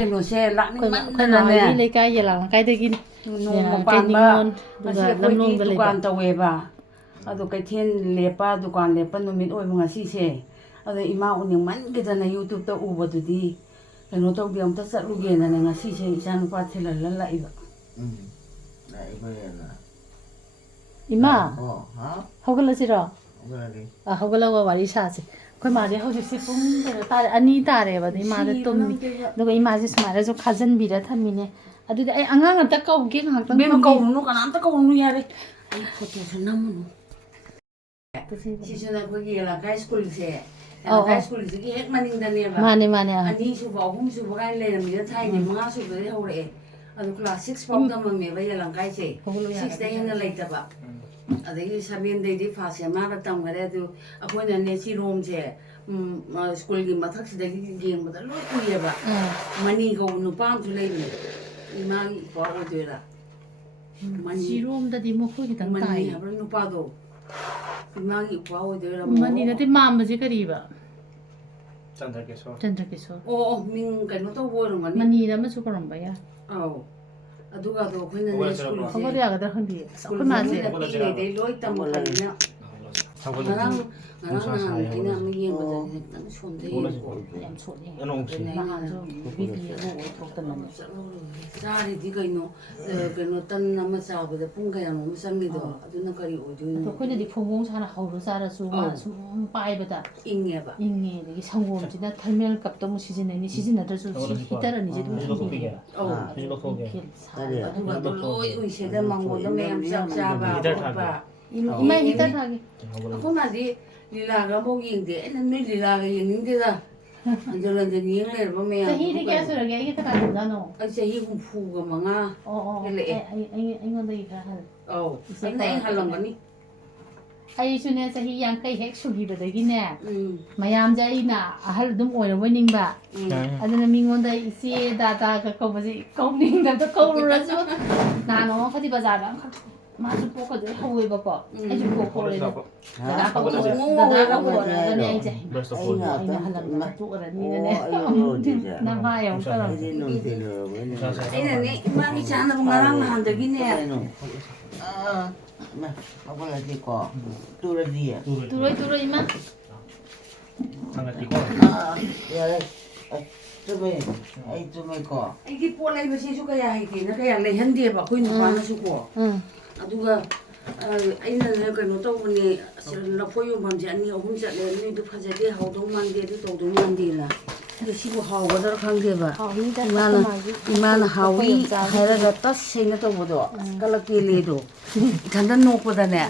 ꯀꯩꯅꯣꯁꯦ ꯑꯩꯈꯣꯏꯅ ꯂꯥꯛꯅꯤꯡꯃꯟꯗꯅꯅꯦ ꯂꯩꯀꯥꯏ ꯌꯦꯂꯥꯡ ꯂꯩꯀꯥꯏꯗꯒꯤ ꯅꯣꯡꯃ ꯀꯩ ꯄꯥꯟꯕ ꯅꯤꯉꯣꯜ ꯉꯁꯤ ꯑꯗꯨꯒ ꯑꯩꯈꯣꯏꯗꯤ ꯂꯝꯂꯣꯡꯗ ꯂꯩꯕ ꯗꯨꯀꯥꯟ ꯇꯧꯋꯦꯕ ꯑꯗꯣ ꯀꯩꯊꯦꯜ ꯂꯦꯞꯄ ꯗꯨꯀꯥꯟ ꯂꯦꯞꯄ ꯅꯨꯃꯤꯠ ꯑꯣꯏꯕ ꯉꯁꯤꯁꯦ ꯑꯗꯣ ꯏꯃꯥ ꯎꯅꯤꯡꯃꯟꯈꯤꯗꯅ ꯌꯨꯇ꯭ꯌꯨꯕꯇ ꯎꯕꯗꯨꯗꯤ ꯀꯩꯅꯣ ꯇꯧꯗꯦ ꯑꯝꯇ ꯆꯠꯂꯨꯒꯦꯅꯅꯦ ꯉꯁꯤꯁꯦ ꯏꯆꯥꯅꯨꯄꯥ ꯊꯤꯜꯍꯜꯂ ꯂꯥꯛꯏꯕ 이마 ꯍꯧꯒꯠꯂꯁꯤꯔꯣ ꯍꯧꯒꯠꯂꯒ ꯋꯥꯔꯤ ꯁꯥꯁꯦ ꯑꯩꯈꯣꯏ ꯃꯥꯗꯤ ꯍꯧꯖꯤꯛꯁꯦ ꯄꯨꯡ ꯀꯩꯅꯣ ꯇꯥꯔꯦ 2 ꯇꯥꯔꯦꯕ ꯑꯗꯨ ꯏꯃꯥꯗ ꯇꯨꯝꯃꯤ ꯑꯗꯨꯒ ꯏꯃꯥꯁꯦ ꯁꯨꯃꯥꯏꯅꯁꯨ ꯈꯥꯖꯟꯕꯤꯔ ꯊꯝꯃꯤꯅꯦ ꯑꯗꯨꯗꯤ ꯑꯩ ꯑꯉꯥꯡ ꯑꯝꯇ ꯀꯧꯒꯦ ꯉꯥꯏꯍꯥꯛꯇꯪ ꯕꯦꯝ ꯀꯧꯔꯨꯅꯨ ꯀꯅꯥꯝꯇ ꯀꯧꯔꯨꯅꯨ ꯌꯥꯔꯦ ꯑꯩ ꯐꯣꯇꯣꯁꯨ ꯅꯝꯃꯨꯅꯨ ꯁꯤꯁꯨꯅ ꯑꯩꯈꯣꯏꯒꯤ ꯌꯦꯂꯥꯡꯀꯥꯏ ꯁ꯭ꯀꯨꯜꯁꯦ ꯌꯦꯂꯥꯡꯀꯥꯏ ꯁ꯭ꯀꯨꯜꯁꯤꯒꯤ ꯍꯦꯛ ꯃꯅꯤꯡꯗꯅꯦꯕ ꯃꯥꯅꯦ ꯃꯥꯅꯦ ꯑꯅꯤꯁꯨꯕ ꯑꯍꯨꯝꯁꯨꯕ ꯀꯥꯏꯅ ꯂꯩꯔꯝꯃꯤꯅ ꯊꯥꯏꯅꯦ 5 ꯁꯨꯕꯗꯒꯤ ꯍꯧꯔꯛꯑꯦ ꯑꯗꯣ ꯀ꯭ꯂꯥꯁ 6 ꯐꯥꯎ ꯇꯝꯃꯝꯃꯦꯕ ꯌꯦꯂꯥꯡꯀꯥꯏꯁꯦ 6ꯇꯩ ꯍꯦꯟꯅ ꯂꯩꯇꯕ ꯑꯗꯒꯤ 7ꯗꯩꯗꯤ ꯐꯥꯁ ꯁꯦꯃꯥꯗ ꯇꯝꯈꯔꯦ ꯑꯗꯨ ꯑꯩꯈꯣꯏꯅꯅꯦ ꯁꯤꯔꯣꯝꯁꯦ ꯁ꯭ꯀꯨꯜꯒꯤ ꯃꯊꯛꯁꯤꯗꯒꯤ ꯌꯦꯡꯕꯗ ꯂꯣꯏ ꯎꯏꯌꯦꯕ ꯃꯅꯤ ꯀꯧꯕ ꯅꯨꯄꯥ ꯑꯃꯁꯨ ꯂꯩꯕꯅꯦ ꯏꯃꯥꯒꯤ ꯏꯄꯥ ꯑꯣꯏꯗꯣꯏꯔꯥ ꯁꯤꯔꯣꯝꯗꯗꯤ ꯃꯈꯣꯏ ꯈꯤꯇꯪ ꯇꯥꯏ ꯃꯅꯤ ꯍꯥꯏꯕ ꯅꯨꯄꯥꯗꯣ ꯏꯃꯥꯒꯤ ꯏꯄꯥ ꯑꯣꯏꯗꯣꯏꯔꯥ ꯃꯅꯤ ꯅꯠꯇꯦ ꯃꯥꯝꯕꯁꯦ ꯀꯔꯤꯕ ꯆꯟꯗ꯭ꯔꯀꯤꯁꯣꯔ ꯑꯣ ꯃꯤꯡ ꯀꯩꯅꯣ ꯇꯧꯕ ꯑꯣꯏꯔꯝꯒꯅꯤ ꯃꯅꯤꯗ ꯑꯃꯁꯨ ꯀꯧꯔꯝꯕ ꯌꯥꯏ ꯑꯧ ꯑꯗꯨꯒꯗꯣ ꯑꯩꯈꯣꯏꯅꯅꯦ ꯁ꯭ꯀꯨꯜꯁꯦ ꯍꯧꯒꯠ ꯌꯥꯒꯗ꯭ꯔꯥ ꯈꯪꯗꯦ ꯁ꯭ꯀꯨꯜ ꯑꯩꯈꯣꯏ ꯃꯥꯁꯦ ꯃꯅꯨꯡꯗ ꯄꯤꯛꯏꯉꯩꯗꯩ ꯂꯣꯏ ꯇꯝꯃꯛꯄꯅꯤꯅ ꯉꯔꯥꯡ ꯅꯍꯥꯟ ꯑꯩꯅ ꯑꯃ ꯌꯦꯡꯕꯗꯗꯤ ꯈꯤꯇꯪ ꯁꯣꯟꯊꯩꯌꯦꯕꯀꯣ ꯌꯥꯝ ꯁꯣꯜꯂꯦ ꯅꯍꯥꯟꯁꯨ ꯕꯤꯄꯤ ꯑꯃ ꯑꯣꯏꯊꯣꯛꯇꯅꯅꯦ ꯆꯥꯔꯤꯗꯤ ꯀꯩꯅꯣ ꯀꯩꯅꯣ ꯇꯟ ꯑꯃ ꯆꯥꯕꯗ ꯄꯨꯡ ꯀꯌꯥꯅꯣꯝ ꯆꯪꯉꯤꯗꯣ ꯑꯗꯨꯅ ꯀꯔꯤ ꯑꯣꯏꯗꯣꯏꯅꯣ ꯑꯗꯣ ꯑꯩꯈꯣꯏꯅꯗꯤ ꯐꯣꯡꯐꯣꯡ ꯁꯥꯅ ꯍꯧꯔ ꯆꯥꯔꯁꯨ ꯁꯨꯝ ꯄꯥꯏꯕꯗ ꯏꯪꯉꯦꯕ ꯏꯪꯉꯦ ꯑꯗꯒꯤ ꯁꯪꯒꯣꯝꯁꯤꯅ ꯊꯔꯃꯦꯜ ꯀꯞꯇ ꯑꯃꯨꯛ ꯁꯤꯖꯤꯟꯅꯩꯅꯤ ꯁꯤꯖꯤꯟꯅꯗ꯭ꯔꯁꯨ ꯍꯤꯇꯔ ꯑꯅꯤꯁꯦ ꯑꯗꯨꯝ ꯊꯝꯕꯤꯌꯦꯕ ꯑꯗꯨꯒ ꯂꯣꯏ ꯎꯏꯁꯤꯗ ꯃꯉꯣꯟꯗ ꯃꯌꯥꯝ ꯆꯥꯛ ꯆꯥꯕ ꯈꯣꯠꯄ ꯏꯃꯥ ꯍꯤꯇꯔ ꯊꯥꯒꯦ ꯑꯩꯈꯣꯏ ꯃꯥꯗꯤ ꯂꯤꯂꯥꯒ ꯑꯃꯐꯥꯎ ꯌꯦꯡꯗꯦ ꯑꯩꯅ ꯅꯣꯏ ꯂꯤꯂꯥꯒ ꯌꯦꯡꯅꯤꯡꯗꯦꯗ ꯍꯟꯖꯤꯟ ꯍꯟꯖꯤꯟ ꯌꯦꯡ ꯂꯩꯔꯕ ꯃꯌꯥꯝ ꯆꯍꯤꯗꯤ ꯀꯌꯥ ꯁꯨꯔꯒꯦ ꯑꯩꯒꯤ ꯀꯅꯥꯗꯅꯣ ꯑꯩ ꯆꯍꯤ 65 ꯍꯦꯜꯂꯛꯑꯦ ꯑꯩꯉꯣꯟꯗꯒꯤ ꯈꯔ ꯍꯜꯂꯦ ꯑꯧ ꯑꯗꯨꯅ ꯑꯩ ꯍꯜꯂꯝꯒꯅꯤ ꯑꯩꯁꯨꯅꯦ ꯆꯍꯤ 50 ꯍꯦꯛ ꯁꯨꯈꯤꯕꯗꯒꯤꯅꯦ ꯃꯌꯥꯝꯁꯦ ꯑꯩꯅ ꯑꯍꯜ ꯑꯗꯨꯝ ꯑꯣꯏꯔꯕꯣꯏ ꯅꯤꯡꯕ ꯑꯗꯨꯅ ꯃꯤꯉꯣꯟꯗ ꯏꯆꯦ ꯗꯥꯗꯥꯒ ꯀꯧꯕꯁꯦ ꯀꯧꯅꯤꯡꯗꯕꯗ ꯀꯧꯔꯨꯔꯁꯨ ꯅꯍꯥꯟ ꯅꯣꯡꯃꯈꯗꯤ ꯕꯖꯥꯔꯗ ꯑꯃꯈꯛ ꯃꯥꯁꯨ ꯄꯣꯛꯀꯁꯦ ꯍꯧꯋꯦꯕꯀꯣ ꯑꯩꯁꯨ ꯄꯣꯛ ꯍꯧꯔꯦꯗ ꯗꯗꯥ ꯀꯧꯔꯛꯑꯒꯅꯦ ꯑꯩꯁꯦ ꯑꯩꯅ ꯍꯜꯂꯝꯕ ꯇꯣꯛꯑꯔꯅꯤꯅꯅꯦ ꯅꯚꯥ ꯑꯃꯨꯛ ꯇꯧꯔꯝꯃꯦ ꯑꯩꯅꯅꯦ ꯏꯃꯥꯒꯤ ꯆꯥꯅꯕ ꯉꯔꯥꯡ ꯅꯍꯥꯟꯗꯒꯤꯅꯦ ꯍꯧꯒꯠꯂꯗꯤꯀꯣ ꯇꯨꯔꯗꯤ ꯇꯨꯔꯣꯏ ꯏꯃꯥ ꯌꯥꯔꯦ ꯆꯨꯝꯃꯦ ꯑꯩ ꯆꯨꯝꯃꯦꯀꯣ ꯑꯩꯗꯤ ꯄꯣꯠ ꯂꯩꯕꯁꯤꯁꯨ ꯀꯌꯥ ꯍꯩꯇꯦꯅ ꯀꯌꯥ ꯂꯩꯍꯟꯗꯦꯕ ꯑꯩꯈꯣꯏ ꯅꯨꯄꯥꯅꯁꯨꯀꯣ ꯑꯗꯨꯒ ꯑꯩꯅꯅꯦ ꯀꯩꯅꯣ ꯇꯧꯕꯅꯦ ꯂꯐꯣꯏ ꯌꯣꯟꯐꯝꯁꯦ 2, 3 ꯆꯠꯂꯦ ꯅꯣꯏꯗꯣ ꯐꯖꯗꯦ ꯍꯥꯎꯗꯧ ꯃꯥꯟꯗꯦ ꯑꯗꯨ ꯇꯧꯗꯧ ꯃꯥꯟꯗꯦꯅ ꯑꯗꯣ ꯁꯤꯕꯨ ꯍꯥꯎꯒꯗ꯭ꯔꯥ ꯈꯪꯗꯦꯕ ꯏꯃꯥꯅ ꯍꯥꯎꯏ ꯍꯥꯏꯔꯒ ꯇꯁ ꯇꯧꯕꯗꯣ ꯀꯂꯛ ꯄꯦꯜꯂꯦꯗꯣ ꯏꯊꯟꯗ ꯅꯣꯛꯄꯗꯅꯦ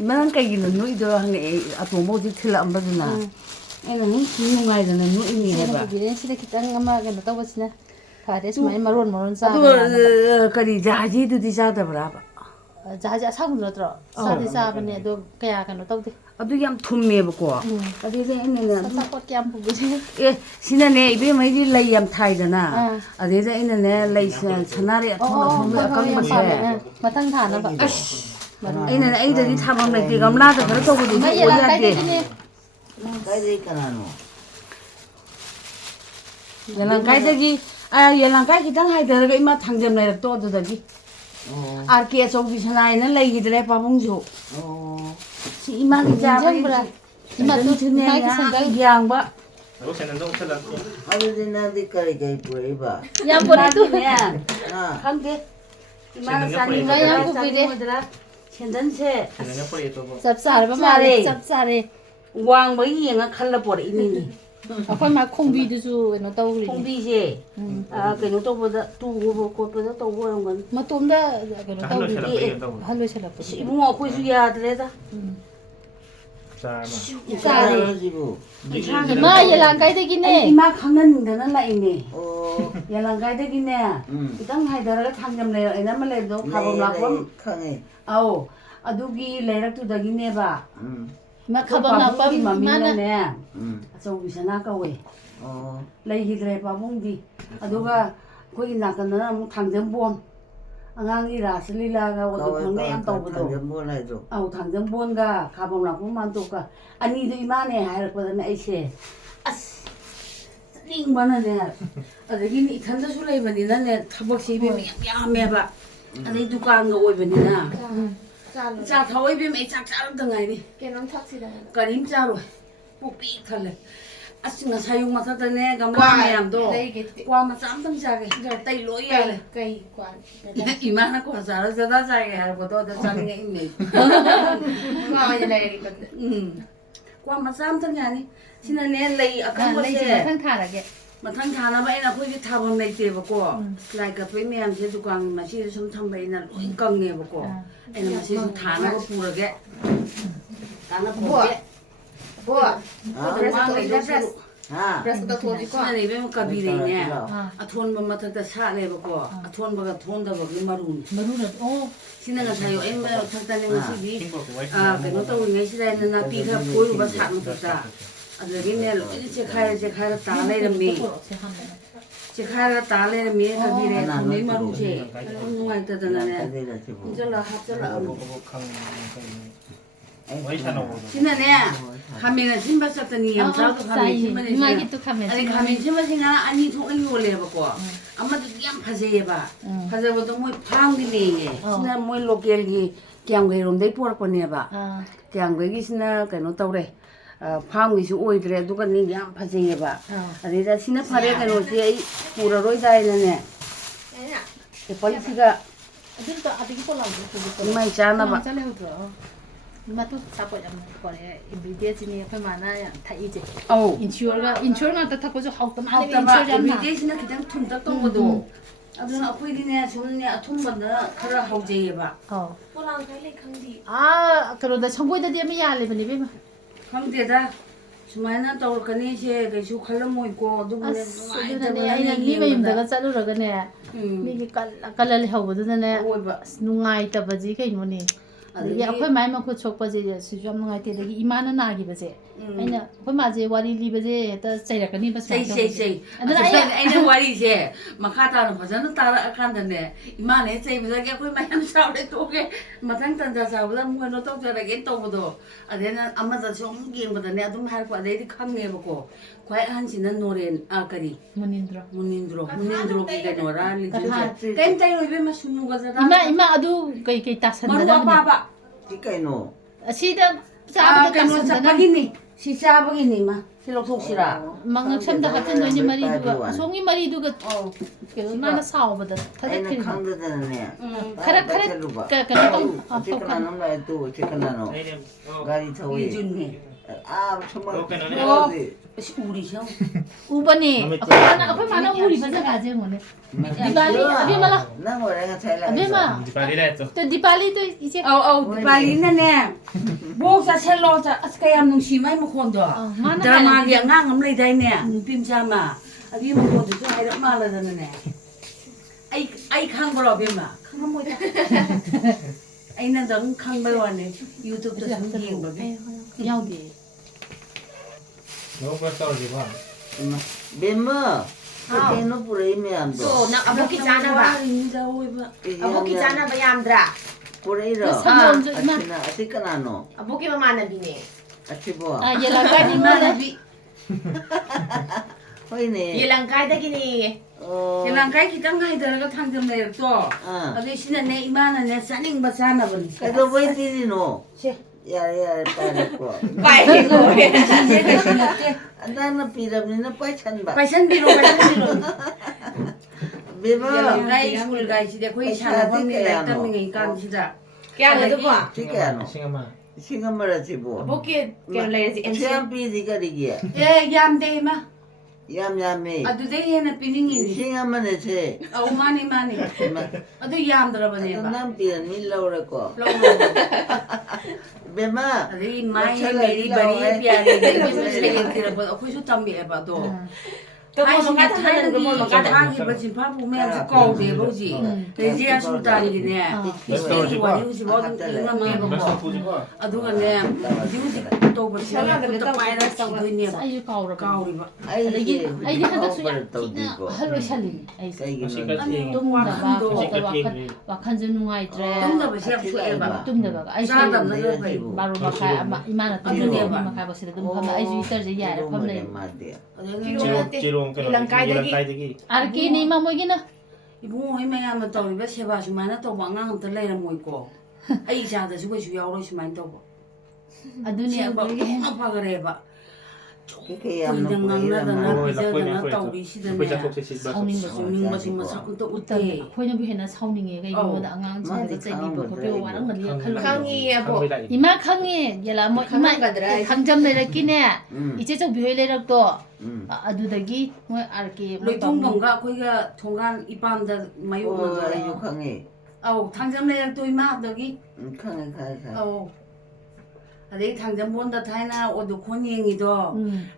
ꯏꯃꯥ ꯅꯪ ꯀꯩꯒꯤꯅꯣ ꯅꯣꯛꯏꯗꯣ ꯍꯪꯉꯛꯑꯦ ꯑꯇꯣꯝꯕ ꯍꯧꯖꯤꯛ ꯊꯤꯜꯂꯛꯑꯝꯕꯗꯨꯅ ꯑꯩꯅ ꯅꯨꯡꯉꯥꯏꯗꯅ ꯅꯣꯛꯏꯅꯦ ꯍꯥꯏꯕ ꯁꯤꯗ ꯈꯤꯇꯪ ꯑꯃ ꯀꯩꯅꯣ ꯇꯧꯕꯁꯤꯅ ꯐꯔꯦ ꯁꯨꯃꯥꯏꯅ ꯃꯔꯣꯟ ꯑꯗꯨ ꯆꯥꯕ ꯌꯥꯅꯕ ꯀꯔꯤ ꯖꯍꯥꯖꯤꯗꯨꯗꯤ ꯆꯥꯗꯕ꯭ꯔꯥꯕ ꯖꯍꯥꯖꯤ ꯑꯁꯥꯡꯕꯗꯨ ꯅꯠꯇ꯭ꯔꯣ ꯆꯥꯗꯤ ꯆꯥꯕꯅꯦ ꯑꯗꯣ ꯀꯌꯥ ꯀꯩꯅꯣ ꯇꯧꯗꯦ ꯑꯗꯨ ꯌꯥꯝ ꯊꯨꯝꯃꯦꯕꯀꯣ ꯑꯗꯨꯗꯩ ꯑꯩꯅꯅꯦ ꯑꯆꯥꯄꯣꯠ ꯀꯌꯥꯝ ꯄꯨꯕꯤꯁꯦ ꯁꯤꯅꯅꯦ ꯏꯕꯦꯝꯃꯩꯗꯤ ꯂꯩ ꯌꯥꯝ ꯊꯥꯏꯗꯅ ꯑꯗꯩꯗ ꯑꯩꯅꯅꯦ ꯂꯩ ꯁꯅꯥꯔꯩ ꯑꯊꯣꯟ ꯑꯀꯪꯕꯁꯦ ꯃꯊꯪ ꯊꯥꯅꯕ ꯑꯩꯅꯅꯦ ꯑꯩꯗꯗꯤ ꯊꯥꯐꯝ ꯂꯩꯇꯦ ꯒꯝꯂꯥꯗ ꯈꯔ ꯇꯧꯕꯗꯨꯗꯤ ꯑꯣꯏ ꯌꯥꯗꯦ ꯀꯥꯏꯗꯩ ꯀꯅꯥꯅꯣ ꯌꯦꯂꯥꯡꯀꯥꯏꯗꯒꯤ ꯌꯦꯂꯥꯡꯀꯥꯏ ꯈꯤꯇꯪ ꯍꯥꯏꯊꯔꯒ ꯏꯃꯥ ꯊꯥꯡꯖꯝ ꯂꯩꯔꯛꯇꯣ ꯑꯗꯨꯗꯒꯤ ꯑꯥꯔ ꯀꯦ ꯑꯆꯧꯕꯤ ꯁꯅꯥꯏꯅ ꯂꯩꯈꯤꯗ꯭ꯔꯦ ꯄꯥꯕꯨꯡꯁꯨ ꯁꯤ ꯏꯃꯥꯒꯤ ꯆꯥꯕ꯭ꯔꯥ ꯁꯦꯟꯗꯟꯁꯨꯅꯦ ꯌꯥꯝ ꯌꯥꯡꯕ ꯑꯗꯨꯗꯤ ꯅꯪꯗꯤ ꯀꯔꯤ ꯄꯨꯔꯛꯏꯕ ꯌꯥꯝ ꯄꯨꯔꯛꯏꯅꯦ ꯈꯪꯗꯦ ꯏꯃꯥꯅ ꯆꯥꯅꯤꯡꯒꯗ꯭ꯔꯥ ꯁꯦꯟꯗꯟꯁꯦ ꯆꯞ ꯆꯥꯔꯕ ꯃꯥꯜꯂꯦ ꯆꯞ ꯆꯥꯔꯦ ꯋꯥꯡꯕꯒꯤ ꯌꯦꯡꯉ ꯈꯜꯂ ꯄꯣꯔꯛꯏꯅꯤꯅꯦ ꯑꯩꯈꯣꯏ ꯃꯥ ꯈꯣꯡꯕꯤꯗꯨꯁꯨ ꯀꯩꯅꯣ ꯇꯧꯔꯤꯅꯦ ꯈꯣꯡꯕꯤꯁꯦ ꯀꯩꯅꯣ ꯇꯧꯕꯗ ꯇꯨꯕ ꯈꯣꯠꯄꯗ ꯇꯧꯕ ꯑꯣꯏꯔꯝꯒꯅꯤ ꯃꯇꯣꯝꯗ ꯀꯩꯅꯣ ꯇꯧꯔꯤꯅꯦ ꯑꯍꯜ ꯂꯣꯏꯁꯜꯂꯛꯄ ꯏꯕꯨꯡꯉꯣ ꯑꯩꯈꯣꯏꯁꯨ ꯌꯥꯗ꯭ꯔꯦꯗ ꯆꯥꯔꯦ ꯏꯃꯥ ꯌꯦꯂꯥꯡꯀꯥꯏꯗꯒꯤꯅꯦ ꯏꯃꯥ ꯈꯪꯍꯟꯅꯤꯡꯗꯅ ꯂꯥꯛꯏꯅꯦ ꯌꯦꯂꯥꯡꯀꯥꯏꯗꯒꯤꯅꯦ ꯈꯤꯇꯪ ꯍꯥꯏꯊꯔꯒ ꯊꯥꯡꯖꯝ ꯂꯩꯔꯛ ꯑꯃ ꯂꯩꯕꯗꯣ ꯈꯥꯕꯝ ꯂꯥꯛꯐꯝ ꯈꯪꯉꯦ ꯑꯧ ꯑꯗꯨꯒꯤ ꯂꯩꯔꯛꯇꯨꯗꯒꯤꯅꯦꯕ ꯏꯃꯥ ꯈꯥꯕꯝ ꯂꯥꯛꯐꯝ ꯃꯃꯤꯡꯅꯅꯦ ꯑꯆꯧꯕꯤ ꯁꯅꯥ ꯀꯧꯋꯦ ꯂꯩꯈꯤꯗ꯭ꯔꯦ ꯄꯥꯕꯨꯡꯗꯤ ꯑꯗꯨꯒ ꯑꯩꯈꯣꯏꯒꯤ ꯅꯥꯀꯟꯗꯅ ꯑꯃꯨꯛ ꯊꯥꯡꯖꯝꯕꯣꯟ ꯑꯉꯥꯡꯒꯤ ꯔꯥꯁ ꯂꯤꯂꯥꯒ ꯑꯗꯨ ꯈꯪꯗꯦ ꯌꯥꯝ ꯇꯧꯕꯗꯣ ꯑꯧ ꯊꯥꯡꯖꯝꯕꯣꯟꯒ ꯈꯥꯕꯝ ꯂꯥꯛꯐꯝ ꯃꯥꯟꯇꯣꯞꯀ ꯑꯅꯤꯗꯨ ꯏꯃꯥꯅꯦ ꯍꯥꯏꯔꯛꯄꯗꯅ ꯑꯩꯁꯦ ꯑꯁ ꯆꯠꯅꯤꯡꯕꯅꯅꯦ ꯑꯗꯒꯤꯅꯦ ꯏꯊꯟꯗꯁꯨ ꯂꯩꯕꯅꯤꯅꯅꯦ ꯊꯕꯛꯁꯦ ꯏꯕꯦꯝ ꯌꯥꯝ ꯌꯥꯝꯃꯦꯕ ꯑꯗꯩ ꯗꯨꯀꯥꯟꯒ ꯑꯣꯏꯕꯅꯤ나 ꯆꯥ ꯊꯛꯑꯣ ꯏꯕꯦꯝ ꯑꯩ ꯆꯥꯛ ꯆꯥꯔꯛꯇ ꯉꯥꯏꯔꯤ ꯀꯩꯅꯣꯝ ꯊꯛꯁꯤꯗ ꯀꯔꯤꯝ ꯆꯥꯔꯣꯏ ꯄꯨꯛ ꯄꯤꯛ ꯊꯜꯂꯦ ꯑꯁ ꯉꯁꯥꯏ ꯌꯨꯝ ꯃꯊꯛꯇꯅꯦ ꯒꯝꯂꯥ ꯃꯌꯥꯝꯗꯣ ꯀ꯭ꯋꯥ ꯃꯆꯥ ꯑꯝꯇꯪ ꯆꯥꯒꯦ ꯇꯩ ꯂꯣꯏ ꯌꯥꯔꯦ ꯀꯩ ꯀ꯭ꯋꯥ 이만한 거 잘하자다 자기 할거도 더 자는 게 있네. ꯉꯥꯏꯗ ꯂꯩꯔꯒ 과 마삼탕이 아니. 지난해 레이 아까 ꯂꯩꯁꯦ 뭐지? ꯃꯊꯪ ꯊꯥꯔꯒꯦ 마탕 다나바 애나 거기 타본 레이트에버고. 라이카 토이 매암 제도 강 마시 좀 탐바이나 로이 강내버고. 애나 마시 좀 다나고 부르게. 다나 보게. 뭐 아, 브레스도 도지고 지난해 이베면 까비래네. 아. 아톤 맘마 탔다 사내버고. 아톤 바가 돈다버 그 마룬. ꯃꯔꯨꯅ ꯑꯣ 지나가 사요 엠마 탔다는 것이 그거 또 우리 시대에는 나 비가 보이고 봐 사는 거다. 아들이네 이제 가야 따내름이 제가 따내름이 가비래 돈이 마루지 누가 있다더나네 이절라 합절라 지난해 가면은 신발 썼더니 양자도 가면 신발이 이마기 또 가면 아니 가면 신발이나 아니 통이 올려봤고 아마도 양 파세해봐 파세보다 뭐 방비네 지난 뭐 로컬기 경계론데 포르코네봐 경계기 지나 그노 떠래 방위시 오이드래 누가 니 양 파세해봐 아니라 신나 파래 그노지 પૂર로이 다이네 polisi가 ꯑꯗꯨꯗꯣ ꯑꯗꯒꯤ ꯄꯣꯂꯥꯎꯗꯣ 이마이 짜나봐 ꯆꯠꯂꯦꯍꯧꯗ꯭ꯔꯣ 이마도 사고 ꯌꯥꯝ ꯄꯣꯔꯦ 인비디에지니 ꯑꯩꯈꯣꯏ ꯃꯥꯅ ꯌꯥꯝ ꯊꯛꯏꯁꯦ ꯑꯧ 인슈얼 ꯉꯥꯛꯇ ꯊꯛꯄꯁꯨ ꯍꯥꯎꯇ ꯃꯥꯜꯂꯦ 하다봐 인슈얼 ꯌꯥꯝ 나 에비데이스는 그냥 퉁딱 떠고도 아무튼 아프이디네 좀네 아톰반다 그래 하우제예봐 ꯑꯧ ꯄꯣꯂꯥꯡ ꯀꯩ ꯂꯩ ꯈꯪꯗꯤ 그런데 성고에다디 하면 야알리ꯕꯅꯤ 이ꯕꯦꯝꯃ ꯈꯪꯗꯦꯗ ꯁꯨꯃꯥꯏꯅ ꯇꯧꯔꯛꯀꯅꯤꯁꯦ ꯀꯩꯁꯨ ꯈꯜꯂꯝꯃꯣꯏꯀꯣ ꯑꯗꯨꯕꯨꯅꯦ ꯑꯁ ꯑꯗꯨꯅꯅꯦ ꯑꯩꯅ ꯃꯤ ꯃꯌꯨꯝꯗꯒ ꯆꯠꯂꯨꯔꯒꯅꯦ ꯃꯤꯒꯤ ꯀꯜꯂ ꯂꯩꯍꯧꯕꯗꯨꯗꯅꯦ ꯑꯋꯣꯏꯕ ꯑꯁ ꯅꯨꯡꯉꯥꯏꯇꯕꯁꯤ ꯀꯩꯅꯣꯅꯦ ꯑꯗꯒꯤ ꯑꯩꯈꯣꯏ ꯃꯥꯏ ꯃꯈꯨꯠ ꯁꯣꯛꯄꯁꯦ ꯁꯤꯁꯨ ꯌꯥꯝ ꯅꯨꯡꯉꯥꯏꯇꯦ ꯑꯗꯒꯤ ꯏꯃꯥꯅ ꯅꯥꯈꯤꯕꯁꯦ ꯑꯩꯅ ꯑꯩꯈꯣꯏ ꯃꯥꯁꯦ ꯋꯥꯔꯤ ꯂꯤꯕꯁꯦ ꯍꯦꯛꯇ ꯆꯩꯔꯛꯀꯅꯤꯕ ꯆꯩ ꯑꯗꯨꯅ ꯑꯩꯅ ꯋꯥꯔꯤꯁꯦ ꯃꯈꯥ ꯇꯥꯅ ꯐꯖꯅ ꯇꯥꯔꯛꯑꯀꯥꯟꯗꯅꯦ ꯏꯃꯥꯅ ꯍꯦꯛ ꯆꯩꯕꯗꯒꯤ ꯑꯩꯈꯣꯏ ꯃꯌꯥꯝ ꯆꯥꯎꯔꯦ ꯇꯣꯛꯑꯦ ꯃꯊꯪ ꯇꯟꯖꯥ ꯆꯥꯕꯗ ꯑꯃꯨꯛ ꯀꯩꯅꯣ ꯇꯧꯖꯔꯒꯦ ꯇꯧꯕꯗꯣ ꯑꯗꯩꯅ ꯑꯃꯗꯁꯨ ꯑꯃꯨꯛ ꯌꯦꯡꯕꯗꯅꯦ ꯑꯗꯨꯝ ꯍꯥꯏꯔꯛꯄ ꯑꯗꯩꯗꯤ ꯈꯪꯉꯦꯕꯀꯣ ꯈ꯭ꯋꯥꯏ ꯑꯍꯟꯁꯤꯅ ꯅꯣꯔꯦꯟ ꯀꯔꯤ ꯃꯨꯅꯤꯟꯗ꯭ꯔꯣꯒꯤ ꯀꯩꯅꯣꯔꯥ ꯀꯩꯝ ꯇꯩꯔꯣꯏꯕꯦꯝꯃ ꯁꯨꯅꯨꯒꯖꯔꯥ 이마 ꯑꯗꯨ ꯀꯩ ꯃꯔꯨ ꯇꯥꯁꯟꯒꯗꯕꯅꯤ ꯑꯄꯥꯕ 그러니까 ꯑꯁꯤꯗ ꯆꯥꯕꯗ ꯀꯩꯅꯣ ꯇꯥꯁꯟꯗꯅ ꯆꯠꯄꯒꯤꯅꯤ ꯁꯤ ꯆꯥꯕꯒꯤꯅꯤ ꯃꯥ ꯁꯤ ꯂꯧꯊꯣꯛꯁꯤꯔꯥ ꯃꯉꯛꯁꯝꯗ ꯍꯥꯞꯆꯤꯟꯗꯣꯏꯅꯤ ꯃꯔꯤꯗꯨꯒ ꯑꯁꯣꯝꯒꯤ ꯃꯔꯤꯗꯨꯒ ꯀꯩꯅꯣ ꯏꯃꯥꯅ ꯁꯥꯎꯕꯗ 애는 ꯊꯥꯗꯠꯈ꯭ꯔꯤꯅꯤ 강도다네. खरा 그러니까 또 치카나노 또 치카나노. 가리 타오이. 이준이 아 정말. 우리 형 우버니 아빠 만나 우리 맞아 가지 뭐네 디발리 아비마라 난 원래가 잘 나가. 아비마 또 디발리도 이제 빨리는 목사 셀로자 아스카야 농심ай 모콘도 드라마기 안강 엄레다이네 빔자마 아비 모콘도 좀 하이라 말라다네 아이 칸거로 빔마 칸거 뭐야 아이는 좀 칸거로네 유튜브도 좀 빙거비 여기 너무 떨어지 봐. 멤버. 그게는 뿌리면 안 돼. 나 아보키 짜나봐 아보키 짜나봐 얌드라 뿌리러. 상관없어, 이마. 아치나 아치카나노. 아보키 마마나비네 아치 뭐. 아 얘랑까지 뭐네 호이네. 예랑가이다기니 랑카이 기땅 가이더라가 탕점 내렸어 아들 신은 내 이만은 내 싸닝 바사나 보니 그래도 왜 뛰리노? 야야 빠르고. 빠이고 내가 신었대 나는 비람니는 빠찬 봐. 바이산비로 멤버. 랑카이 술 가이시대 거의 샤나 범니 렉담밍이 깡시다 꺄나도 봐 지게야노. 싱어마. 싱어머라 지부. 아보키 꺄레지 엔시 최암비 니가리기야. 예 얌데이마 얌얌이. 아두데이에는 비닝이니 싱어머네 제. 많이 아두 얌들어보네 봐 남비는 밀라오라고. 멤버. अरे माई मेरी बड़ी प्यारी लेकिन तेरा कोई सो तंबी है बातो तो हाई मोगा सिंगा थानन थाई गमो की मोगा कथा की बचिन पापु में से कौ दे बोजी रेजिया सुल्तान की ने इसलिए वाली उसी बहुत इंगा में 몇 बको 살 보지 마. अदुगा ने ꯇꯧꯕꯁꯤ ꯈꯨꯠꯇ ꯄꯥꯏꯔ ꯇꯧꯗꯣꯏꯅꯦꯕ ꯑꯩꯁꯨ ꯀꯥꯎꯔꯕ ꯀꯥꯎꯔꯤꯕ ꯑꯗꯒꯤ ꯑꯩꯗꯤ ꯍꯟꯗꯛꯁꯨ ꯌꯥꯝ ꯀꯥꯎꯕ ꯊꯤꯅ ꯇꯧꯗꯦꯀꯣ. ꯑꯍꯜ ꯑꯣꯏꯁꯜꯂꯤꯅꯤ ꯑꯩꯁꯦ ꯀꯩꯒꯤꯅꯣ ꯇꯨꯝꯗꯕ ꯋꯥꯈꯜꯗꯣ ꯋꯥꯈꯜꯁꯨ ꯅꯨꯡꯉꯥꯏꯇ꯭ꯔꯦ ꯇꯨꯝꯗꯕꯁꯤ ꯌꯥꯝ ꯁꯣꯛꯑꯦꯕ ꯇꯨꯝꯗꯕꯒ ꯑꯩꯁꯦ ꯆꯥꯗꯕꯅ ꯐꯩ ꯕꯥꯔꯣ ꯃꯈꯥꯏ ꯑꯃ ꯏꯃꯥꯅ ꯑꯗꯨꯅꯦꯕ. ꯇꯨꯝꯕ ꯃꯈꯥꯏ ꯐꯥꯎꯁꯤꯗ ꯑꯗꯨꯝ ꯐꯝꯃꯦ ꯑꯩꯁꯨ ꯏꯇꯔꯁꯦ ꯌꯥꯏꯔ ꯐꯝ ꯂꯩ ꯆꯤꯔꯣꯡ ꯀꯩꯅꯣ ꯌꯦꯂꯪꯀꯥꯏꯗꯒꯤ ꯑꯥꯔꯀꯦꯅꯤ ꯏꯃꯥ ꯃꯣꯏꯒꯤꯅ ꯏꯕꯨꯡꯉꯣ ꯍꯣꯏ ꯃꯌꯥꯝꯅ ꯇꯧꯔꯤꯕ ꯁꯦꯕꯥ ꯁꯨꯃꯥꯏꯅ ꯇꯧꯕ ꯑꯉꯥꯡ ꯑꯝꯇ ꯂꯩꯔꯝꯃꯣꯏꯀꯣ ꯑꯩ ꯏꯆꯥꯗꯁꯨ ꯀꯩꯁꯨ ꯌꯥꯎꯔꯣꯏ ꯁꯨꯃꯥꯏꯅ ꯇꯧꯕ ꯑꯗꯨꯅꯤ ꯑꯩꯈꯣꯏꯒꯤ ꯊꯣꯡꯅ ꯐꯈ꯭ꯔꯦꯕ ꯌꯥꯝꯅ ꯀꯨꯏꯅ ꯉꯥꯡꯅꯗꯅ ꯍꯣꯏ ꯄꯤꯖꯗꯅ ꯑꯩꯈꯣꯏ ꯇꯧꯔꯤꯁꯤꯗꯅꯦ ꯆꯠꯊꯣꯛ ꯆꯠꯁꯤꯟ ꯁꯥꯎꯅꯤꯡꯕꯁꯨ ꯃꯁꯛ ꯑꯝꯇ ꯎꯠꯇꯦ ꯑꯩꯈꯣꯏꯅꯕꯨ ꯍꯦꯟꯅ ꯁꯥꯎꯅꯤꯡꯉꯦ ꯀꯩꯒꯤꯅꯣꯗ ꯑꯉꯥꯡꯁꯤꯡꯗ ꯆꯩꯕꯤꯕ ꯈꯣꯠꯄꯤꯕ ꯋꯥꯔꯝꯒꯅꯤ ꯈꯜꯂꯨ ꯈꯪꯉꯤꯌꯦꯕꯣ ꯏꯃꯥ ꯈꯪꯉꯦ ꯌꯦꯂꯥ ꯃꯣꯏ ꯏꯃꯥ ꯈꯪꯉꯝꯒꯗ꯭ꯔꯥ ꯍꯥꯏꯁꯦ? ꯊꯥꯡꯖꯝ ꯂꯩꯔꯛꯀꯤꯅꯦ ꯎꯝ. ꯏꯆꯦ ꯆꯧꯕꯤ ꯍꯣꯏ ꯂꯩꯔꯛꯇꯣ ꯎꯝ. ꯑꯗꯨꯗꯒꯤ ꯃꯣꯏ ꯑꯥꯔꯀꯦ ꯂꯣꯏꯇꯣꯡꯕꯝꯒ ꯑꯩꯈꯣꯏꯒ ꯊꯣꯡꯒꯥꯟ ꯏꯄꯥꯝꯗ ꯑꯩꯁꯨ ꯃꯥꯌꯣꯛꯅꯗꯣꯏ ꯈꯪꯉꯦ. ꯑꯧ ꯊꯥꯡꯖꯝ ꯂꯩꯔꯛꯇꯣ ꯏꯃꯥꯗꯒꯤ ꯈꯪꯉꯦ. ꯑꯧ ꯑꯗꯩ ꯊꯥꯡꯖꯝꯕꯣꯟꯗ ꯊꯥꯏꯅ ꯑꯣꯗꯣꯈꯣꯟ ꯌꯦꯡꯉꯤꯗꯣ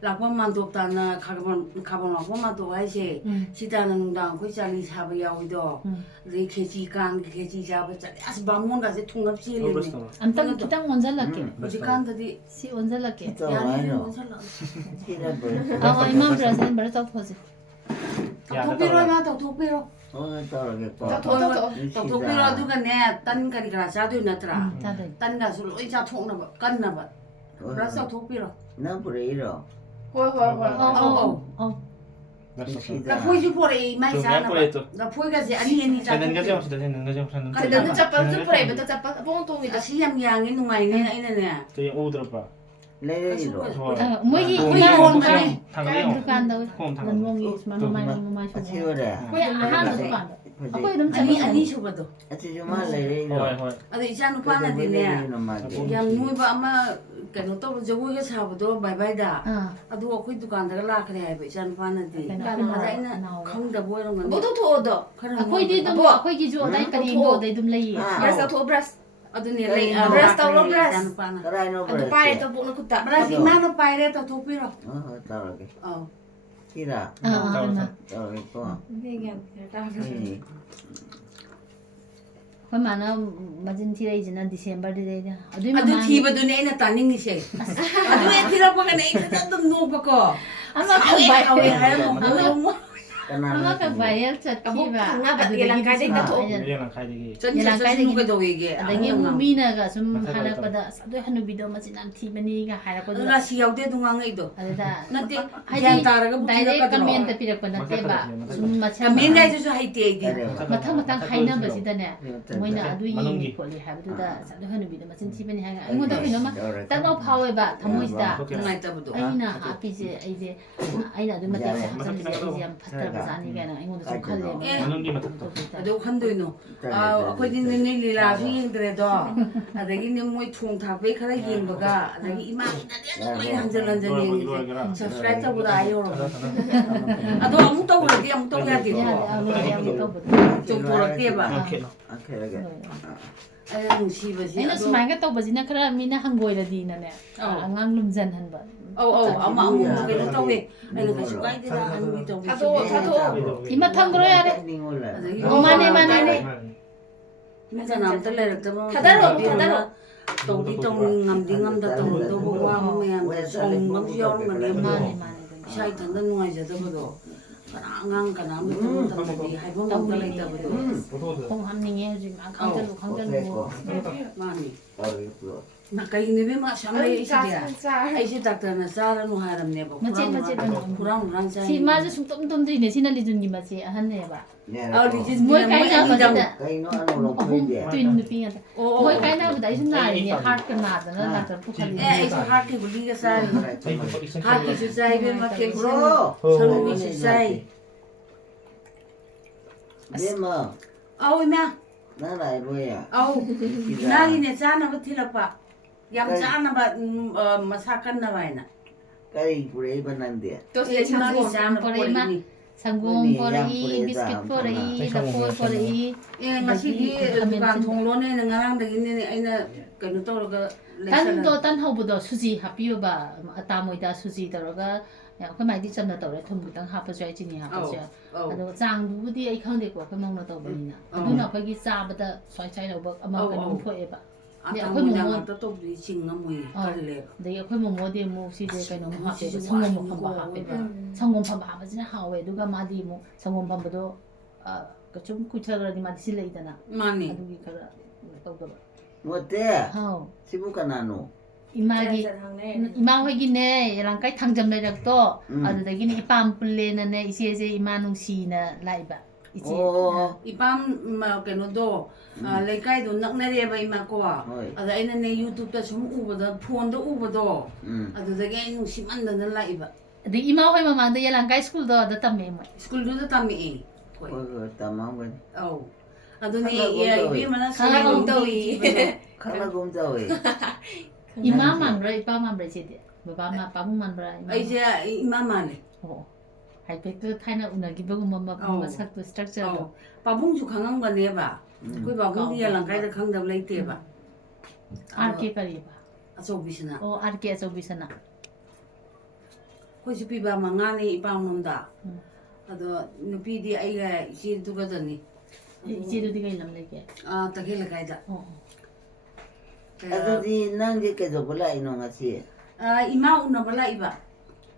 ꯂꯥꯛꯄꯝ ꯃꯥꯟꯇꯣꯞ ꯇꯥꯅ ꯈꯥꯕꯝ ꯂꯥꯛꯄꯝ ꯃꯥꯟꯇꯣꯞ ꯍꯥꯏꯁꯦ ꯁꯤ ꯇꯥꯅ ꯅꯨꯡꯗꯥꯡ ꯑꯩꯈꯣꯏ ꯆꯥꯂꯤ ꯁꯥꯕ ꯌꯥꯎꯏꯗꯣ ꯑꯗꯩ ꯈꯦꯆꯤ ꯀꯥꯡꯒꯤ ꯈꯦꯆꯤ ꯆꯥꯕ ꯆꯠꯂꯦ ꯑꯁ ꯕꯥꯃꯣꯟꯒꯁꯦ ꯊꯨꯡꯅꯕ ꯆꯦꯜꯂꯤꯅꯦ ꯑꯝꯇꯪ ꯈꯤꯇꯪ ꯑꯣꯟꯁꯤꯜꯂꯛꯀꯦ ꯍꯧꯖꯤꯛꯀꯥꯟꯗꯗꯤ ꯁꯤ ꯑꯣꯟꯁꯤꯜꯂꯛꯀꯦ ꯌꯥꯅꯤ ꯑꯣꯟꯁꯜꯂꯛꯑꯣ ꯑꯧ ꯏꯃꯥ ꯕ꯭ꯔꯁ ꯍꯦꯟꯕꯔ ꯇꯧꯊꯣꯛꯁꯤ ꯇꯧꯊꯣꯛꯄꯤꯔꯣ ꯏꯃꯥ ꯇꯧꯊꯣꯛꯄꯤꯔꯣ ꯍꯣꯏ ꯇꯧꯔꯒꯦꯀꯣ. ꯇꯧꯊꯣꯛꯄꯤꯔꯣ ꯑꯗꯨꯒꯅꯦ ꯇꯟ ꯀꯔꯤ ꯀꯔꯥ ꯆꯥꯗꯣꯏ ꯅꯠꯇ꯭ꯔꯥ ꯆꯥꯗꯣꯏ ꯇꯟꯒꯁꯨ ꯂꯣꯏ ꯆꯥꯊꯣꯛꯅꯕ ꯀꯟꯅꯕ ꯕ꯭ꯔꯁ ꯇꯧꯊꯣꯛꯄꯤꯔꯣ ꯅꯪ ꯄꯨꯔꯛꯏꯔꯣ? ꯍꯣꯏ ꯑꯧ ꯂꯐꯣꯏꯁꯨ ꯄꯣꯔꯛꯏ ꯏꯃꯥ ꯆꯥꯅꯕ ꯂꯐꯣꯏꯒꯁꯦ ꯑꯅꯤ ꯁꯦꯟꯗꯟꯒꯁꯦ ꯆꯥꯊꯣꯛꯄꯤꯔꯣ ꯌꯦꯡꯉꯣ ꯁꯤꯗ ꯁꯦꯟꯗꯟꯒꯁꯦ ꯌꯦꯡꯉꯣ ꯁꯦꯟꯗꯟ ꯁꯤꯗꯅ ꯆꯞꯄꯜꯁꯨ ꯄꯨꯔꯛꯏꯕꯗꯣ ꯆꯞꯄꯜ ꯑꯄꯣꯡ ꯇꯣꯡꯉꯤꯗꯣ ꯑꯁꯤ ꯌꯥꯝ ꯌꯥꯡꯉꯦ ꯅꯨꯡꯉꯥꯏꯅꯦ ꯑꯩꯅꯅꯦ ꯎꯗ꯭ꯔꯕ ꯂꯩꯔꯛꯏꯔꯣ? ꯃꯣꯏꯒꯤ ꯑꯩꯈꯣꯏ ꯏꯃꯥ ꯌꯣꯟꯕꯅꯦ ꯗꯨꯀꯥꯟꯗ ꯂꯝꯂꯣꯡꯒꯤ ꯁꯨꯃꯥꯏꯅ ꯃꯃꯥꯏ ꯑꯁꯤ ꯁꯨꯝ ꯑꯣꯏꯔꯦ. ꯑꯩꯈꯣꯏ ꯑꯍꯥꯟꯕ ꯗꯨꯀꯥꯟꯗ ꯑꯩꯈꯣꯏ ꯑꯗꯨꯝ ꯑꯅꯤ ꯁꯨꯕꯗꯣ ꯑꯁꯤꯁꯨ ꯃꯥ ꯂꯩꯔꯛꯏꯔꯣ? ꯍꯣꯏ ꯑꯗꯣ ꯏꯆा ꯅꯨꯄꯥꯅꯗꯤꯅꯦ ꯂꯩꯔꯛꯏꯅꯣ ꯃꯥꯗꯤ? ꯌꯥꯝ ꯅꯣꯏꯕ ꯑꯃ ꯀꯩꯅꯣ ꯇꯧꯕ ꯖꯒꯣꯏꯒ ꯁꯥꯕꯗꯣ ꯕꯥꯏꯗ ꯑꯗꯨ ꯑꯩꯈꯣꯏ ꯗꯨꯀꯥꯟꯗꯒ ꯂꯥꯛꯈ꯭ꯔꯦ ꯍꯥꯏꯕ ꯏꯆा ꯅꯨꯄꯥꯅꯗꯤ ꯑꯗ ꯑꯩꯅ ꯈꯪꯗꯕ ꯑꯣꯏꯔꯝꯒꯅꯤ ꯑꯕꯣꯛ ꯇꯧꯊꯣꯛꯑꯣꯗꯣ ꯈꯔ ꯑꯩꯈꯣꯏꯗꯤ ꯑꯗꯨꯝ ꯑꯩꯈꯣꯏꯒꯤꯁꯨ ꯑꯗꯥꯏ ꯄꯔꯦꯡꯗꯣ ꯑꯗꯩ ꯑꯗꯨꯝ ꯂꯩꯌꯦ ꯕ꯭ꯔꯁ ꯇꯧꯊꯣꯛꯑꯣ ꯕ꯭ꯔꯁ ꯑꯗꯨꯅꯦ ꯕ꯭ꯔꯁ ꯇꯧꯔꯣ ꯕ꯭ꯔꯁ. ꯏꯆा ꯅꯨꯄꯥꯅ ꯀꯗꯥꯏꯅꯣ ꯑꯗꯨ ꯄꯥꯏꯔꯦ ꯇꯧꯕꯣꯛꯅ ꯈꯨꯠꯇ ꯕ꯭ꯔꯁ ꯏꯃꯥꯅ ꯄꯥꯏꯔꯦ ꯇꯧꯊꯣꯛꯄꯤꯔꯣ ꯍꯣꯏ ꯇꯧꯔꯒꯦ. ꯑꯧ ꯁꯤꯔꯥ? ꯇꯧꯔꯒꯦꯀꯣ. ꯑꯩꯈꯣꯏ ꯃꯥꯅ ꯃꯆꯤꯟ ꯊꯤꯔꯛꯏꯁꯤꯅ ꯗꯤꯁꯦꯝꯕꯔꯗꯨꯗꯩꯗ ꯑꯗꯨꯏ ꯑꯗꯨ ꯃꯃꯥꯡ ꯊꯤꯕꯗꯨꯅꯦ ꯑꯩꯅ ꯇꯥꯅꯤꯡꯉꯤꯁꯦ ꯑꯗꯨ ꯍꯦꯛ ꯊꯤꯔꯛꯄꯒꯅꯦ ꯑꯩ ꯑꯗꯨꯝ ꯅꯣꯛꯄꯀꯣ ꯑꯃꯈꯛ ꯍꯥꯎꯋꯦ ꯍꯥꯏꯔꯝꯃꯣ ꯑꯃꯈꯛ ꯚꯥꯏꯔꯦꯜ ꯑꯕꯣꯛ ꯆꯠꯈꯤꯕ ꯈꯪꯅꯕ ꯑꯗꯨꯗꯒꯤꯗꯤ ꯌꯦꯂꯪꯀꯥꯏꯗꯩ ꯁꯨꯝ ꯇꯥꯊꯣꯛꯑꯣ. ꯑꯩꯅ ꯌꯦꯂꯪꯀꯥꯏꯗꯒꯤ ꯆꯠꯁꯅꯨ ꯀꯩꯗꯧꯋꯦꯒꯦ ꯑꯗꯒꯤ ꯑꯃꯨꯛ ꯃꯤꯅꯒ ꯁꯨꯝ ꯍꯥꯏꯔꯛꯄꯗ ꯑꯁ ꯑꯗꯨꯏ ꯍꯅꯨꯕꯤꯗꯣ ꯃꯆꯤꯟ ꯌꯥꯝ ꯊꯤꯕꯅꯤꯒ ꯍꯥꯏꯔꯛꯄꯗꯨꯗ ꯔꯥꯁꯤ ꯌꯥꯎꯗꯦ ꯑꯗꯨ ꯉꯥꯡꯉꯛꯏꯗꯣ ꯑꯗꯨꯗ ꯅꯠꯇꯦ ꯍꯥꯏꯗꯤ ꯒ꯭ꯌꯥꯟ ꯇꯥꯔꯒ ꯗꯥꯏꯔꯦꯛ ꯄꯨꯊꯤꯔꯛꯀꯗ꯭ꯔꯣ ꯀꯃꯦꯟꯇ ꯄꯤꯔꯛꯄ ꯅꯠꯇꯦꯕ ꯁꯨꯝ ꯀꯃꯦꯟ ꯒꯥꯏꯗꯨꯁꯨ ꯍꯩꯇꯦ ꯑꯩꯗꯤ ꯃꯊꯪ ꯍꯥꯏꯅꯕꯁꯤꯗꯅꯦ ꯃꯣꯏꯅ ꯑꯗꯨ ꯌꯦꯡꯉꯤ ꯈꯣꯠꯂꯤ ꯍꯥꯏꯕꯗꯨꯗ ꯑꯗꯨ ꯍꯅꯨꯕꯤꯗꯣ ꯃꯆꯤꯟ ꯊꯤꯕꯅꯤ ꯍꯥꯏꯔꯒ ꯑꯩꯉꯣꯟꯗ ꯀꯩꯅꯣꯝꯃ ꯇꯛꯅꯧ ꯐꯥꯎꯋꯦꯕ ꯊꯃꯣꯏꯁꯤꯗ ꯅꯨꯡꯉꯥꯏꯇꯕꯗꯣ ꯑꯩꯅ ꯍꯥꯞꯄꯤꯁꯦ ꯑꯩꯅ ꯑꯗꯨ ꯃꯇꯦꯛꯁꯦ ꯍꯥꯞꯆꯜꯂꯤꯁꯦ ꯑꯩꯁꯦ ꯌꯥꯝ ꯐꯠꯇ꯭ꯔꯕꯖꯥꯠꯅꯤ ꯀꯥꯏꯅ ꯑꯩꯉꯣꯟꯗ ꯁꯨꯝ ꯈꯜꯂꯦꯕ ꯃꯅꯨꯡꯒꯤ ꯃꯊꯛꯇꯣ ꯑꯗꯨ ꯈꯟꯗꯣꯏꯅꯣ ꯑꯩꯈꯣꯏꯗꯤ ꯅꯦ ꯂꯤꯂꯥꯁꯨ ꯌꯦꯡꯗ꯭ꯔꯦꯗꯣ ꯑꯗꯒꯤꯅꯦ ꯃꯣꯏ ꯊꯣꯡ ꯊꯥꯛꯄꯩ ꯈꯔ ꯌꯦꯡꯕꯒ ꯑꯗꯒꯤ ꯏꯃꯥꯒꯤꯗꯗꯤ ꯑꯗꯨꯝ ꯑꯩ ꯍꯟꯖꯤꯟ ꯌꯦꯡꯉꯤꯁꯦ ꯁꯕꯁꯀ꯭ꯔꯥꯏꯕ ꯇꯧꯕꯗ ꯑꯥ ꯌꯧꯔꯕꯅꯤ ꯑꯗꯣ ꯑꯃꯨꯛ ꯇꯧꯈ꯭ꯔꯗꯤ ꯑꯃꯨꯛ ꯇꯧ ꯌꯥꯗꯦꯀꯣ ꯆꯣꯡꯊꯣꯔꯛꯇꯦꯕ ꯑꯩꯅ ꯅꯨꯡꯁꯤꯕꯁꯤ ꯑꯩꯅ ꯁꯨꯃꯥꯏꯅ ꯇꯧꯕꯁꯤꯅ ꯈꯔ ꯃꯤꯅ ꯍꯪꯒꯣꯏꯔꯗꯤꯅꯅꯦ ꯑꯉꯥꯡ ꯂꯨꯝꯖꯟꯍꯟꯕ ꯑꯧ ꯑꯃꯨꯛ ꯀꯩꯅꯣ ꯇꯧꯋꯦ ꯑꯩꯅ ꯀꯩꯁꯨ ꯀꯥꯏꯗꯦꯗ ꯑꯍꯟꯒꯤ ꯊꯥꯗꯣꯛꯑꯣ. ꯏꯃꯥ ꯊꯝꯈ꯭ꯔꯣ ꯌꯥꯔꯦ ꯑꯣ ꯃꯥꯅꯦ ꯃꯤ ꯀꯅꯥꯝꯇ ꯂꯩꯔꯛꯇꯕ ꯊꯥꯗꯔꯣ. ꯇꯧꯗꯤ ꯇꯧꯅꯤꯡ ꯉꯝꯗꯤ ꯉꯝꯗ ꯇꯧꯅꯤꯡꯗꯧꯕ ꯋꯥꯕ ꯃꯌꯥꯝꯗꯣ ꯁꯥꯎꯅꯤꯡꯕ ꯑꯃꯁꯨ ꯌꯥꯎꯔꯝꯒꯅꯦꯕ ꯃꯥꯅꯦ ꯏꯁꯥ ꯏꯊꯟꯇ ꯅꯨꯡꯉꯥꯏꯖꯗꯕꯗꯣ ꯑꯉꯥꯡ ꯀꯅꯥꯝ ꯂꯩꯇꯕ ꯃꯇꯝꯗꯗꯤ ꯍꯥꯏꯐꯝ ꯑꯝꯇ ꯂꯩꯇꯕꯗꯣ ꯈꯣꯡ ꯍꯥꯝꯅꯤꯡꯉꯦ ꯍꯧꯖꯤꯛ ꯃꯥ ꯈꯪꯖꯜꯂꯨ ꯃꯥꯅꯤ ꯀꯩꯒꯤꯅꯣ ꯏꯕꯦꯝꯃ ꯑꯁ ꯌꯥꯝ ꯂꯩꯔꯛꯏꯁꯤꯗꯤ ꯑꯩꯁꯦ ꯗꯥꯛꯇꯔꯅ ꯆꯥꯔꯅꯨ ꯍꯥꯏꯔꯝꯅꯦꯕ ꯍꯨꯔꯥꯟ ꯁꯤ ꯃꯥꯁꯨ ꯁꯨꯡꯇꯨꯝ ꯇꯨꯝꯗ꯭ꯔꯤꯅꯦ ꯁꯤꯅ ꯂꯤꯖꯨꯟꯒꯤ ꯃꯆꯦ ꯑꯍꯟꯅꯦꯕ ꯃꯣꯏ ꯃꯣꯏ ꯀꯥꯏꯅꯕꯁꯤꯗ ꯀꯩꯅꯣ ꯑꯍꯨꯝ ꯇ꯭ꯋꯤꯟ ꯅꯨꯄꯤ ꯉꯥꯛꯇ ꯃꯣꯏ ꯀꯥꯏꯅꯕꯗ ꯑꯩꯁꯨ ꯅꯥꯔꯤꯅꯦ ꯍꯥꯔꯠꯀ ꯅꯥꯗꯅ ꯗꯥꯛꯇꯔ ꯄꯨꯈꯠꯂꯤꯅꯦ ꯑꯩꯁꯨ ꯍꯥꯔꯠꯀꯤ ꯒꯨꯂꯤꯒ ꯆꯥꯔꯤ ꯍꯥꯔꯠꯀꯤꯁꯨ ꯆꯥꯏ ꯏꯕꯦꯝꯃ ꯀꯦꯜꯁꯤꯌꯝ ꯁꯔꯨꯒꯤꯁꯨ ꯆꯥꯏ ꯕꯦꯝꯃ ꯑꯧ ꯏꯃꯥ ꯅꯪ ꯂꯥꯛꯏꯕꯣꯌꯦ? ꯑꯧ ꯏꯃꯥꯒꯤꯅꯦ ꯆꯥꯅꯕ ꯊꯤꯜꯂꯛꯄ ꯌꯥꯝ ꯆꯥꯅꯕ ꯃꯁꯥ ꯀꯟꯅꯕ ꯍꯥꯏꯅ ꯀꯔꯤ ꯄꯨꯔꯛꯏꯕ ꯅꯪꯗꯤ? ꯏꯃꯥꯒꯤ ꯆꯥꯅꯕ ꯄꯣꯔꯛꯏꯅꯤ संगोम पोरई बिस्किट पोरई लफोई पोरई ए ngasidi dukan thong lone na ngarang dagi ne aina kaino tawraga tan do tan hobdo suji hapiyo ba atamoida suji tawraga ꯑꯩꯈꯣꯏ ꯃꯥꯏꯗꯤ ꯆꯝꯅ ꯇꯧꯔꯦ ꯊꯨꯝ ꯈꯤꯇꯪ ꯍꯥꯞꯄꯁꯨ ꯌꯥꯏ ꯆꯤꯅꯤ ꯍꯥꯞꯄꯁꯨ ꯌꯥꯏ ꯑꯗꯣ ꯆꯥꯡꯗꯨꯕꯨꯗꯤ ꯑꯩ ꯈꯪꯗꯦꯀꯣ ꯑꯩꯈꯣꯏ ꯃꯧꯅ ꯇꯧꯕꯅꯤꯅ ꯑꯗꯨꯅ ꯑꯩꯈꯣꯏꯒꯤ ꯆꯥꯕꯗ ꯁ꯭ꯋꯥꯏ ꯁ꯭ꯋꯥꯏ ꯂꯧꯕ ꯑꯃ ꯀꯩꯅꯣꯝ ꯊꯣꯛꯑꯦꯕ 아무나 갖다 또 징나 뭐이 갈래. 근데 ꯑꯩꯈꯣꯏ ꯃꯣꯃꯣꯗꯤ ꯑꯃꯨꯛ ꯁꯤꯁꯦ ꯀꯩꯅꯣ ꯍꯥꯞꯄꯦꯕ ꯁꯪꯒꯣꯝ ꯐꯝꯕ ꯍꯥꯞꯄꯦꯕ ꯁꯪꯒꯣꯝ ꯐꯝꯕ ꯍꯥꯞꯄꯁꯤꯅ ꯍꯥꯎꯋꯦ ꯑꯗꯨꯒ ꯃꯥꯗꯤ ꯑꯃꯨꯛ ꯁꯪꯒꯣꯝ ꯐꯝꯕꯗꯣ ꯁꯨꯝ ꯀꯨꯏꯊꯈ꯭ꯔꯗꯤ ꯃꯥꯗꯤ ꯁꯤꯜꯂꯛꯏꯗꯅ 마네. ꯑꯗꯨꯒꯤ ꯈꯔ ꯇꯧꯗꯕ 못돼. ꯍꯥꯎ 시부가나노. 이마기 이마 회기네 랑까이 당점 매력도 아두다기는 이밤 불레는네 이시에제 이마 농시나 라이바 이지 이밤 그노도 레카이도 낙나리에바 이마고와 아다 아이네 유튜브다 좀 우보다 폰도 우보도 아두다기 아이는 심한다는 라이바 근데 이마 회마 만데 랑까이 스쿨도 아다 땀메 뭐 스쿨도 땀이 그거 담아본. 어 아두니 야 이비만한 강아공더위 카라곰자위. 이마 만브라 이빠 만브라 제데 바바마 바무 만브라 이제 이마만에 하이펙트 타이나 우나기버고 마삭도 스트럭처도 바봉주 강한 거 내봐 그 바봉이 랑까이도 강답 레이트해봐 아르케 까리바 아소비시나 아르케 아소비사나 거기 비바 망하니 이밤놈다 아도 누피디 아이가 이제 두거더니 이제도 디가 일남내게 아 딱힐 가이다 아저씨 난게 계속 몰라 이놈 같이. 아 이마 우나 발라 이바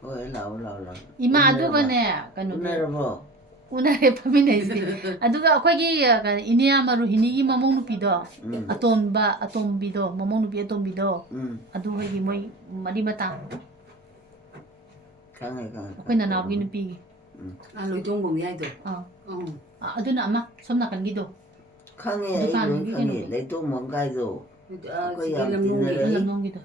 올라. 이마 아두가네 그노 오늘뭐 우나레 파미네지 아두가 아코기 이니야마루 히니기 마몽누피도 아톰비도 마몽누피 아톰비도 아두 회기 모이 마리바타 강해. 아코이나 나오기 누피 아 로이동봉이 아이도 아두나 아마 som나간기도 강해 이거 내또 뭔가도. 람농기도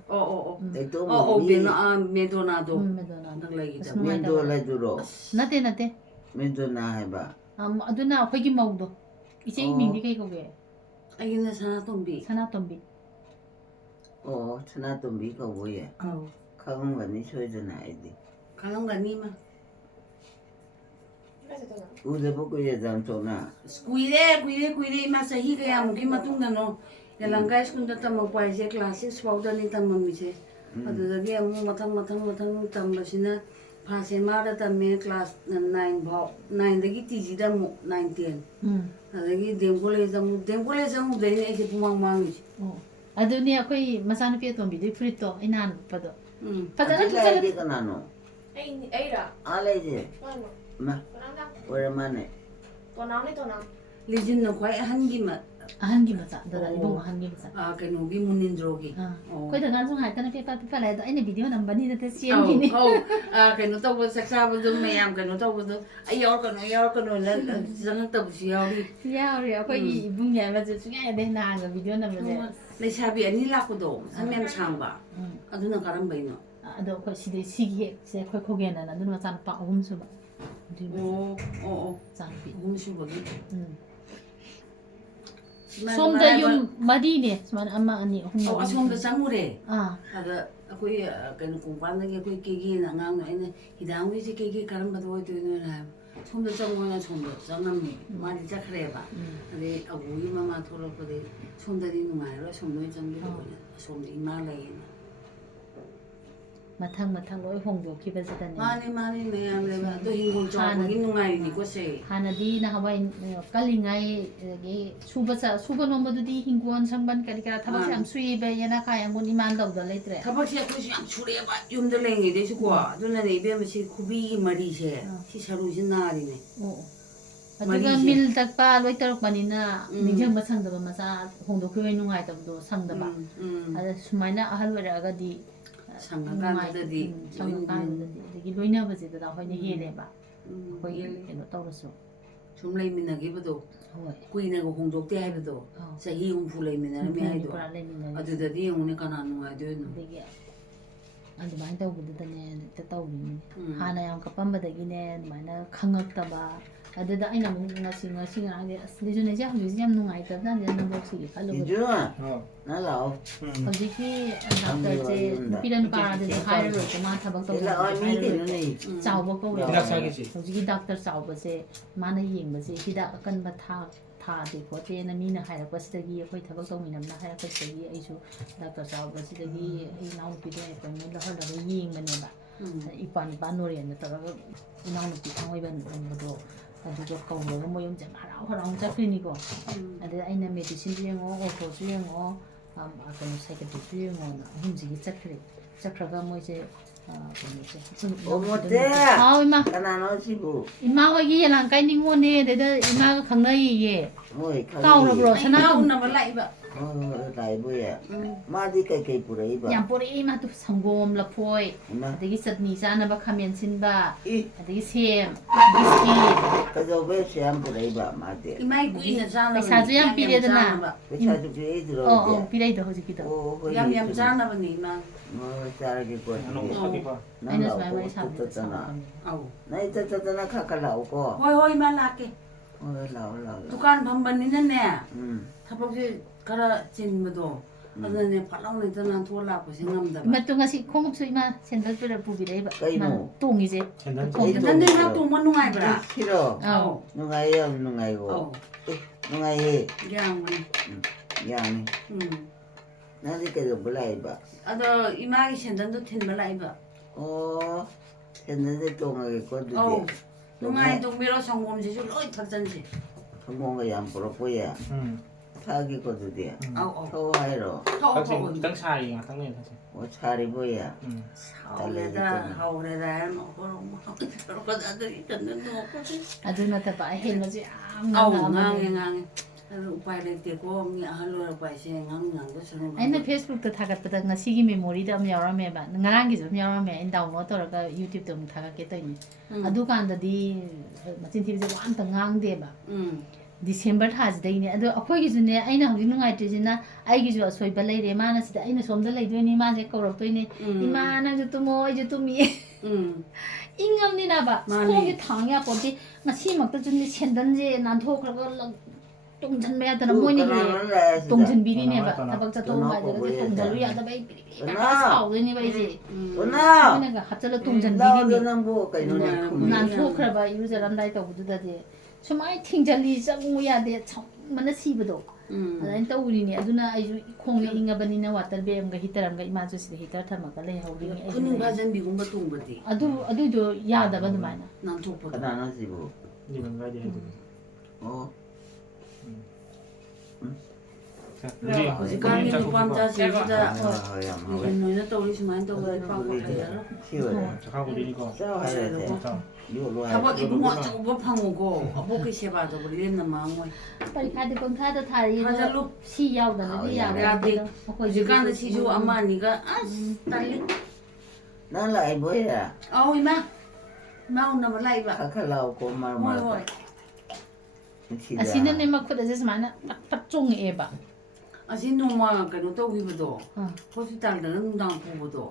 내또 베나 메도나도 메도나도 나글라기다 멘도라주로. 나테 멘도나 해봐. 아두나 아코기 마우도 이제 민디 그거게 아기는 사나tom비 사나톰비 천하도 미가 뭐야? 가공 거니 소이잖아 아이디. 가는 거 니마 우리 보고 예전 전화. kuire ima sahi kaya mugi matungda no yalangai skunda tamang paise class 6 fauda ni tamang mise adudagi amu mathang tambasina phase mara tamme class 9 bhaw 9 dagi tg da mu 9 10 adagi dengole jamu deni ese pumang mangi 아두니 아코이 마사누피 아톰비도 프리토 이난 파도 파자나 투자게 나노. 에이라 알레지. 마. 오랜만에. 또나오네 legend no kwai hangi ma 한기 맞아 너다 이봉 한기 맞아 kenogi munindrogi koy da ngan sung hai tan pe pa la da ine video nam bani da siam ni keno to bo saksa bo dum mayam keno to bo ayor keno la jang ta bu siyawi ya ri akoy ibung ya ma ju ya de na ga video nam le le sabi ani la ko do samyam changba aduna karam baino ado ko si de sigi se koy koge na na dun ma san pa hum su ba 장비 음식이 솜다 용 마디네 스만 아마 아니 홍 솜다 장물에 아다 아코이 그는 공부하는 게 그게 나가는 애는 이다음에 그게 가는 것도 어디는 솜다 장물나 솜다 장남이 많이 작래 봐 근데 아고이 마마 돌아보데 솜다리 누마로 솜노이 장비도 솜 이마라이나 마탕 로이 홍도키베스다네 많이 매암레가 또 hingun 쪽이 누가이니 고세 하나디 나 하와이 깔링아이 게 수바 nomba두디 hingun 상반 까리까 타박시 안 수입에 예나 가양군 이만 더도 레트레 타박시 아코시 안 추레바 юм들 랭이 되시고 누나네 이베면시 쿠비 머리세 시사루신 나리네 aduga mil takpa loi tarok manina ningjang basangdaba masa hongdokwe nungai tabdo sangdaba ada sumaina ahal waraga di 상가간다디 상가간다디 loinabase da hoine heleba hoi keno tawrasu 좀 레미나기보도 꾸이네고 홍독대 하이보도 자기 용풀 레미나미 하이도 아두다디 용네 가나 누가이도노 되게 ꯑꯗꯨꯃꯥꯏꯅ ꯇꯧꯕꯗꯨꯗꯅꯦ ꯍꯦꯛꯇ ꯇꯧꯔꯤꯅꯤ ꯍꯥꯟꯅ ꯌꯥꯝ ꯀꯞꯄꯝꯕꯗꯒꯤꯅꯦ ꯑꯗꯨꯃꯥꯏꯅ ꯈꯪꯉꯛꯇꯕ ꯑꯗꯨꯗ ꯑꯩꯅ ꯑꯃꯨꯛ ꯉꯁꯤ ꯉꯔꯥꯡꯗꯤ ꯑꯁ ꯂꯤꯖꯨꯅꯦꯁꯦ ꯍꯧꯖꯤꯛꯁꯦ ꯌꯥꯝ ꯅꯨꯡꯉꯥꯏꯇꯕꯖꯥꯠꯅꯤ ꯅꯝꯕꯣꯛꯁꯤꯒꯤ ꯈꯜꯂꯨꯕꯗ ꯍꯧꯖꯤꯛꯀꯤ ꯗꯥꯛꯇꯔꯁꯦ ꯅꯨꯄꯤꯔ ꯅꯨꯄꯥꯔꯗꯗꯤ ꯍꯥꯏꯔꯔꯣꯏꯀꯣ ꯃꯥ ꯊꯕꯛ ꯇꯧꯕ ꯆꯥꯎꯕ ꯀꯧꯋꯦ ꯍꯧꯖꯤꯛꯀꯤ ꯗꯥꯛꯇꯔ ꯆꯥꯎꯕꯁꯦ ꯃꯥꯅ ꯌꯦꯡꯕꯁꯦ ꯍꯤꯗꯥꯛ ꯑꯀꯟꯕ ꯊꯥꯗꯦ ꯈꯣꯠꯇꯦꯅ ꯃꯤꯅ ꯍꯥꯏꯔꯛꯄꯁꯤꯗꯒꯤ ꯑꯩꯈꯣꯏ ꯊꯕꯛ ꯇꯧꯃꯤꯟꯅꯕꯅ ꯍꯥꯏꯔꯛꯄꯁꯤꯗꯒꯤ ꯑꯩꯁꯨ ꯗꯥꯛꯇꯔ ꯆꯥꯎꯕꯁꯤꯗꯒꯤ ꯑꯩ ꯏꯅꯥꯎꯅꯨꯄꯤꯗꯣ ꯑꯦꯄꯣꯏꯟꯃꯦꯟ ꯂꯧꯍꯜꯂꯒ ꯌꯦꯡꯕꯅꯦꯕ ꯏꯄꯥ ꯅꯣꯔꯦꯟꯗ ꯇꯧꯔꯒ ꯏꯅꯥꯎꯅꯨꯄꯤ ꯊꯥꯡꯃꯩꯕꯟ ꯒꯨꯝꯕꯗꯣ ꯑꯗꯨꯒ ꯀꯧꯔꯒ ꯃꯣꯏ ꯌꯨꯝꯁꯦ ꯍꯔꯥꯎ ꯆꯠꯈ꯭ꯔꯤꯅꯤꯀꯣ ꯑꯗꯨꯗ ꯑꯩꯅ ꯃꯦꯗꯤꯁꯤꯟꯁꯨ ꯌꯦꯡꯉꯣ ꯑꯣꯔꯊꯣꯁꯨ ꯌꯦꯡꯉꯣ 그럼 사이코도 유용한 움직이 짝크가 뭐 이제 어머때 이마 까나노 지부 이마 거기 얘랑 까이닝고네 내가 이마가 강나이 얘 뭐이 까오라브로 Ai mau 사나 na malai ba. 라이브야 마디 까이까이 뿌레이바 양보리 이마도 성공 라포이 나 되게 sad니 자나바 카면 신바 이 되게 샘 비스킷 가져베 시암 뿌레이바 마디 I mai kui na jana. Paisa도 양 비례드나 배차도 비에 어어 들어오지 비례도 허지기도 오 거기 Yam yam jana ba ni ma. 뭐 자르게 거 Anong sabi pa? 아이는 말 많이 떴잖아 사는 Au. 나 이따 카칼라오고 Hoi hoi ma la ke. 라올라 Dukan phamban ni na ne. 음 Thapok ji kara chin ba do. Adana ne phalau ne tan thua la ko sing ngam da ba. 이마 또 같이 공급수 이마 샌들 뿌려 부비래 봐 까이노. 똥이제 Sandal. Dan din ha tu mo nungai ba. 싫어 어 누가요 Au. 누가요 누가해 Gyang ma. 양이 나도 그래도 몰라이바 Ado ima gi sendan do thin ba lai ba. 어 했는데 동하게 거두지 Au. Nungai tu miro songom ji ju loi thak jan ji. 성공가 양 보러보야 타기 거두지 Au au. 토하이로 Thau Kasi thau. tang sari nga tang nen kasi. 뭐 차리 보야 Hau le da hau le da no ko mo. Ko da da itan no ko. 아들나 봐 헬로지 Au 암나 ngang ngang. Upai le te ko mi halo upai se ngang ngang do sunu. 아이는 페이스북도 다갔다 나 시기 메모리도 좀 여러매 봐 나랑기 좀 여러매 엔 다운로드 돌아가 유튜브도 좀 다갔게 떠니 아두간다디 마친 TV에 완전 ngang 봐 디셈버 타즈데이네 아도 아코이기즈네 아이나 허기 누가이트지나 아이기즈 소이바 레레 마나시다 아이나 솜다 레이드니 마제 거럽도이네 이마나주 투모 이제 투미 잉엄니나 봐 스코기 당야 버디 마시 막다 준니 챈던지 난토크라가 똥전매야더나 뭐니 그래 동전비리네 봐 타박자 동가지고 동전로 야다 바이 비리비리 사오더니 바이지 누나 내가 합절로 동전비리네 나오는 뭐 까이노냐 난토크라바 유저란다이 떠부두다지 수마이 팅절리 짱우야데 참만나 시버도 아니 떠우리니 아두나 아이주 콩에 잉가바니나 와터베엄가 히터람가 이마주시데 히터 타마가 레 하우리니 Kunung bhajan bi gumba tung ba ti. 아두도 야다바 두마이나 Nan thok pa. 까나노 지부 Hindi man gaya din. 어 Kan ni pam cha si da. 야 뭐 Noi na to ri suman to ba pa ko thaya. 키워야 Saka ko din ko. 싸워야 돼 이거 Thaba i bu ma ba phangu ko. Abo ki seba do ri na ma ngoi. 파리카드 공카도 타리 하잘로. 시 야우다는데 야다 Jikan da si ju amma ni ga as tali. 난 라이브야 Au ima. Mau na malai ba. 카칼라오고 Hoi 말말 hoi. 아시는 내마 코다제 스마나 딱딱 종에 봐 Asin no ma ka no to wi ba do. Hospital da nang dang pu ba do.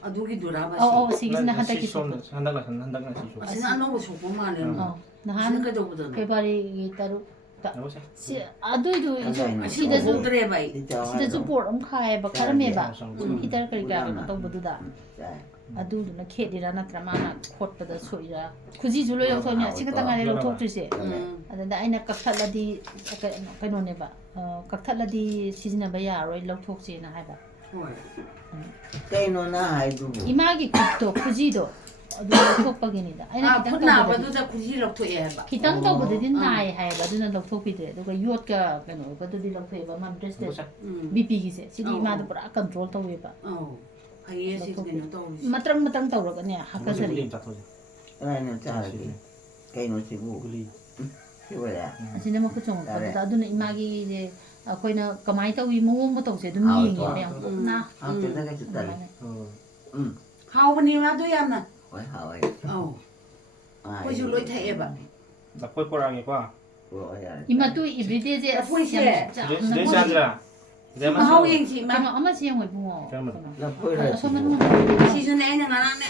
Adu gi dura ba si. 어 시기스나 하다기 Handak na si Sho. Asin ano ko so ko ma le. Asin 나한 ka do ba do. 페바리 따로 Ano siya? 시 아두도 이제 Asin 시대주 so dre ba i. 시대주 보름 카에 봐 카르메 봐 히터 그리가 또부두다 아두도나 케디라 나트라마나 콧바다 소이라 굳이 줄로 영선이야 지금 당안에 로톡주시 아데 아이나 깍탈라디 그노네 봐 깍탈라디 시즈나바 야로이 로톡지나 하바 Hoi. 까이노나 하이두부 이마기 굿도 굳이도 어디 로톡박이니다 아이나 Ah, 기땅 phun nào ba 떠보다 du da kuji lok to e ba. 기땅 떠보다디 나이 하이바 두나 로톡비데 누가 유엇가 그노 그도디 로톡이바 맘 드레스 Ano siya? 비피기세 시디 이마도 뿌라 컨트롤 떠위바 Oh. Ai si ke no to. 마트랑 떠러가네 Ano siya? 하카서리 Gulim sa to siya. 라이노 짜르기 까이노 지부 Guli. 키워야 ꯑꯁꯤꯅ ꯃꯈꯨꯠ ꯆꯣꯡꯉꯛꯄꯗꯨꯗ ꯑꯗꯨꯅ ꯏꯃꯥꯒꯤ ꯑꯩꯈꯣꯏꯅ ꯀꯃꯥꯏꯅ ꯇꯧꯏ ꯃꯑꯣꯡ ꯃꯇꯧꯁꯦ ꯑꯗꯨꯝ ꯌꯦꯡꯉꯦꯕ ꯌꯥꯝ ꯀꯨꯞꯅ 아무튼 주다리 Hau ba ni ma do yam na. 왜 하와이 Oh. Ko ju loi thai e ba. Dapoy porang ko. 뭐야 이마도 이브리데제 Dili siya andra. Dili Ma hau man yeng si ma. 그러면 엄마 지영 왜 붕어 나 보이라 소문 Si ju ne na na ne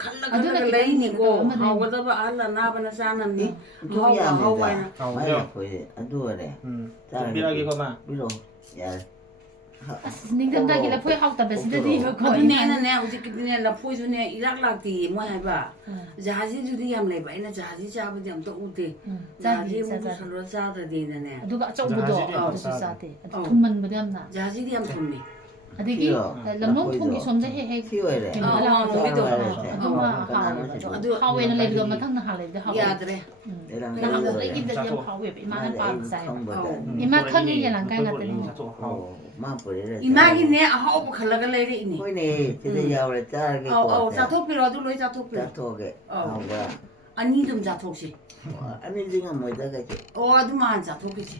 khalla khalla lai ni ko. Hau ba da ba ala na ba na sa nam ni. Hau ba na. 마야 보이 아두어래 Bilagi ko ma. 밀어 야 닝담다기라 포에 하우다 베스데디 이거 Ko ne na ne hu ji ki ne la phoi ju ne irak lak ti mo hai ba. Jahazi ju di yam lai ba ina jahazi cha ba jam to u te. Jahazi mu du san ro cha da de na ne. 누가 어쩌고도 어디서 싸대 돈만 무렴나 Jahazi di yam thum ni. ꯑꯗꯒꯤ ꯂꯝꯂꯣꯡ ꯊꯣꯡꯒꯤ ꯁꯣꯝꯗ ꯍꯦꯛ ꯍꯦꯛ 튀어야 ꯀꯩꯅꯣ 어, ꯑꯂꯥꯛꯄꯗꯣ 거기도. ꯑꯗꯨꯃ ꯍꯥꯎꯋꯦꯕ ꯑꯗꯨ ꯍꯥꯎꯋꯦꯅ ꯂꯩꯕꯗꯣ ꯃꯊꯪ ꯅꯍꯥꯟ ꯂꯩꯕꯗꯣ ꯍꯥꯎꯋꯦ ꯌꯥꯗ꯭ꯔꯦ ꯅꯍꯥꯟꯗꯒꯤꯗꯗꯤ ꯌꯥꯝ ꯍꯥꯎꯋꯦꯕ 이마는 ꯄꯥꯝ ꯆꯥꯏꯕ ꯈꯪꯕꯗ 이마 ꯈꯪꯉꯤ ꯌꯦꯂꯥꯡꯀꯥꯏ ꯉꯥꯛꯇꯅꯤ ꯃꯥ ꯄꯨꯔꯦꯔ 이마기네 아하오버 갈라가 레이네. ꯍꯣꯏꯅꯦ ꯁꯤꯗ ꯌꯥꯎꯔꯦ ꯆꯥꯔꯒꯦꯀꯣ 아우 자토피로 아주 로이 자토피. ꯆꯥꯊꯣꯛꯑꯒꯦ ꯍꯥꯎꯕ꯭ꯔꯥ 아니 좀 자토시. ꯑꯅꯤꯗꯤ ꯉꯝꯃꯣꯏꯗ 그치 아두만 자토피지.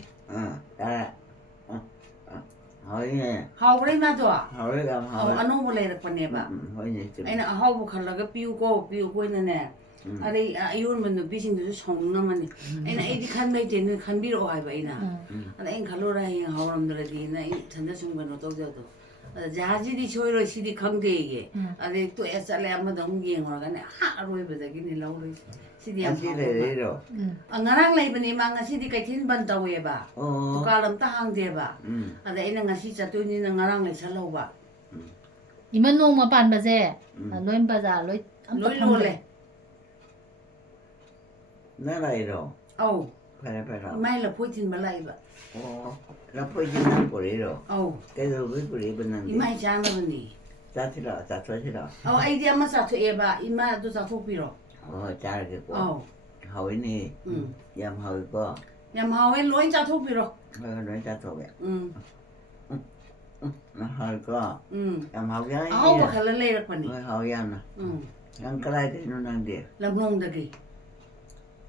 ꯇꯥꯔꯦ ꯍꯣꯏꯅꯦ 하오브레 마도. ꯍꯥꯎꯔꯦ ꯌꯥꯝ ꯍꯥꯎꯔꯦ 아노버 레이럭ꯄ네바. ꯍꯣꯏꯅꯦ ꯆꯨꯝꯃꯦ 아이나 아하오버 갈라가 삐우고 있는데. 아래 아이온만 누비신도 성능나만이. 아이나 에디 칸메이테는 칸비로 하이바 아이나. 아이나 칼로라 히 하오람들이 나 전자 중간으로 떠져도. 자지디 초이로 시디 강대에게. 아래 또 에살레 한번 넘기는 거가네. 하루에버다기니 라우리. 시디 한 안시래래로 nga랑 laibani ma ngasi di kaitin ban tawe ba to kalam ta hang de ba ada ina ngasi chatuni na ngarang lai salau ba 이만 농마 반바제 로인 바자 로이 loi lo le 나라이로 au 페라페라 mai la poitin ba lai ba 라포이지난 뿌리로 au 그래도 왜 뿌리 i 입었는데 mai chana ba ni 짜치라 짜치라 au ai dia ma sa to e ba i ma do sa to piro 잘겠고 au 하위니 얌 하위고 yam hawe loi cha to piro 너희 짜토게 나 하위고 얌 하위야 au ba khala le rak pani 너희 하위야나 양 그라이 되는데 lam long da gi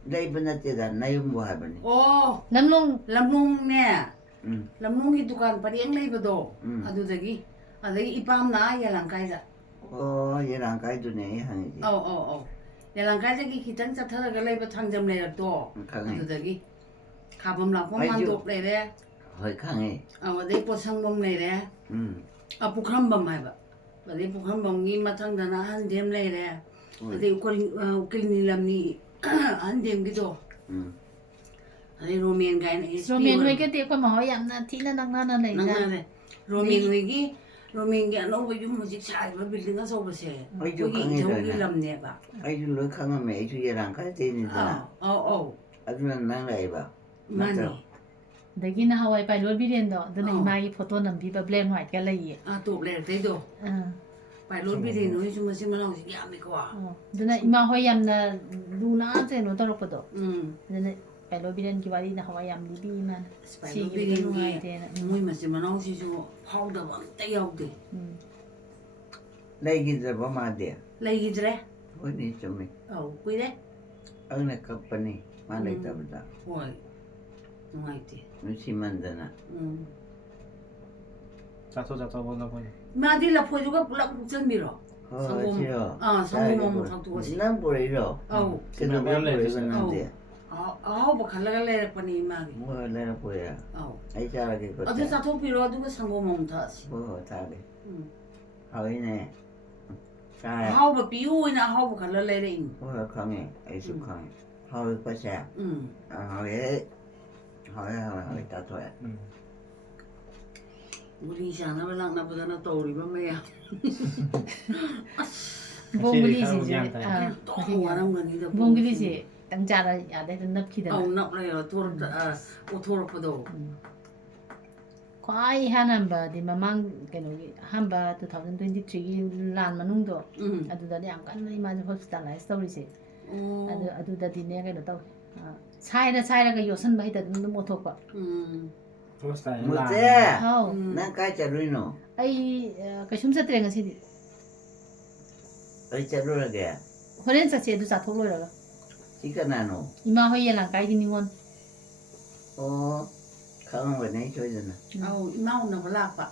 레이브나 때다 나யும் 뭐 하버니 oh 남롱 lam long ne 응 lam long gi dukan pariang lai ba do adu da gi adai ipam na ya lang kai da 얘랑 가이드네 향이지 au 야랑가자기 기장 자타가 레이버 탕점 레도 강해 아두다기 가범 라포 만도 레레 거의 강해 아와데 포상범 레레 응 아 부크람범 마이바 바데 부크람범이 마탕다나 한뎀 레레 아데 우클니람니 한뎀 기도 응 아데 로미엔 가이네 로미엔 회게 때 거마 얌나 티나 낭나나 레이나 나나네 로미엔 위기 로미엔게 안오버 좀 무직 차이바 빌딩 가서 보세 어이, 좀 여기 강해져요. 저기 람네바 아이들 너 강하면 애주 얘랑 가이드니잖아 아어 아주는 나랑 해봐 마니 दगिना हवाई पाइलोट बिरेंदो दना Imangi photo नंबीबा black white का लइए 아 또 레 데도 pai lor bi de no ju ma sim ma ji ya mi ko दना इमा होय यामना लुना जेनो तरोपदो दना पाइलोट बिरेन की वाली ना हवाई याम लिबी मान pai lor bi de no moi ma sim ma ji ju phau da ba ta yaw de 레이기들 보면 돼 lai gi dre 어디 좀 au kui de 어느 커플이 만났다 보다 hoi ngai te 무심한데나 자토 보나 보니 ma di la phoi ju ga pulak chen mi ro 싫어 상고 뭐 탁 두고 난 보이러 au 그래도 왜 보이는데 au ba khala ga le pa ni ma gi 뭐 내가 보여 au 아이 잘하게 adu sa tho pi ro du ga 상고 mom tha si 뭐 잘해 하위네 잘 hau ba pi u na hau ba khala le re in 뭐 강해 아이스 강해 하위 빠세 하위 따토야 우리 샤나 ba lang na ba na to ri ba me ya 봉글리지 to waram ga ni da 봉글리지 땅자라 야데 납키다 au nap le to o to ro do ኳ이 하나바 디 마망 게노기 한바 2023기 란 마능도 아두다디 안간나 이마지 호스피탈라이즈 스토리지 아두다디네 게노 또 차이라가 요선 바이다 눈도 못 토고 프로스타일 뭐지 하우 난 까자루이노 아이 그숨사 트랭 시디 어이 자루라게 호렌 자체도 자토로라 시간나노 이마 호이랑 가이기 닝원 강한 거네 저잖아 au mau na ba la pa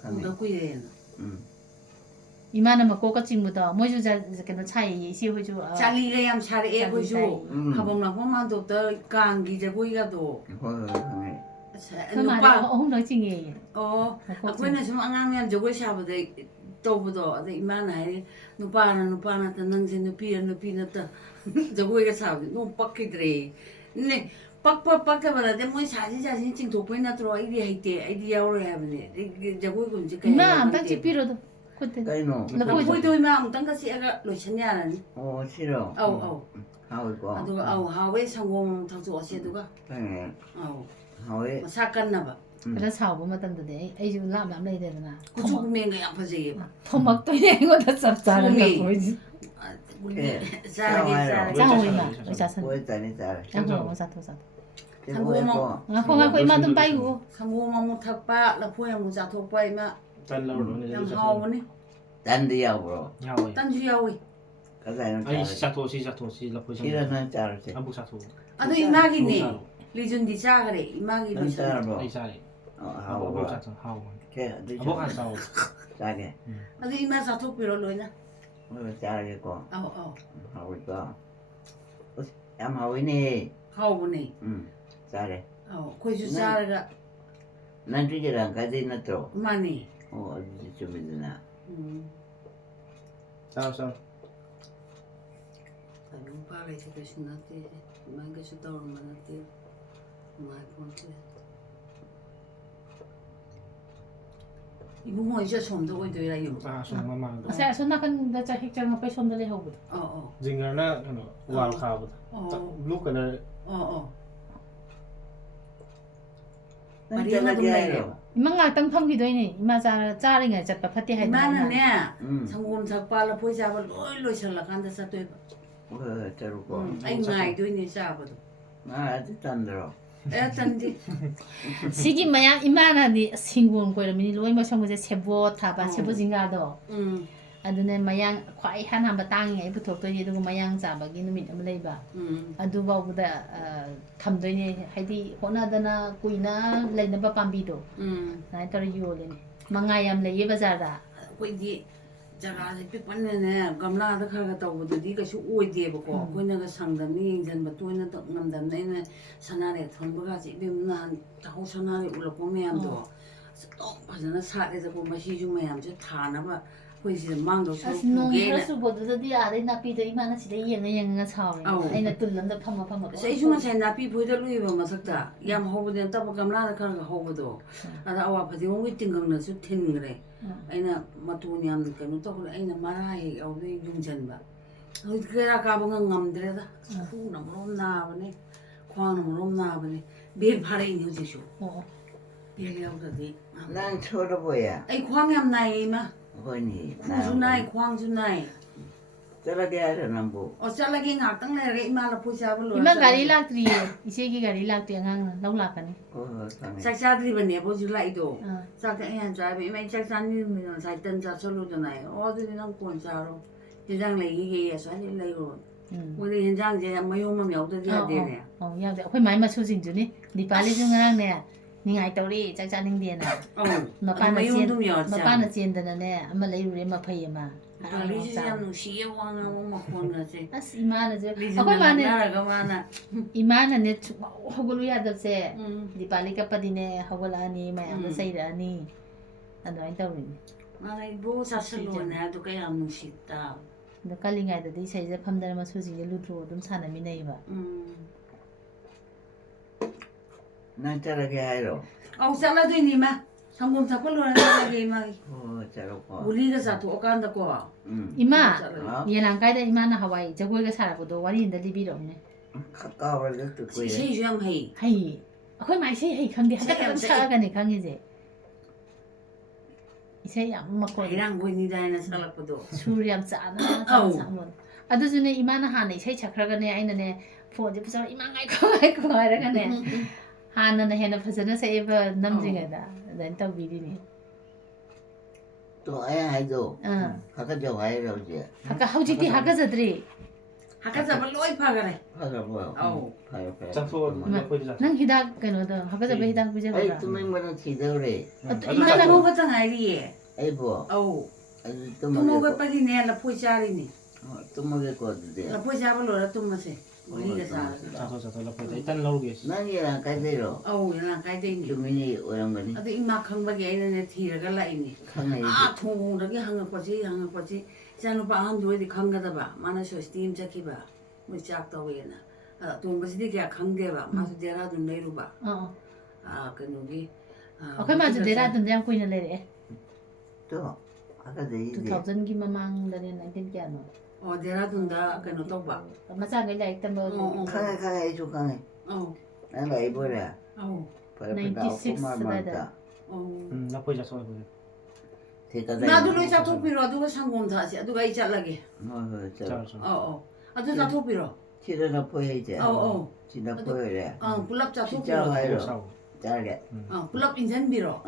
강해 da kui de 이마는 뭐 고가 찡부터 뭐주 자 그는 차이 예시 호주 chali le yam chari e ko ju habong na ko man do ta kang gi je ko ga do 강해 그 말에 홍도 찡이 akwai na sum angang yam jogo sha ba de to bu do de ima na nu pa na ta nang je nu pi na ta jogo ga sa no pak ki dre ne pak ta ba de moi sa ji ching to pe na tro ai di hai te ai di yaw ro ya ba ne jogo ko ji ka 이마 안딱 찌피로도 그때 까이노 나 보이 보이 도 이마 amtang ka si aga lo chen ya ni 싫어 au 하위고 adu au ha we sang wong thang chu ase du ga 강해 au 하위 ma sa kan na ba 그래서 사오고 맞던데 아이주 라면 안 내야 고추 구매가 양 파지게. 토막도네 이거다 짭짤한 거 소미. 보이지 우리 예. 자라게 장호이마 의사선 보였다니 잘. 장호 사토 그리고 콩하고 이마 좀 빠이고 상고만 못 탁바 라포야 못 자토빠 이마 Tan lâu rồi nên 양 chắc 하오니 단디하고 nhau rồi. 딴 주야오이. 가자는 Ai 잘. sát thô si là phơi xong. 이러는 잘지. Ăn bốc sát thô. 아도 이마기네. 리준디 자그래 이마기 넌 미션. 잘뭐 Ai sai. 하고 Bốc 봐. sát thô hao. 걔 Bốc ăn sau. 잘게. 아도 이마 자토피로 로이나. 잘겠고 아우 하고 있어. 얌 하고 있니? 하오보네. 잘해. 고추 자르가 난 주제랑 가지 있나도. 많이. 어디 좀 있나. Sao sao? Não para esse que não tem, mas que se dá uma não tem, mais ponto. 이거 뭐 이제 좀더 오이도라 이거. À xong mà mang. 자 손나간 자 핵장 앞에 손들이 하고 Dừng nó vào khảo. Lúc cái này 난 잘하게 해요. 이만 갈등 펌기도 있니 이마 짜링에 잡바 파티 할 이만은네 상금 작발라 보자발 로일로 설라간다 사또. 저러고. 아이 나이도 있니 자거든. 아직 안 들어. 애తం디. 시기 마야 이만하니 싱군 거이러미니 로이마 성무제 세보 타바 세보 진가도 아두네 마양 콰이 한한바 땅에 부톡도니 두고 마양 자바기 누밋 아마 레이바 아두바보다 탐도니 하이디 호나다나 꾸이나 레이나바 팜비도 나이터로 요레니 망아얌 레이 바자다 거기 자가지 삐뻔네네 감라다 가가 tawbudu 가시 오이데버고 거기나가 상담이 인전바 또이나 남담네네 사나레 ton부가지 빔나 타호 사나레 울고 매암도 또 바자나 사레자고 마시주 매암저 타나바 거기서 망도 농 소게나 수보드디 아래 나피도 이만한 시대 영영가 차오리 아이나 뚫는다 파마 세이중은 제 나비 보이다 루이바 마삭다 얌 호부된 따바 감라다 가가 호부도 아다 아와 파디 온기 띵강나서 틴 그래 아이나 마투니 안 그노 또 아이나 마라이 어디 중전바 어디 그라 가봉은 남들에다 후나 모름 나버네 광나 모름 나버네 매일 바래이 뉴지쇼 매일 야우다디 난 쳐다보야. 아이 광얌 나이마 거니. 구주나이 광주나이 저렇게 하려는 뭐. 어쩔라게 ngaktang le 이마라 포샤블로 이만 가리 락트리 이세기 가리 락트 양강 나올라가니 짝사드리버네 보줄라이도 짝다 애한 자비 이마 짝사니면 사이던 자설로잖아요 어디는 꼰자로 대장 레이게 사실 레이로 우리 현장제 마요만 여우도야 되네 야데 아khoi mai ma chu jing ju ni dipali ju ngang ne ni ngai tawri chak cha ning dia na mapana chen da ne ama lei ru re ma phai ma 리지 참 누시에 왕아 뭐 혼나지 as imana je 리지 akhoi ma ne 나라가 많아 imana ne hogulu ya da se dipali ka padine hogala ni ma ya sai ra ni adoi tawri 마나 뭐 사슬로 나도 그야 누시다 da kalingai da di sai je phamdar ma chu jing lu tru dum chana mi nei ba 난 저렇게 해요. 잘라도 이니마 상금 잡걸로 나게 이마기 저러고. 우리가 사도 오간다 거 ima yelang kai da imana hawai jagoi ga sara bodo wari inda libi ro ne 가까워서 듣고 해. 세주양 해 hai akhoi mai sei hai khang di ha ka sa ga ni khang je isei yam ma ko 이랑 보이니다나 살았거든 suryam cha na cha mo adu ju ne imana ha nei sei chakra ga ne aina ne phone je pusa ima ngai ko ra ga ne ha na ne na phasana sei ba nam jing ga da dan taw bi ni 또 아야 해도. 아까 저 와이로 이제. haka hauji ti haka zadri 아까 잡을 로이 파가래 하자 뭐야. 아우. 봐요. Chắc thô nó phơi ra. nang hidak kaino da haka za hidak bu je 아이 ba 뚜명만은 기다래. 이마나 먹었던 아이리에 아이 뭐. 아우 아이 또 뚜먹을 먹을 거. 빠지네 라 포자리니 뚜먹을 거 어때? 라 포자블로 또 뭐세 우리가 사 Chặt thô là phơi ra. Tan lâu kìa. 난 얘랑 가대로. 아우 이랑 가이데니 주민이 오는 거니. 아도 이마 강박이 아이네 티라가 라이니 강에 아 통공덕이 항아버지 자노 바한 도에디 강가다 봐 마나쇼 스팀 자키 봐 뭐짝도 왜나 아 동버지디 게 강게 봐 마수 데라도 내루 봐아 그누기 akhoi ma je dera dun yang kuina le re 또 아까 내 이제 2000 gi mamang da ne 19 kya no 어 데라둔다 그노 또봐 ma cha ngai lai tam ba 강에 해줘 강에. 어 내가 입어라. 아우 96 말다. 어. 나 보이자 소리 보자. 제가 나도 로이 자토피로 누가 상공 다시 누가 이 잘라게. 저 자. 어. 아도 자토피로. 치료나 보여야지. 어. 지나 보여래. 불랍 진짜 자토피로. 와요. 싸우. 잘게. 불랍 인센비로.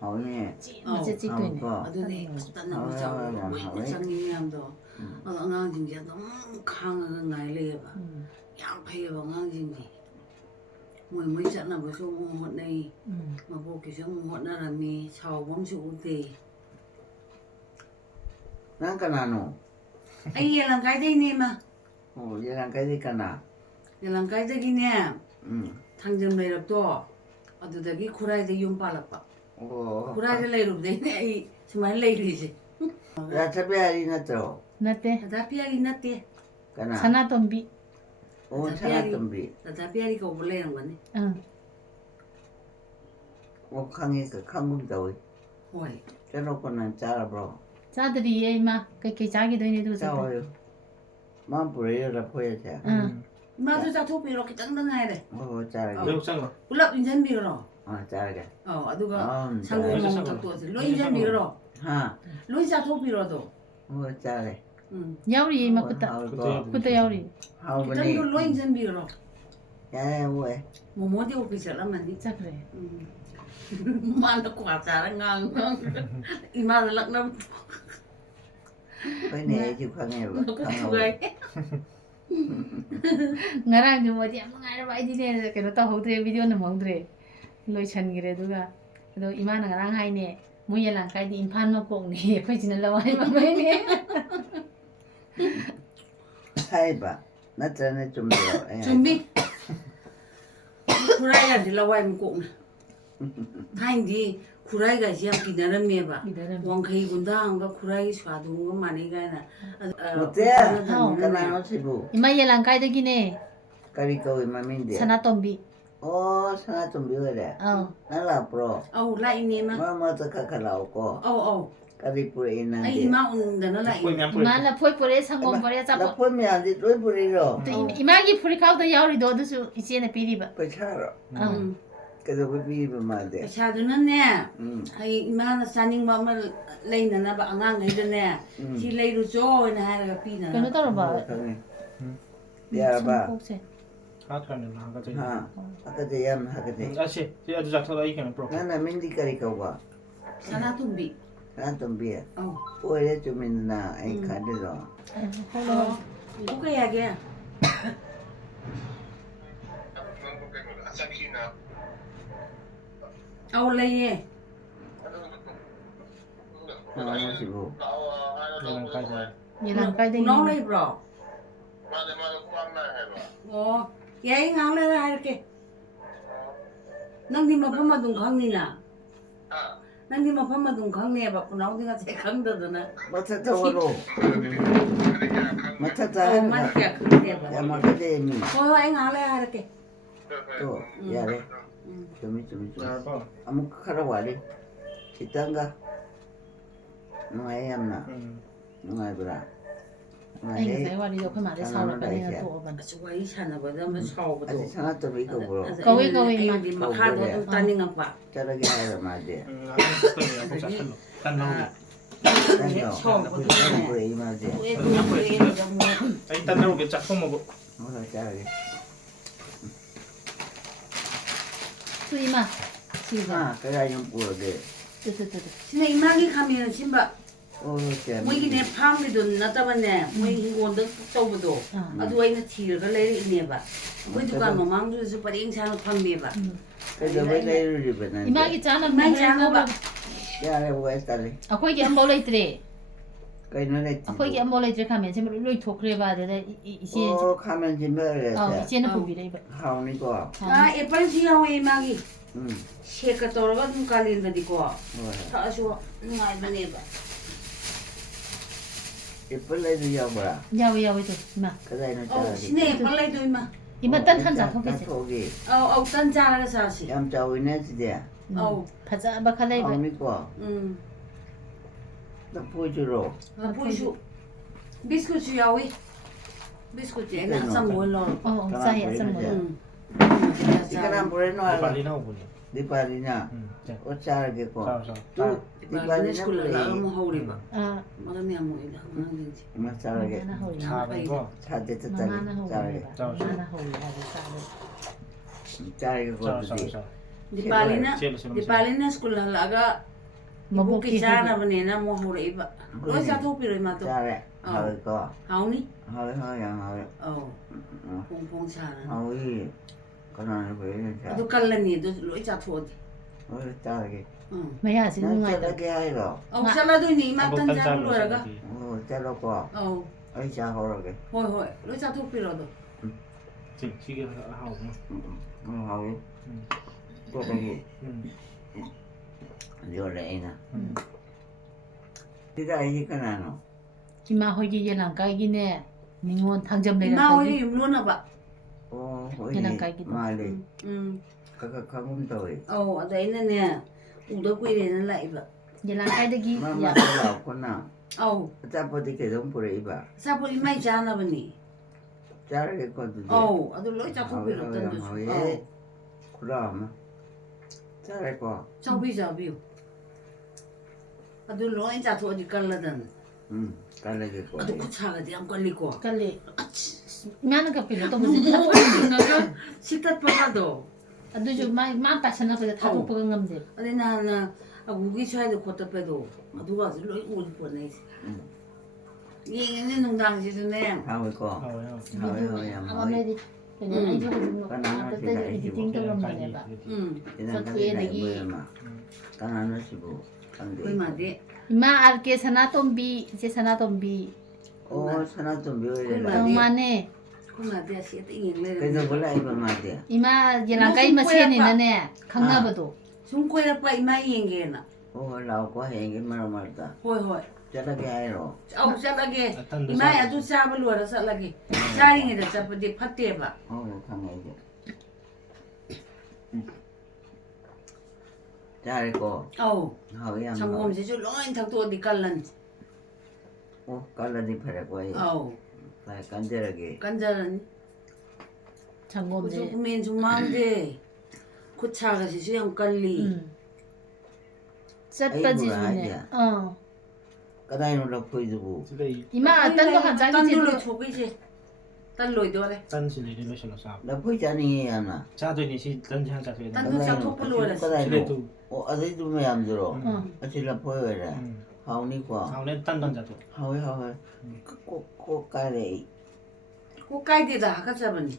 하오니. 어제 찍고 있네. 아도네 딴나 보자. 뭐 장님이랑도 어강진지 너무 강한 나이래봐. 양 패봐 어강진지. 뭐 있잖아 뭐서 뭐 네. 뭐 보기서 뭐 나라미 사오 범수 우대. 난가 나노. Ay, yalang kay day ni ma. 얘랑 가야 되나? Yalang kay day niya. Tangjam lay rap to. Ado dagi kuray day yung palak pa. Kuray day lay rap day na ay sumahan lay rin 야, 차비아리 나죠. 나때 Tatapi ari nati. 가나. 사나덤비. 차나덤비. Tatapi ari ka ubulay ng mani. 응. 강에 그 강금다 왜? Hoy. 저놓고는 짜라 짜들이 이마 그렇게 자기도 있는 도 짜와요. 마음 부려라 보여줘. 응. Ma tu tatapi ro kitang na ngay re. 짜라. 외국 산 거. Ulap injan bi ro. 짜라게. Ado ka 짜라. sanggo mong takto si. Lo injan bi ro. 하. Lo tatapi ro do. 짜라. 야우리 이마 그다 그다 야우리. 하오버니. Kitang lo injan bi ro. 야, 왜? Mo di ko pisa laman di. 자 그래. Mana ko acara ngang. Ima lak na. 왜 내 집 강에 봐. Kuray. ngarang ju modi am ngai ba di ne ke no ta hodre video na mongdre loi chan gire duga do ima na ngarang hai ne mu ye lang kai di impan ma pong ni khoi chin la wai ma mai ne 해봐. 나 전에 좀 들어. 준비. 구라이가 들라와이 먹고. 타인디 구라이가 지금 기다림해봐. 왕카이 군다anga 구라이 स्वादु가 마네가나. 어때? 가나 오시고. ima ye lang kai de gi ne 가리고 마민데. sana tombi 사나 좀 비워래. 날라 프로. 아우 라이네마. 마마도 카카라오고. 아우. 가리뿌리 있는데. 아이 이마 온다나 라이. 보이면 안 ima la phoi pore sangom pore cha 나 po 보면 안 돼. 왜 뿌리로? ima gi phuri khau da yauri do du su iche na piri ba 그 차로. 응. 그래서 왜 비비면 안 돼? 차도는네. 아이 이마나 사닝 마음을 레이나나 바 안강 레이드네. 지 레이루 조나 하라가 피나. ke no ta ro ba 야, 봐. 하트하면 안 가져. 하. 아까 대야 하거든. 아씨, 제 아주 작다가 이게는 프로. 나는 민디까리가 봐. 사나 tumbi. 난 좀 비야. 어. 오래 좀 있나? 아이 카드로. Buka ya dia. Au lay. 오시고. 그냥 가자. ye lang kai de Nó lay bro. Ồ, vậy ngon lên là cái. Nang di mapama dung khang ni na. Nang di mapama dung khang ni ba kunaw di nga sa khang da na. 맞춰줘로. 맞췄다. Oh, man kya khang ni ba. 야, 막그대 미. Thôi anh ngon lên là cái. 또 야래. 좀이. 잘 봐. 아무 카라 와리. 기딴가. 누가야나. 누가이브라. ai ga sai wari do khoi ma de sao la ka ne na to ban Suway sana ba da man saw ba 아직 to. 상아도 이거 보러. Kaway ma. Di makado to taning ang pa. 저렇게 하려 말이야. 아무 스토리야. 보자. 단 나오게. 아니요. 처음 보네. 그래 이 말이야. Uy, uy, 일단 나오게 짝꿍 먹어. 뭐라 짜게. tu ima si ba 아, 그래 좀 보여돼. tu tu tu Sina imagi kami simba. 오, 쟤. Mo gine pamli na tabanne. Mo hingo da tawdo. Adu ay na tiraga lay ini ba. Mo dukan mo mangdu su paring sa pambi ba. 그래서 왜 내일을 입었는데? ima gi cha na Mai chana ba. 야래 뭐가 있다래. akhoi gi am bo lai tre cái nó này akhoi gi am bo lai tre khamen che loi thok re ba de ise 가면 진짜래. ise na pu bi dai ba 하오니 거. Ah, e pan siya o imagi. 응. Sheka toroga dum kalin da di ko. 뭐야. Ta asu ngai bane ba. 이빨래도 여보라. yawi yawi tu ima 그래 너 Oh, 짜라. sine palay do ima. ima tan han ja thok ke 거기. Oh, tan jara sa si. 얌짜오네 지대. Oh. phaja ba khalai ba 하오니 거. 너 보여주러. Pusu. Biscuit su yawi. Biscuit e na sam mo lo. oh sa ya sam mo 이거는 뭐래 너 빨리 나오고. 디파리나 자. 어차르게고 싸워. 또 디발리나 스쿨 디파리나 나가 뭐 하우리바. 아 마감이 안 모이다. 하는지. 마차르게 하나 허리 차고. 차데트 마마나 허리 차르게 마마나 허리 하고 싸는 차르게 싸워. 거지 Dibalina school halaga Mabuki mabuki sana banena mo hauriba. Lo sa tu piro mato. 차레 하고 Hauni? 하고 Oh. Pong sana. 하고 그러나 왜 Adu kalani do lo sa tu odi. 어 차르게 마야지 난 누가다 차르게 하이로 Oh sala do ni Abang matan kan sa sabi lo raga. 어 차르고 Oh. 아이 차호르게 Hoi hoi. Lo sa tu piro do. 지금 시계 하고. 하고 또 거기 음. 요래나 디가 이거나노 이마 허기 얘랑 가기네 닝원 당점 내가 Ma hoi yum lo na ba. 어 얘랑 가기도 말이 Mm. 그거 강음도이 Oh, ada ina ne. Uda ku ire na lai ba. 얘랑 가이드기 마마 야 나왔구나 Oh. 짜포디 계속 부려 입어 Sa po imay jana ba ni? 짜르게 거든 Oh, adu lo sa tu piro tan do. Oh. 예 그럼 짜르고 Sabi. Adu lo sa tu odi kaladan. 깔래게 거 Adu kutsara di ang kaliko. kalli 이마는 kapilo to musi Sitat pa ka do. adujo ma pasana ko ta ko pag ngamde Ade na agugi siya de kota pa do. Adu ka lo uli po na isi. Yung ini nung dang si ne. 하고 있고 하고요. 하고요 아메리 그냥 아이저 좀 그때 에디팅 또 그러면 봐 지난달에 뭐야 까나는 시부 Kuy madi. 이마 알게 사나톰비 이제 사나톰비 오 사나도 묘해라 엄마네 Kuy madi asi ito ingin le. 그래서 몰라 입어 말이야 이마 얘랑 가이 마체니네 강나버도 Sung kuy na pa imay ingin na. 오 나오고 행이 말말다 Hoy hoy. 저렇게 하이로 Oh, siya lagi. Atan do Imay adu siya baluara sa lagi. Siya rin ito sa pati pati ba. 오 강하게 잘고 Oh. 하고야 Sangom si Juloy tag to di kalan. 오 깔라디 파라고 해 Oh. 간절하게 Kanjaran. 장곰제 Kuso kumin sumangde. Kutsara si siyang kali. 셋바지 주네 어 까다이노라 보여주고 Today, 이마 딴거 한자기 Tandulo 제대로 choki Tanloy dole. tan sila rin siya sa. 나 보이자니 하나 Chado ni si tan siya sa. Tandu sa tupuluara sa. Sila 까다이노 to. 오 아들도 왜 안 들어 어 아실라 보여라 하오니까 하우네 tan jato. 하오이 꼭 가래 Kukaidida hakasabani.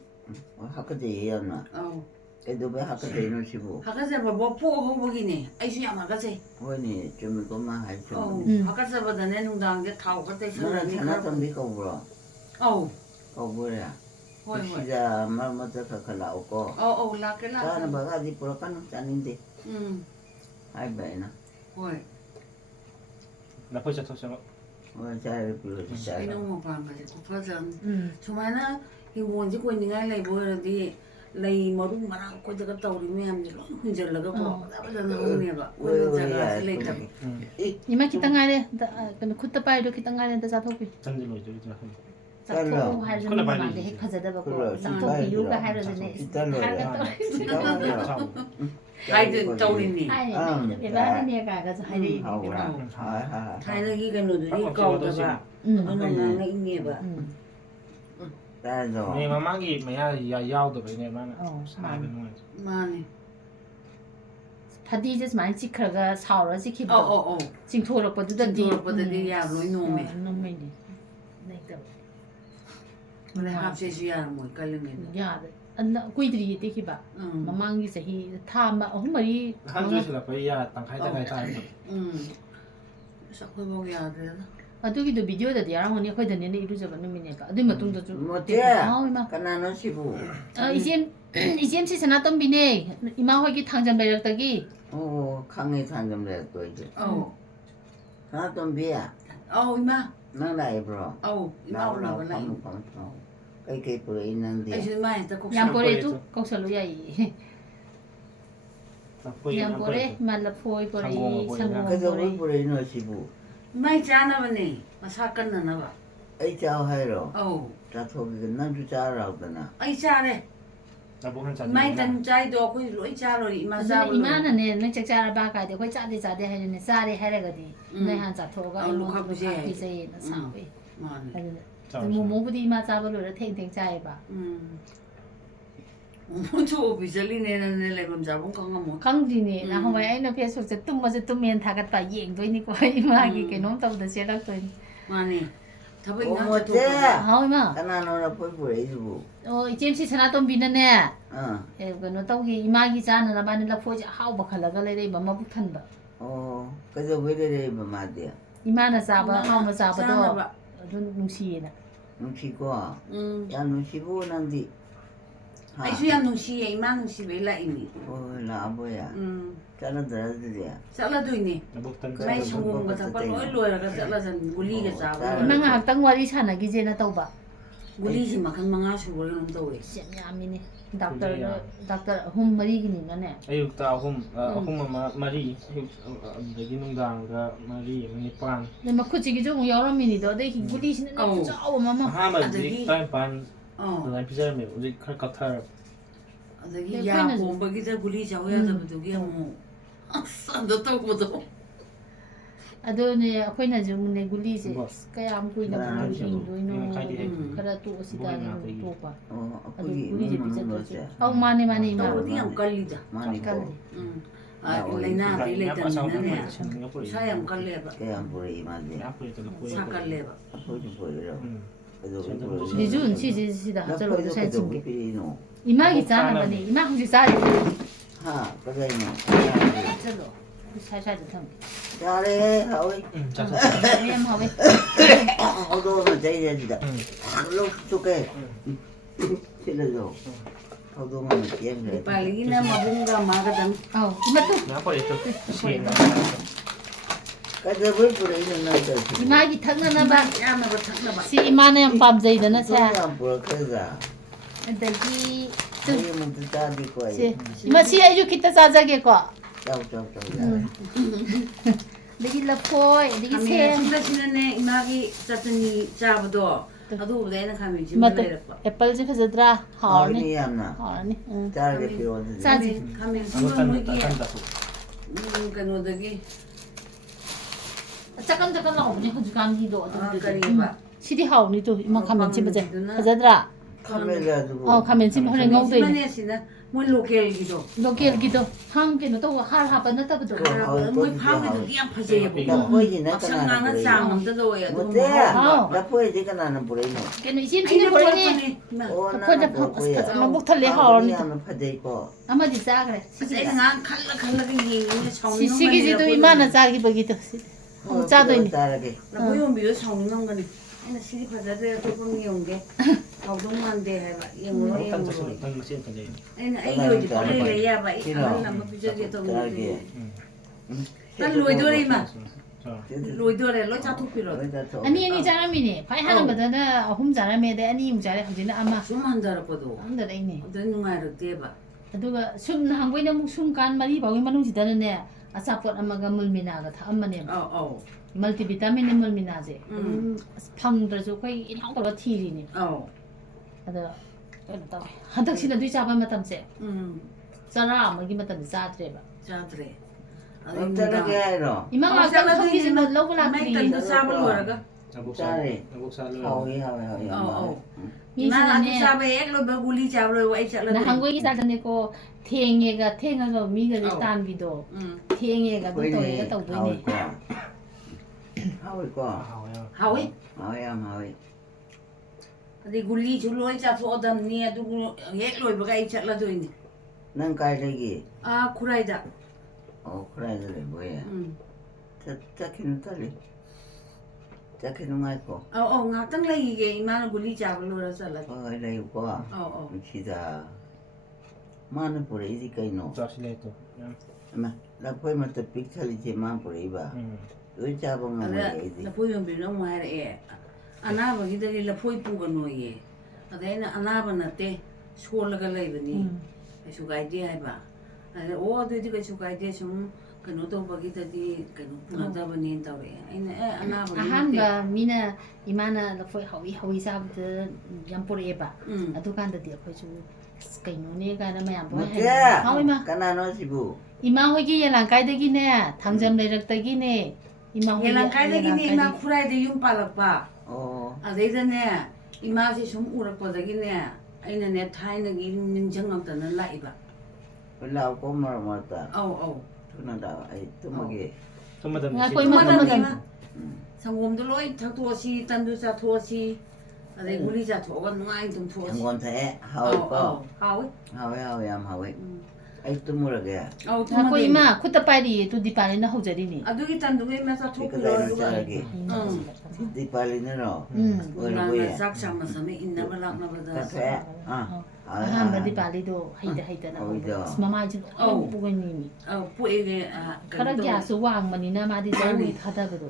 학교대 얘였나 Oh. 그래도 왜 학교대 이런 식으로 Hakasaba bopo hobogine. Ay siya makasay. 보니 좀 이것만 Oh. 할줄 Hakasaba da ne nung dang de tao ka tay sa 너는 ni 하나도 ka. 믿고 물어 Oh. 뭐야 Hoy hoy. 시자 말 못해 가라고 Oh, laki 나는 laki. 바가지 보러 가는 짠인데 아이 배나 Hoy. Napo siya to siya. 잘 불러주자 Inong mo pa kasi kupasan. 음. Sumana hiwon si ko ni nga lay boy di lay maru marang ko daga tawri me am lo hunjar laga ko. Dapat na nguni ba. Ko jaga sa lay tab. 이마 기땅가래 근데 굿다 빠이도 기땅가래 다 자토비 Tan sila ito. 자토 하르는 말데 핵하자다 보고 자토 비유가 하르네 Haydin tawri ni. 아니 이바는 얘가 가서 하리 하오라 Thay lagi ka no di ko da ba. Ano na na ingi ba. 따라서 May mamagi maya yaw do ba ne mana. 어 Sabi mo. Mani. 다디 이제 많이 찍혀가 사오라 찍히고 Oh. 지금 돌아버드다 디 Tingko pa di ya lo inome. 놈이니 네가 Wala hapse siya mo kalimin. 야 안나 꾸이들이 되기 봐 마망이 세히 타마 어머리 Han jo sila pa ya tang khai ta khai ta. Sa ko mo ya de. 아두기도 비디오다 야랑 언니 거기다 내내 이루저가 놈이니까 아두 맞동도 좀 못해 아이마 까나는 시부 이jem 시선하던 비네 이마 허기 탕전 매력덕이 오 강의 상점대 또 이제 Oh. 하나도 비야 Oh, ima. 나나 입으로 Oh, ima ko na ba na. cái bữa 있는데 Ay si mai ta ko. 양보레도 거기서로야 이 Napo yan. 양보레 말라포이 보레 상고보레. 그래서 상고보레 우리 bữa nó 시부 Mai jana ba ni. Masakan na na ba. ấy chào hay rồi Oh. ta thôi cái năm chú cha rồi đó nè Ay jare. 나보고 한 잔. 마이 단 짜이도 ꯑꯩꯈꯣꯏ ꯂꯣꯏ ꯆꯥꯔꯣꯏ ꯏꯃꯥ ꯆꯥꯕ ꯂꯣꯏꯔꯦ. 이마는 내 짝짝아봐 가지고 거기 짜대 하려네 짜대 하려거든. 내 한자 토가 아, 녹화 부재. 비제는 사위. 마네. 뭐뭐부디 이마 잡으러 탱탱 짜해봐. 뭐저 비절리네는 레금 잡은 건가 뭐. 강진이 나 정말 애는 페이스북에 뜸머지 뜸면 다갔다 이행도이니까 이마기 개놈 떠보다 제락도니. 마네. 답이 나. 어머째. 아우마. 까나노나 뽀뽀해주고. 제임스 전화돈 비는네. 어. 그노 떡이 이마기 자는 바는 포지 하우바 칼라가 레레 마마북 탄바. 그래서 왜 이래 마마디야. 이마나 잡아 하우마 잡아도 눈 눈시나. 눈치고. 야 눈치고 난디. 아이수 야 눈시에 이마 눈시 왜 라이니. 나 뭐야. 잘라들어야. 잘라도이니. 나보고 단. 마이 성공가 잡아 로이 로이라가 잘라선 굴리게 잡아. 이마가 학당 와리 사나기 제나 떠봐. 굴리지 마칸 망아 수고 그런 또 해. 쌤야미네. 닥터 홈 머리기니네. ꯑꯌꯨꯛꯇ ꯑꯍꯨꯝ ꯑꯃ ꯃꯔꯤ ꯑꯗꯒꯤ ꯅꯨꯡꯗꯥꯡꯗ ꯃꯔꯤ ꯅꯤꯄꯥꯟ 내 마쿠치기 좀 여러미니도 어디 구리시는 거 짜오 마마. ꯑꯍꯥꯟꯕꯗꯤ ꯇꯔꯥꯅꯤꯄꯥꯟ ꯑꯗꯨꯃꯥꯏꯅ ꯄꯤꯖꯔꯝꯃꯦ ꯍꯧꯖꯤꯛ ꯈꯔ ꯀꯛꯊꯔ ꯑꯗꯒꯤ ꯌꯥ ꯄꯣꯝꯕꯒꯤꯗ ꯒꯨꯂꯤ ꯆꯥꯎ ꯌꯥꯗꯕꯗꯨꯒꯤ ꯑꯃꯨꯛ ꯑꯁ ꯑꯗ ꯇꯧꯕꯗꯣ ꯑꯗꯨꯅꯦ ꯑꯩꯈꯣꯏꯅꯁꯨ ꯃꯨꯟꯅꯦ ꯒꯨꯂꯤꯁꯦ ꯕꯁ. ꯀꯌꯥꯝ ꯀꯨꯏꯅ ꯍꯤꯡꯗꯣꯏꯅꯣ ꯈꯔ ꯇꯣꯛꯑꯁꯤꯗꯅ ꯇꯣꯛꯄ ꯑꯗꯨ ꯒꯨꯂꯤꯁꯦ ꯄꯤꯖꯗ꯭ꯔꯁꯨ ꯑꯧ ꯃꯥꯅꯦ ꯃꯥꯅꯦ 이마 ꯇꯧꯕꯗꯤ ꯌꯥꯝ ꯀꯜꯂꯤꯗ ꯀꯜꯂꯤ ꯂꯥꯏꯅꯥꯗꯤ ꯂꯩꯇꯕꯅꯤꯅꯅꯦ ꯏꯁꯥ ꯌꯥꯝ ꯀꯜꯂꯦꯕ 그냥 보래 이만데. ꯏꯁꯥ ꯀꯜꯂꯦꯕ 아프지 보여요. 리준 시지시다 저러고 사진 찍게 피노. 이마기 짜는 이마 혹시 짜리 하, 그래요. 저러 살살 좀 잘해, 하오이. 자자 em hỏi 어두우면 제이제지다. 로 뚝에. 실어줘. 어두우면 제이제. Palingina mabungga magadam. 이마 또 나버리 좀 시행 그래서 뭘 그래 이런 날도. 이마기 탁나나 봐 Yana ba thakna ba. 시 이마는 밤자이다나 차 그냥 뭐 그러자. 어디 저기 뭐 따디 거야. 시 이마 시 아주 기타 짜자게 거 짜우짜우. 내기 라포이 내기 Kami 세 sindasine imagi chatni chabado. Adu udaina kami 이마 jimma 또 lepa. 애플 집 해서더라 하오니 하오니 얌나. 하오니 짜게 피워지. 짜지 Kami 아무튼 sumba mugi. 딴다 Kanodagi. 잠깐 나오니 후주감기도 Kariba. 시리 하오니 또 이마 가면 집어제 해서더라 카메라 두고. 가면 집 하는 거도 Simane sina mo local gido. 로겔기도 함께는 또 할하바 나타부터 Mo phawgido di am phajey 나 bo. 보이지 나 Sangana sang amda do ya do. 못해. 나 보이지 그 나는 보이노. 걔는 이심치는 버리니 나는 보이야. 막 털리 하오니 하면 파대 있고. 아마디 짜 그래 Saya ngan khala ni song. 시기지도 이만한 짜기 버기도 짜도 있니 따라게. Na boyong biyo song nong gani. Ana siri phajade to pang yongge. Haudong mande hai ba. Yengro 딴 yengro. 자식으로 딴 맛이 있던데 Ana ai yo di pare le ya ba. Ana ma bijage to mo. Tan loi do ri ma. Loi do re lo cha thu pi ro. 아니 자람이니 과이 하는 거잖아 홈 자람에 대 아니 잘해 하지는 아마 Sum handara ko do. 안다 있네 Odan nungai ro te ba. ꯑꯗꯨꯒ ꯁꯨꯝ ꯍꯪꯕꯩꯅ ꯑꯃꯨꯛ ꯁꯨꯝ ꯀꯥꯟ ꯃꯔꯤ ꯐꯥꯎꯒꯤ ꯃꯅꯨꯡꯁꯤꯗꯅꯅꯦ ꯑꯆꯥꯄꯣꯠ ꯑꯃꯒ ꯃꯨꯜꯃꯤꯅꯥꯒ ꯊꯛꯑꯝꯕꯅꯦꯕ Aw aw. ꯃꯜꯇꯤꯚꯤꯇꯥꯃꯤꯟꯅ ꯃꯨꯜꯃꯤꯅꯥꯁꯦ ꯐꯪꯗ꯭ꯔꯁꯨ ꯑꯩꯈꯣꯏ ꯏꯟꯍꯥꯎ ꯇꯧꯔ ꯊꯤꯔꯤꯅꯦ Aw. ꯑꯗꯣ ꯀꯩꯅꯣ ꯇꯧꯋꯦ ꯍꯟꯗꯛꯁꯤꯅ ꯑꯗꯨꯏ ꯆꯥꯕ ꯃꯇꯝꯁꯦ ꯆꯔꯥ ꯑꯃꯒꯤ ꯃꯇꯝꯗ ꯆꯥꯗ꯭ꯔꯦꯕ Chadre. 어쩌게 해로. 이마 아까 거기서 lâu Mai tan lắc do sa ba lo ra. 나보고 짜리. 나보고 살로 하오이 하오이 Aw aw. 미 Mana atu 시 sa ba ek lo ba guli cha lo ai cha la. 나 한국에 살다니고 탱이가 탱어서 미가 딴비도 탱이가 또 얘가 또 하오이 되네 거. 하오이 거. 하오야 Hawi. 하오야 하오이. Adi guli chu loi cha tho dam ni adu ek loi ba ai cha la do ni. 난 가이래기. Ah kurai da. 그래야 뭐야. 짜키는 딸이. 짜키는 말고. Aw ngak tang lai ge imana guli cha ba lo ra sa la. 이래 있고. Aw. 기다. 많은 보래 이지 까이노. 자신의 또 아마 나 보이면 또 빅탈이지 만 보래 봐. 의 잡은 거 Ada 뭐야 이지. la poi yom bi no mo ha e. Ana ba gi da la poi pu ga no ye. Ada ina ana ba na te so la ga lai ba ni. Su ga idea hai ba. Ada o do di ga su ga idea sum kano to ba gi da di kano pu na da ba ni ta we. Ina ana ba ni. 아한가 미나 이마나 러포이 하위 하위 사부터 양포를 해봐. 음. 아두간다디 아파주 ꯀꯩꯅꯣꯅꯦ ꯀꯥꯏꯅ ꯃꯌꯥꯝ ꯂꯣꯏ ꯃꯨꯠꯇꯦ ꯍꯥꯏ ꯍꯥꯎ ꯏꯃꯥ ꯀꯅꯥꯅꯣ ꯁꯤꯕꯨ 이마 호기 예랑까이득이네 당점 내렸다기네 이마 호기 예랑까이ꯗꯒꯤꯅꯦ 이마 ꯈꯨꯔꯥꯏꯗ ꯌꯨꯝ ꯄꯥꯜꯂꯛꯄ ꯑꯣ ꯑꯗꯩꯗꯅꯦ 이마ꯁꯦ ꯁꯨꯝ 우ꯔꯛꯄꯗꯒꯤꯅꯦ ꯑꯩꯅꯅꯦ ꯊꯥꯏꯅꯒꯤ ꯅꯤꯡꯁꯤꯡꯉꯛꯇꯅ ꯂꯥꯛꯏꯕ ꯂꯥꯛꯑꯣꯀꯣ ꯃꯔꯛ ꯃꯔꯛꯇ ꯑꯧ ꯊꯨꯅ ꯂꯥꯛꯑꯣ ꯑꯩ ꯇꯨꯝꯃꯒꯦ ꯊꯨꯝꯃꯗꯝꯅꯤ ꯉꯥꯏꯈꯣ, ꯁꯤ 이마 ꯃꯇꯝꯅꯤ ꯊꯨꯝꯃꯗꯝꯅꯤ. 이마 ꯁꯪꯒꯣꯝ도 ꯂꯣꯏ ꯊꯛꯇꯣꯛꯑꯁꯤ ꯇꯟꯗꯨ ꯆꯥꯊꯣꯛꯑꯁꯤ ꯑꯗꯩ ꯒꯨꯂꯤ ꯆꯥꯊꯣꯛꯑꯒ ꯅꯨꯡꯉꯥꯏꯅ ꯇꯨꯝꯊꯣꯛꯑꯁꯤ ꯁꯪꯒꯣꯝ ꯊꯛꯑꯦ ꯑꯧ ꯍꯥꯎꯏꯀꯣ ꯍꯥꯎꯋꯤ ꯍꯥꯎꯋꯦ ꯌꯥꯝ ꯍꯥꯎꯋꯦ ꯑꯩ ꯇꯨꯝꯃꯨꯔꯒꯦ ꯑꯧ ꯉꯥꯏꯈꯣ ꯊꯨꯝꯃꯗꯣꯏꯅꯤ 이마 ꯈꯨꯠꯇ ꯄꯥꯏꯔꯤꯌꯦ ꯇꯨ ꯗꯤꯄꯥꯂꯤꯅ ꯍꯧꯖꯔꯤꯅꯤ ꯑꯗꯨꯒꯤ ꯇꯟꯗꯨꯒ 이마 ꯁꯤ ꯆꯥꯊꯣꯛꯄꯤꯔꯣ ꯀꯗꯥꯏꯗ ꯑꯗꯨꯒ ꯆꯥꯔꯒꯦ ꯗꯤꯄꯥꯂꯤꯅꯔꯣ ꯅꯨꯡꯗꯥꯡꯗ ꯑꯣꯏꯔꯕꯣꯌꯦ ꯆꯥꯛ ꯆꯥꯃꯁ ꯑꯃ ꯏꯟꯅꯕ ꯂꯥꯛꯅꯕꯗ ꯆꯠꯊꯣꯛꯑꯦ ꯑꯍꯥꯟꯕ ꯗꯤꯄꯥꯂꯤꯗꯣ ꯍꯩꯇꯅ ꯍꯧꯏꯗꯣ. ꯍꯧꯕ ꯃꯃꯥꯏꯁꯨ ꯑꯧ. ꯂꯣꯏ ꯄꯨꯒꯅꯤꯃꯤ ꯄꯣꯛꯑꯦ ꯈꯔ ꯒ꯭ꯌꯥꯁꯁꯨ ꯋꯥꯡꯕꯅꯤꯅ ꯃꯥꯗꯤ ꯖꯧꯒꯤ ꯊꯥꯗꯕꯗꯣ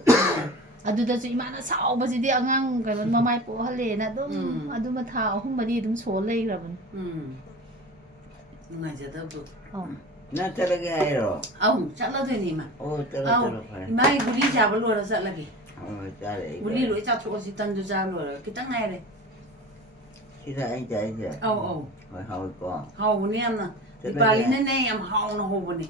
ꯑꯗꯨꯗꯁꯨ ꯏꯃꯥꯅ ꯁꯥꯎꯕꯁꯤꯗꯤ ꯑꯉꯥꯡ ꯀꯩꯅꯣ ꯃꯃꯥꯏ ꯄꯣꯛꯍꯜꯂꯦꯅ ꯑꯗꯨꯝ ꯑꯗꯨꯃ ꯊꯥ 3-4 ꯑꯗꯨꯝ ꯁꯣꯜ ꯂꯩꯈ꯭ꯔꯕꯅꯤ ꯅꯨꯡꯉꯥꯏꯖꯗꯕꯗꯣ ꯑꯧ ꯅꯪ ꯆꯠꯂꯒꯦ ꯍꯥꯏꯔꯣ ꯑꯧ ꯆꯠꯂꯗꯣꯏꯅꯤ 이마 ꯑꯣ ꯆꯠꯂꯣ ꯑꯧ ꯆꯠꯂꯣ ꯐꯔꯦ 이마ꯒꯤ ꯒꯨꯂꯤ ꯆꯥꯕ ꯂꯣꯏꯔ ꯆꯠꯂꯒꯦ ꯍꯣꯏ ꯆꯥꯔꯦ ꯑꯩ ꯒꯨꯂꯤ ꯂꯣꯏ ꯆꯥꯊꯣꯛꯑꯁꯤ ꯇꯟꯗꯨ ꯆꯥꯕ ꯂꯣꯏꯔꯒ ꯈꯤꯇꯪ ꯉꯥꯏꯔꯦ ꯁꯤꯗ ꯑꯩ ꯆꯥꯏꯁꯦ ꯑꯧ ꯍꯣꯏ ꯍꯥꯎꯏꯀꯣ ꯍꯥꯎꯕꯅꯦ ꯌꯥꯝꯅ ꯗꯤꯄꯥꯂꯤꯅꯅꯦ ꯌꯥꯝ ꯍꯥꯎꯅ ꯍꯧꯕꯅꯦ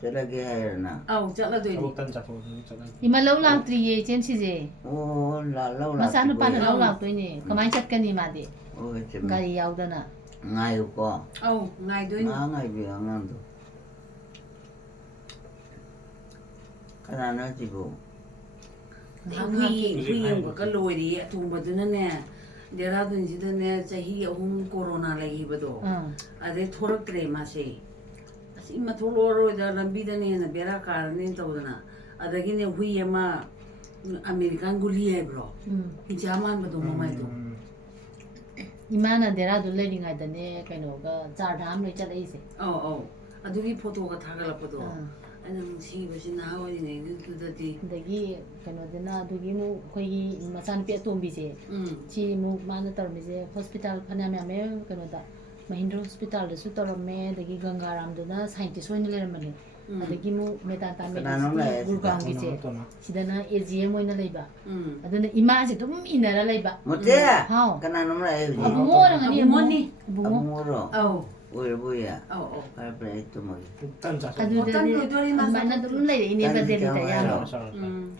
ꯆꯠꯂꯒꯦ ꯍꯥꯏꯔꯣꯅ ꯑꯧ ꯆꯠꯂꯗꯣꯏꯅꯤ ꯊꯕꯛ ꯇꯟ ꯆꯥꯊꯣꯛꯑꯁꯨ ꯆꯠꯂꯒꯦ 이마 ꯂꯧ ꯂꯥꯛꯇ꯭ꯔꯤꯌꯦ ꯏꯆꯦꯝꯁꯤꯁꯦ ꯑꯣ ꯂꯧ ꯃꯆꯥꯅꯨꯄꯥꯅ ꯂꯥꯛꯇ꯭ꯔꯤꯕꯣꯌꯦ ꯂꯧ ꯂꯥꯛꯇꯣꯏꯅꯦ ꯀꯃꯥꯏꯅ ꯆꯠꯀꯅꯤ ꯃꯥꯗꯤ ꯍꯣꯏ ꯆꯨꯝꯃꯦ ꯒꯥꯔꯤ ꯌꯥꯎꯗꯅ ꯉꯥꯏꯌꯨꯀꯣ ꯑꯧ ꯉꯥꯏꯗꯣꯏꯅꯤ ꯉꯥꯏꯕꯤꯌꯨ ꯑꯉꯥꯡꯗꯣ ꯀꯅꯥꯅꯣ ꯁꯤꯕꯨ ꯍꯨꯏ ꯌꯦꯡꯕꯒ ꯂꯣꯏꯔꯤꯌꯦ ꯑꯇꯣꯡꯕꯗꯨꯅꯅꯦ ꯗꯦꯔꯥꯗꯨꯟꯁꯤꯗꯅꯦ ꯆꯍꯤ 3 ꯀꯣꯔꯣꯅꯥ ꯂꯩꯈꯤꯕꯗꯣ ꯑꯗꯩ ꯊꯣꯔꯛꯇ꯭ꯔꯦ ꯃꯥꯁꯦ ꯑꯁ ꯏꯃ ꯊꯣꯛꯂꯛꯑꯔꯣꯏꯗ ꯂꯝꯕꯤꯗꯅ ꯍꯦꯟꯅ ꯕꯦꯔꯥ ꯀꯥꯔꯅꯤ ꯇꯧꯗꯅ ꯑꯗꯒꯤꯅꯦ ꯍꯨꯏ ꯑꯃ ꯑꯃꯦꯔꯤꯀꯥꯟ ꯒꯨꯂꯤ ꯍꯥꯏꯕ꯭ꯔꯣ ꯍꯤꯡꯆꯥ ꯃꯥꯟꯕꯗꯣ ꯃꯃꯥꯏꯗꯣ 이마ꯅ ꯗꯦꯔꯥꯗꯨ ꯂꯩꯔꯤꯉꯩꯗꯅꯦ ꯀꯩꯅꯣꯒ ꯆꯥꯔꯙꯥꯝ ꯂꯣꯏ ꯆꯠꯂꯛꯏꯁꯦ ꯑꯧ ꯑꯗꯨꯒꯤ ꯐꯣꯇꯣꯒ ꯊꯥꯒꯠꯂꯛꯄꯗꯣ ꯑꯩꯅ ꯅꯨꯡꯁꯤꯕꯁꯤ ꯅꯍꯥ ꯑꯣꯏꯔꯤꯉꯩꯗꯨꯗꯗꯤ ꯑꯗꯒꯤ ꯀꯩꯅꯣꯗꯅ ꯑꯗꯨꯒꯤ ꯑꯃꯨꯛ ꯑꯩꯈꯣꯏꯒꯤ ꯃꯆꯥꯅꯨꯄꯤ ꯑꯇꯣꯝꯕꯤꯁꯦ ꯁꯤ ꯑꯃꯨꯛ ꯃꯥꯅ ꯇꯧꯔꯝꯃꯤꯁꯦ ꯍꯣꯁꯄꯤꯇꯥꯜ ꯐꯅꯌꯥꯝ ꯌꯥꯝꯃꯦ ꯀꯩꯅꯣꯗ ꯃꯍꯤꯟꯗ꯭ꯔ ꯍꯣꯁꯄꯤꯇꯥꯜꯗꯁꯨ ꯇꯧꯔꯝꯃꯦ ꯑꯗꯒꯤ ꯒꯪꯒꯥꯔꯥꯝꯗꯨꯅ ꯁꯥꯏꯟꯇꯤꯁ ꯑꯣꯏꯅ ꯂꯩꯔꯝꯕꯅꯦ ꯑꯗꯒꯤ ꯑꯃꯨꯛ ꯃꯦꯇꯥꯇꯥ ꯀꯅꯥꯅꯣꯝ ꯂꯥꯛꯑꯦ ꯃꯦꯗꯤꯁꯤꯇꯤ ꯁꯤꯗ. ꯒꯨꯔꯒꯥꯎꯟꯒꯤꯁꯦ ꯀꯅꯥꯅꯣ? ꯁꯤꯗꯅ AGM ꯑꯣꯏꯅ ꯂꯩꯕ ꯑꯗꯨꯅ ꯏꯃꯥꯁꯦ ꯑꯗꯨꯝ ꯏꯟꯅꯔ ꯂꯩꯕ ꯃꯨꯠꯇꯦ ꯍꯥꯎ ꯀꯅꯥꯅꯣꯝ ꯂꯥꯛꯑꯦ ꯍꯧꯖꯤꯛ ꯑꯕꯨꯡꯉꯣ ꯑꯣꯏꯔꯝꯒꯅꯤ ꯑꯕꯨꯡꯉꯣꯅꯤ. ꯑꯕꯨꯡꯉꯣ ꯑꯕꯨꯡꯉꯣꯔꯣ ꯑꯧ ꯑꯣꯏꯔꯕꯣꯌꯦ ꯑꯧ ꯐꯔꯦ ꯐꯔꯦ ꯑꯩ ꯇꯨꯝꯃꯒꯦ ꯇꯟ ꯆꯥꯊꯣꯛ ꯑꯗꯨꯗꯗꯤ ꯇꯟ ꯂꯣꯏꯗꯣꯔꯤ ꯃꯥ ꯑꯗꯨꯃꯥꯏꯅ ꯆꯥꯊꯣꯛꯇ꯭ꯔꯤ. ꯑꯗꯨꯝ ꯂꯩꯔꯛꯏꯅꯦꯕ ꯇꯟ ꯗꯦꯜꯂꯤꯗ ꯆꯥꯎ ꯌꯥꯝꯅ ꯍꯥꯏꯔꯣ?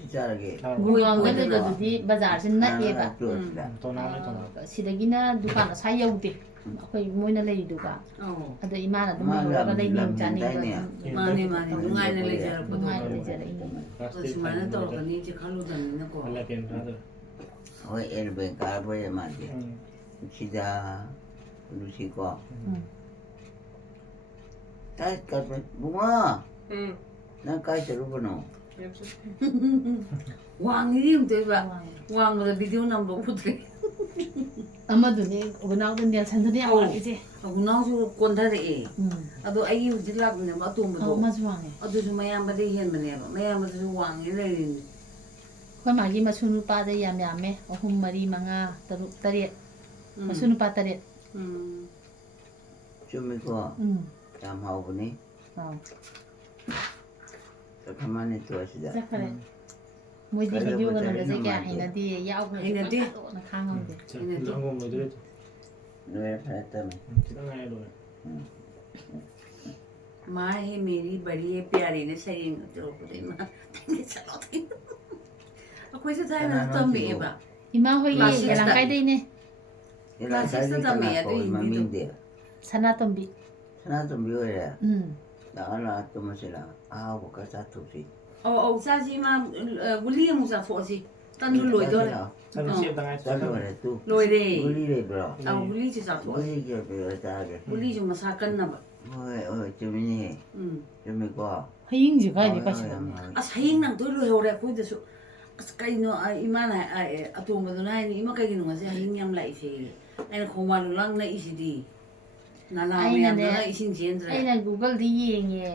ꯁꯤ ꯆꯥꯔꯒꯦ ꯒꯨꯔꯒꯥꯎꯟꯗ ꯂꯩꯕꯗꯨꯗꯤ ꯕꯖꯥꯔꯁꯦ ꯅꯛꯑꯦꯕ ꯇꯣꯛꯑꯁꯤꯗ ꯇꯣꯅꯥꯎꯅꯦ ꯇꯣꯅꯥꯎ ꯁꯤꯗꯒꯤꯅ ꯗꯨꯀꯥꯟ ꯑꯁꯥꯏ ꯌꯧꯗꯦ ꯑꯩꯈꯣꯏ ꯃꯣꯏꯅ ꯂꯩꯔꯤꯗꯨꯒ ꯑꯧ ꯑꯗ ꯏꯃꯥꯅ ꯑꯗꯨꯝ ꯃꯥ ꯂꯩꯍꯧꯔꯒ ꯂꯩꯅꯤꯡ ꯂꯝ ꯆꯥꯅꯤꯡꯕ ꯍꯦꯟꯗꯥꯏꯅꯦ. ꯃꯥꯅꯦ ꯃꯥꯅꯦ ꯅꯨꯡꯉꯥꯏꯅ ꯂꯩꯖꯔꯛꯄꯗꯣ ꯅꯨꯡꯉꯥꯏꯅ ꯂꯩꯖꯔꯛꯏꯅꯦ ꯑꯗꯣ ꯁꯨꯃꯥꯏꯅ ꯇꯧꯔꯛꯀꯅꯤꯁꯦ ꯈꯜꯂꯨꯗꯕꯅꯤꯅꯀꯣ ꯍꯜꯂꯛꯀꯦꯅ ꯊꯥꯗꯣꯏ ꯍꯣꯏ ꯑꯦꯔꯕꯦꯟ ꯀꯥꯔꯕꯣꯌꯦ ꯃꯥꯗꯤ ꯁꯤꯗ ꯅꯨꯡꯁꯤꯀꯣ ꯀꯥꯏ ꯀꯥꯏ ꯕꯨꯡꯉꯣ ꯅꯪ ꯀꯥꯏ ꯆꯠꯂꯨꯕꯅꯣ ꯋꯥꯡꯉꯤꯗꯤ ꯌꯦꯡꯗꯣꯏꯕ ꯋꯥꯡꯕꯗ ꯚꯤꯗꯤꯑꯣ ꯅꯝꯕ ꯎꯗ꯭ꯔꯦ ꯑꯃꯗꯨꯅꯦ ꯎꯒꯅꯥꯎꯗ ꯅꯦꯜꯁꯟꯗꯨꯅꯦ ꯌꯥꯝ ꯋꯥꯡꯉꯤꯁꯦ ꯎꯅꯥꯎꯁꯨ ꯀꯣꯟꯊꯔꯛꯑꯦ ꯑꯗꯣ ꯑꯩꯒꯤ ꯍꯧꯖꯤꯛ ꯂꯥꯛꯃꯤꯟꯅꯕ ꯑꯇꯣꯝꯕꯗꯣ ꯑꯃꯁꯨ ꯋꯥꯡꯉꯦ ꯑꯗꯨꯁꯨ ꯃꯌꯥꯝꯕꯗꯒꯤ ꯍꯦꯟꯕꯅꯦꯕ ꯃꯌꯥꯝꯕꯗꯨꯁꯨ ꯋꯥꯡꯉꯦ ꯂꯩꯔꯤꯅꯤ ꯑꯩꯈꯣꯏ ꯃꯥꯒꯤ ꯃꯁꯨ ꯅꯨꯄꯥꯗ ꯌꯥꯝ ꯌꯥꯝꯃꯦ 3, 4, 5, 6, 7 ꯃꯁꯨ ꯅꯨꯄꯥ 7 ꯆꯨꯝꯃꯤꯀꯣ ꯌꯥꯝ ꯍꯥꯎꯕꯅꯤ ꯑꯥꯎ ꯆꯠꯈ꯭ꯔꯃꯥꯟꯅꯤ ꯇꯣꯛꯑꯁꯤꯗ ꯆꯠꯈ꯭ꯔꯦ ꯃꯣꯏꯗꯤ ꯀꯩꯗꯧꯕ ꯚꯤꯗꯤꯑꯣ ꯀꯩꯅꯣꯗꯁꯦ ꯆꯠꯂꯤꯅꯣ ꯀꯌꯥ ꯃꯥꯗꯤ? ꯍꯩꯅꯗꯦ ꯌꯥꯎꯈ꯭ꯔꯗꯤ ꯍꯩꯅꯗꯦ. ꯄꯪꯊꯥꯗꯣꯛꯅ ꯈꯥꯡꯉꯝꯗꯦ ꯂꯨꯍꯣꯡꯕ ꯂꯣꯏꯗꯣꯔꯦ ꯂꯣꯏꯔꯦ फरे तब खिला गया लोग माँ है मेरी बड़ी है प्यारी ने सही जो बोले माँ तेरे चलो थे अखोई से था ना तो मैं बा इमा होई Class yelang six kai dei ne ये लाइट का मैं तो मम्मी दे sana tombi सना तुम भी हो रहा ला तुम से ला वो का साथ तो सी ओ साजी माँ गुली मुझा फोसी तंदु लोई दो रे चल सिर्फ तंगा चल लो रे तू लोई रे गुली रे ब्रो गुली से जा फोसी गुली के पे जा के गुली जो मसा करना बा ओए चुमी चुमी को haying ji kai de kasi as haying nang to lo hore ko de su as kai no imana atom do na ni ima kai no ngase haying yam lai se ai ko ma lu lang na isidi na la me am na isin jen dra aina google di yenge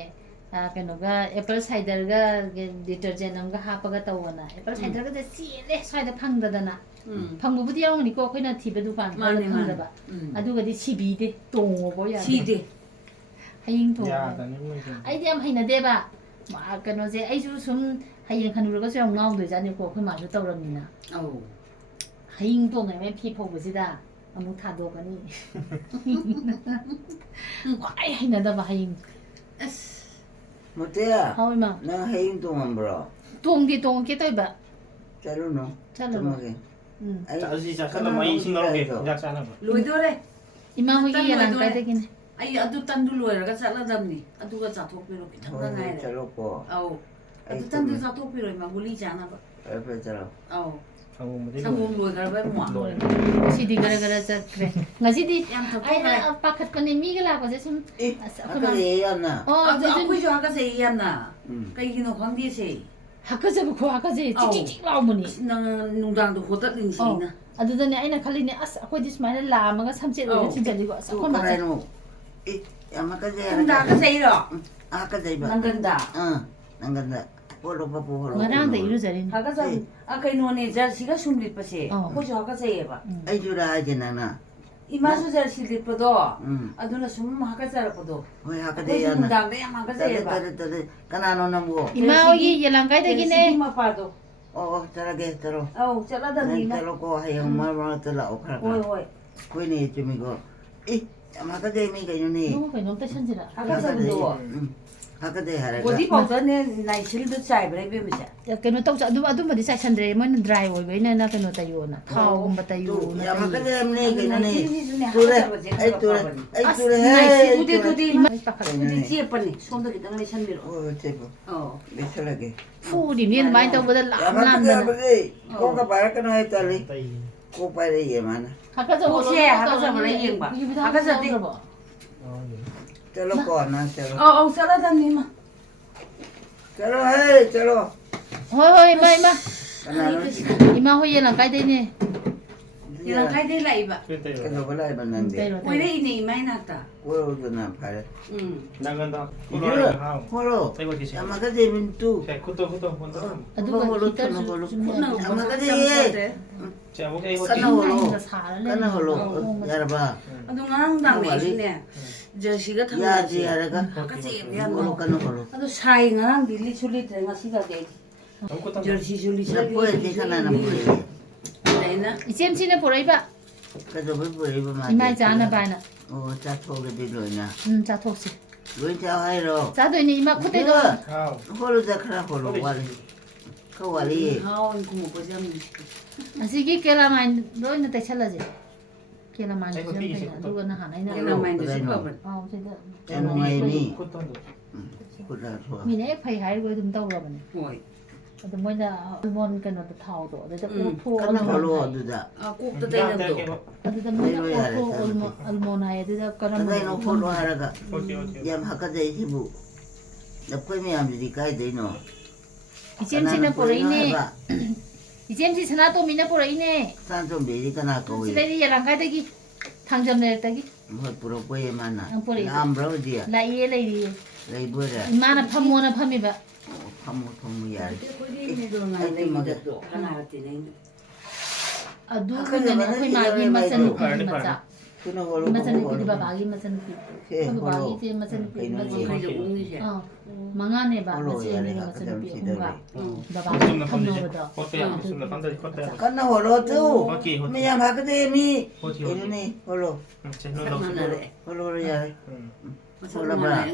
kenoga apple cider ga detergent amga hapaga tawona apple cider ga siele swaida phangdadana phangbudi yawni ko khoina thibe dukan ga phangdaba aduga di sibi de tongo bo ya si de haying to या तने में ai de am haina de ba keno je ai su sum hayeng khanuraga su ngau de jani ko khoi ma su tawramina au haying to ngai me phi phobusida ꯑꯃꯨꯛ ꯊꯥꯗꯣꯛꯀꯅꯤ ꯈ꯭ꯋꯥꯏ ꯍꯩꯅꯗꯕ ꯍꯌꯤꯡ 못해야. ꯍꯥꯎ ꯏꯃꯥ 나 해임 동안 ꯇꯣꯡꯗꯦ ꯇꯣꯡꯉꯛꯀꯦ ꯇꯧꯏꯕ 자르노. 자르노. tum하게. ꯆꯥꯛꯁꯤ ꯆꯥꯛꯁꯜꯂꯝꯃꯣ ꯑꯩ ꯏꯁꯤꯡ ꯂꯧꯔꯒꯦ ꯆꯥꯛ ꯆꯥꯅꯕ ꯂꯣꯏꯗꯣꯔꯦ 이마 호기 예랑 까대기네 ꯑꯩ ꯑꯗꯨ ꯇꯟꯗꯨ ꯂꯣꯏꯔꯒ ꯆꯠꯂꯗꯝꯅꯤ ꯑꯗꯨꯒ ꯆꯥꯊꯣꯛꯄꯤꯔꯣ ꯈꯤꯇꯪꯗ ꯉꯥꯏꯔꯦ 자르고. ꯑꯧ ꯑꯗꯨ ꯇꯟꯗꯨ ꯆꯥꯊꯣꯛꯄꯤꯔꯣ 이마 ꯒꯨꯂꯤ ꯆꯥꯅꯕ 옆에 자르. ꯑꯧ ꯁꯪꯒꯣꯝꯕꯨꯗꯤ ꯁꯪꯒꯣꯝ ꯂꯣꯏꯈ꯭ꯔꯕ ꯏꯃꯨꯡ ngasi디 gara-gara chakre ngasi디 ꯌꯥꯝ ꯊꯛꯇꯣꯛꯈ꯭ꯔꯦ aina pakhatpane miga lakose sum 에, 아까 얘기했나? oh ꯑꯩꯈꯣꯏꯁꯨ hakaꯖꯩ ꯌꯥꯝꯅ 응. ꯀꯩꯒꯤꯅꯣ ꯈꯪꯗꯦꯁꯦ hakajabu ko hakaje Aw. chik laumuni ꯅꯪ ꯅꯨꯡꯗꯥꯡꯗꯣ ꯍꯣꯇꯠꯂꯤꯅꯤ ꯑꯩꯅ adudane aina khalline as akhodi sumaina lamaga samche Aw. ro chinjaligo as 또 akhon ma 가라노. 이, 야마까지 ꯅꯨꯡꯗꯥ hakaꯖꯩꯔꯣ 아까 자이바. ꯅꯪꯒꯟꯗ 응. 난간다. 홀로 바보 홀로. ngarang da irujarin hakaꯖ ꯀꯩꯅꯣꯅꯦ ꯖꯔꯁꯤꯒ ꯁꯨꯝ ꯂꯤꯠꯄꯁꯦ ꯑꯧ. ꯑꯩꯈꯣꯏꯁꯨ hakaꯖꯩꯌꯦꯕ 아이주라 하지 나나. 이마수 저르시 립도 응. 아두나 숨 하가자라고도 왜 아까 아버지 대야나. 문당대 양 하가자예봐 따뜻따뜻 까나노나 뭐. ima hogi yelang kai degine 마파도 잘하게 들어. 아우 잘하다 난 니마 들어고 하영 말만 들어. 오이 오카라. 오이 코이네 좀 이거. 이, 아까 대미가 이러니. no kai no ta shanjira 하가자도 아까 대 하라가. 어디 보더네 나이실도 차이브레 비미자 ya keno tok adu adu madi sai shandre mon dry oi baina na keno tayo na thau gum batayo 또, na 야, 아까 대미가 이러니. 그래 아이 뚜레. 아이 as 뚜레. nice 우디 두디 pakhat 우디 지에빠니 손도 기당 내션미로 대박. 어 미쳐라게. fu di ni mai tong bada lam lam 야마까지 na 아버지. 꼬가 말까나 했다리. ไต 꼬 빨리 얘만아. hakaja 혹시 haka자브레 잉바 haka자디 चलो कौन ना चलो 어 잘하다 니마 चलो है चलो hoi hoi ima बनाना ima hoi yelang kai dene 이랑 가이데 라이바 ขึ้นไต कनो बलाई बनन दे tayo 오이레 이네 이마이나타 वो तो ना फारे 응 นั่งกันต่อคุณรอข้าว होलोไต้หวันกี่เช้า 아마 그 재민 뚜 ใช่คุณโตคุณโตคุณโต adu 뭐 ga 홀로 hitar 또 홀로 ju 혼나 아마 그 재 재민 ใช่พวกไอ้คน 까나 ที่ 홀로 sara 까나 홀로 야라바 아도 나랑당 내시네 저시가 야지 탐나지 야라가 가지 홀로 까나 홀로 아도 사이 나랑 딜리 줄리 들nga 시가 돼 ต้องคุณต้อง 저시 줄리 나 보여 되잖아 나 보여 내나 ichem chine porai ba 그래도 왜 보여 봐 imai jana ba na 자 토게 되려나 cha thok si 왜 자하이로 cha do ni ima khote do ข้าว 홀로 자 크라 홀로 와리 그 와리 하원 고모 보자면 asigi kela mai do na te chala je kela mai jam pe do na hanai na 걔나 마인드 싶어버 aw se da 에노마이니 คุณต้น 그라 좋아 mi ne phai hai go dum taw ga ba ne 오이 adu moi da almond kan no ta thau do da ko tho 까나 홀로 어두다 아 꼭도 ย่างแต่ 되는 เก็บ 거 adu da moi da ko tho almond hai da karam 그다이 너 홀로 하라가 โอเคโอเค 야 하카자 이시부 납고미 암들이 가야 되노 ichem chine porai ne ichem chi sana to mi na porai ne 산좀 메리카나 거기 sibei yelang kai dagi thangjam ne tagi 뭐 부럽고에 만나 안 뿌리고. 암브로디야 la ye lai ri 레이버라 imana phammo na phami ba 파무 통무야 코디네도 나네 이것도 하나 때네 adu kan ne khoi ma gi masan pi macha 그는 홀로 masan pi 홀로 di baba gi masan pi 해 ko ba gi 홀로 te masan pi 그는 masan 그래서 웅이셔 ah manga ne ba 홀로 masan 야래 ne 하카자 masan pi 시대로 ba baba ซุ่มน้ำพัน phamno ธุ์ ba da โคตรเตี้ยซุ่มน้ำพันธุ์โคตรเตี้ย 까나 홀로 또 미야 마그데미 이러니 홀로 ใช่นู่นเราซุ่ม 만나래 홀로 야 만나래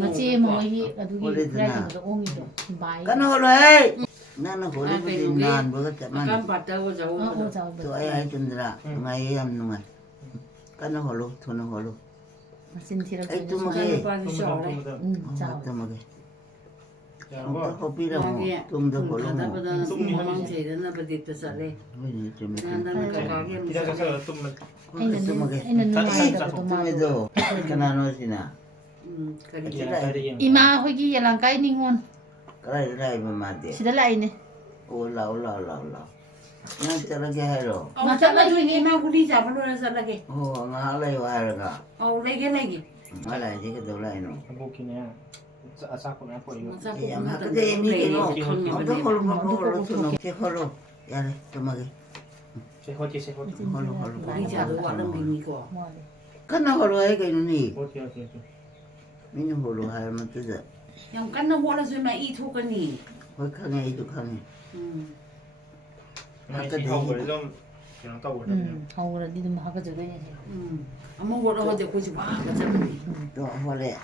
ma che mo gi adu gi rai gi da ongi do bai 까나 홀로 해 나는 홀로 그지 난 뭐가 때만 아까 봤다고 ah 저거 o ja 또 ba 아이 아이 준들아 응아이 암누가 까나 홀로 돈은 홀로 masin thira 아이 또 먹게 빨리 ซุ่ม 쇼래 น้ำพันธุ์ ja 또 먹게 อย่างว่า 또 커피라고 좀더 홀로 먹어 가다보다 소망 제대나 버디 뜻하래 왜니 좀 난다는 가게 ที่เราจะเสิร์ฟตุ่มมัน ai na 또 먹게 ai na no ma da to ma 좀해도 까나노지나 그래 อย่างไรได้ยัง ima hoi gi yelang kai ni ngon 그래 그래 마데 sida lai ne 올라 난 저렇게 해로 맞아 중에 마구리 잡으러 살라게 알아요 하러가 레게 레게 알아 이제 돌아이노 บุกินเนี่ยอาซาคนนั้นป่วยอยู่ 야 마그데 미게노 어떤 홀로 먹어 또 놓게 홀로 야래 또 먹게 ใช่โคตรใช่โคตร 홀로 리자도 와는 비미고 mo le 까나 홀로 해가 있니 โอเคโอเค 미는 홀로 하면 뜨자 양 깐나 호라 소마 이 토거니 거기 강에 이도 강에 ไม่ที่เขาเหมือนเริ่ม 그냥 떠버려. 하고라니 좀 하고 저더니. 아무거나 하지 고지 마. 맞잖니. 또 허래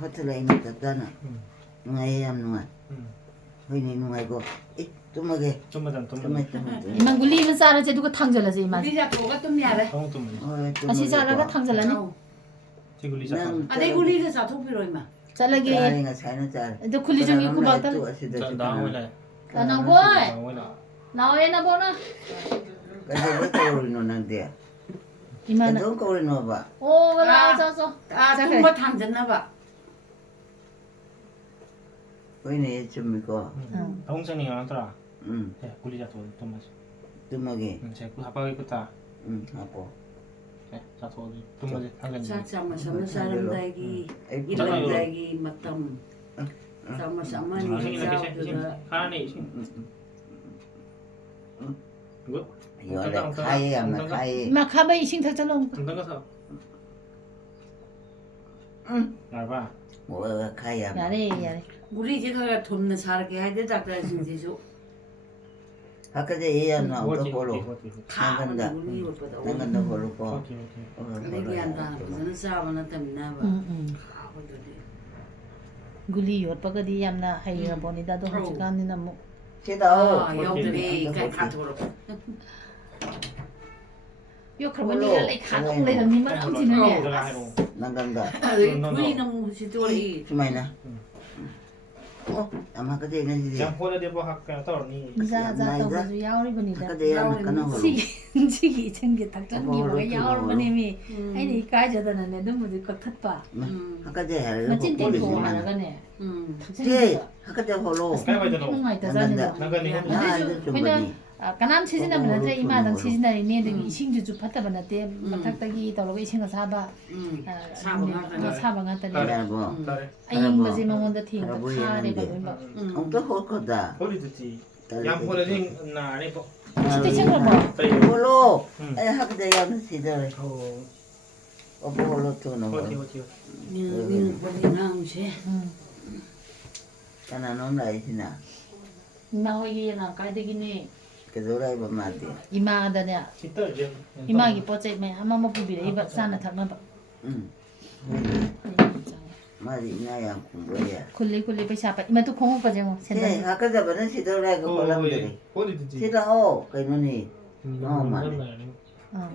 호텔에 있는 것도는 누가에 양 누가 회니 누가 이거 뚜먹에 좀만 뚜먹 이만 굴리면 싸라지 누가 탕절라지 이만. 우리가 도가 좀 야래. 또 다시 싸라가 탕절라니. 지글리 잡아. 아, 내 우리가 사토 필요 임마. 잘라게. 자리가 사는 잘 너 굴리 중에 구박다. 나오네. 나나 보이. 나오네. 나와야나 보나. 그래서 왜 거울 놓는데 이만은. 너 거울 놓아봐 오, 나와서. 아, tumba 탐졌나 봐. 회니 좀 이거 홍선이 안더라. 응 예, 굴리자 또 맞아. 뚜먹이 제 하바게 끝다. 응 하고 예, 자토 또 맞아. 당근. sama-sama salam lagi. Ilan lagi matam. Sama-sama ni 생이나 jauh 계시. juga. 하나네. 이거? 이거래 가위 하면 가위 이마 가봐이 싱탁 잘라. 당근 가서. 응 알바. 뭐가 가위 하면 야래 야래. 우리 제가 돕는 사람게 해야 돼 작가 신지죠. 아까 제 얘는 또 보러 다 나간다 우리 것보다 나간다 보러 내기 한다. 무슨 싸움은 때문에 봐. 굴리 요빠가디 얌나 하이가 보니다도 호지간이나 뭐. 제다 아, 여기들이 가토로. 요 그러면 니가 라이 가동 내는 니만 엄지네. 나간다 우리는 시도리. 주마이나 아마 그때 있는 장 보내 대보 학교 떠니. 자자 또 가지고 야오리버니다. 아까 내 하나 까나 보러 시기 챙게 닭장기 뭐가 야오리버님이 아니 까져다네 너무 그 탓봐. 아까 제 해를 멋진 땡고 보리지만 하나가네. 제 아까 제 홀로 그냥 까남 치진하면 안 돼. 이마당 치진하니 니들이 이싱주주 받다만 나대 막탁탁이 떨어고 이싱가 사바 사방 갔다니 뭐 아잉 거지 멍원다 팅가 카레가 뭐 또 홀거다 허리 듣지. 양 보내진 나네 뭐. 진짜 챙겨 뭐 홀로 아까 제 야는 시절 오빠 홀로 또 놓고 니 보리나우시. 까나 놓나 이시나 이마호이기나 까대기니 그 노래 봐 맞대 이마다냐 진짜 이제. 이마기 뽀째 매 한번 부비래 이바 사나 탁만 봐 응 말이 나야 공부야 굴리 pesa pa ima tu khong pa jeng 제 sen 아까 저번에 시도를 그 홀람들이 허리 듣지. 시도 그 눈이 오빠가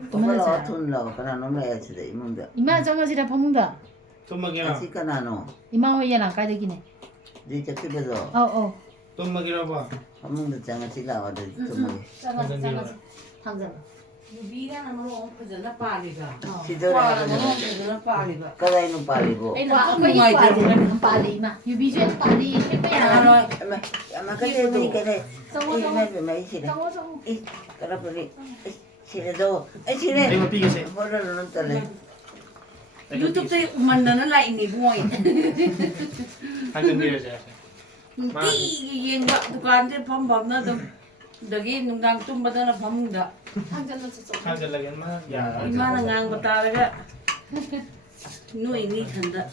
tumana 톤라고 그나 놓나야 지대 이문데 ima jong jira phamungda 똥막이라. 아시까 나노 ima ho yana ka de gine 이제 집에서 oh 똥막이라 봐. 한문도 장아 지나와도 좀 당장 Bigan ano fazenda páliga. 시도를 Fazenda páliga. 까다이는 빨리고 ai na ko mai pa pali ma you bi je pali ke pa ya 아마 그때 보니까 내 이메일 메시지 jong jong 이 그러더니 시래도 시래 이거 비계세. 뭐라는 떨래 YouTube tay umanda na lại ni buhay. 당근 밀어줘. Ti yang ba dukan te pham pham na dum. Dagi nung dang tum ba na pham da. 당근 라겐 마. 야. Ima na ngang ba talaga. Nuôi ni thanda.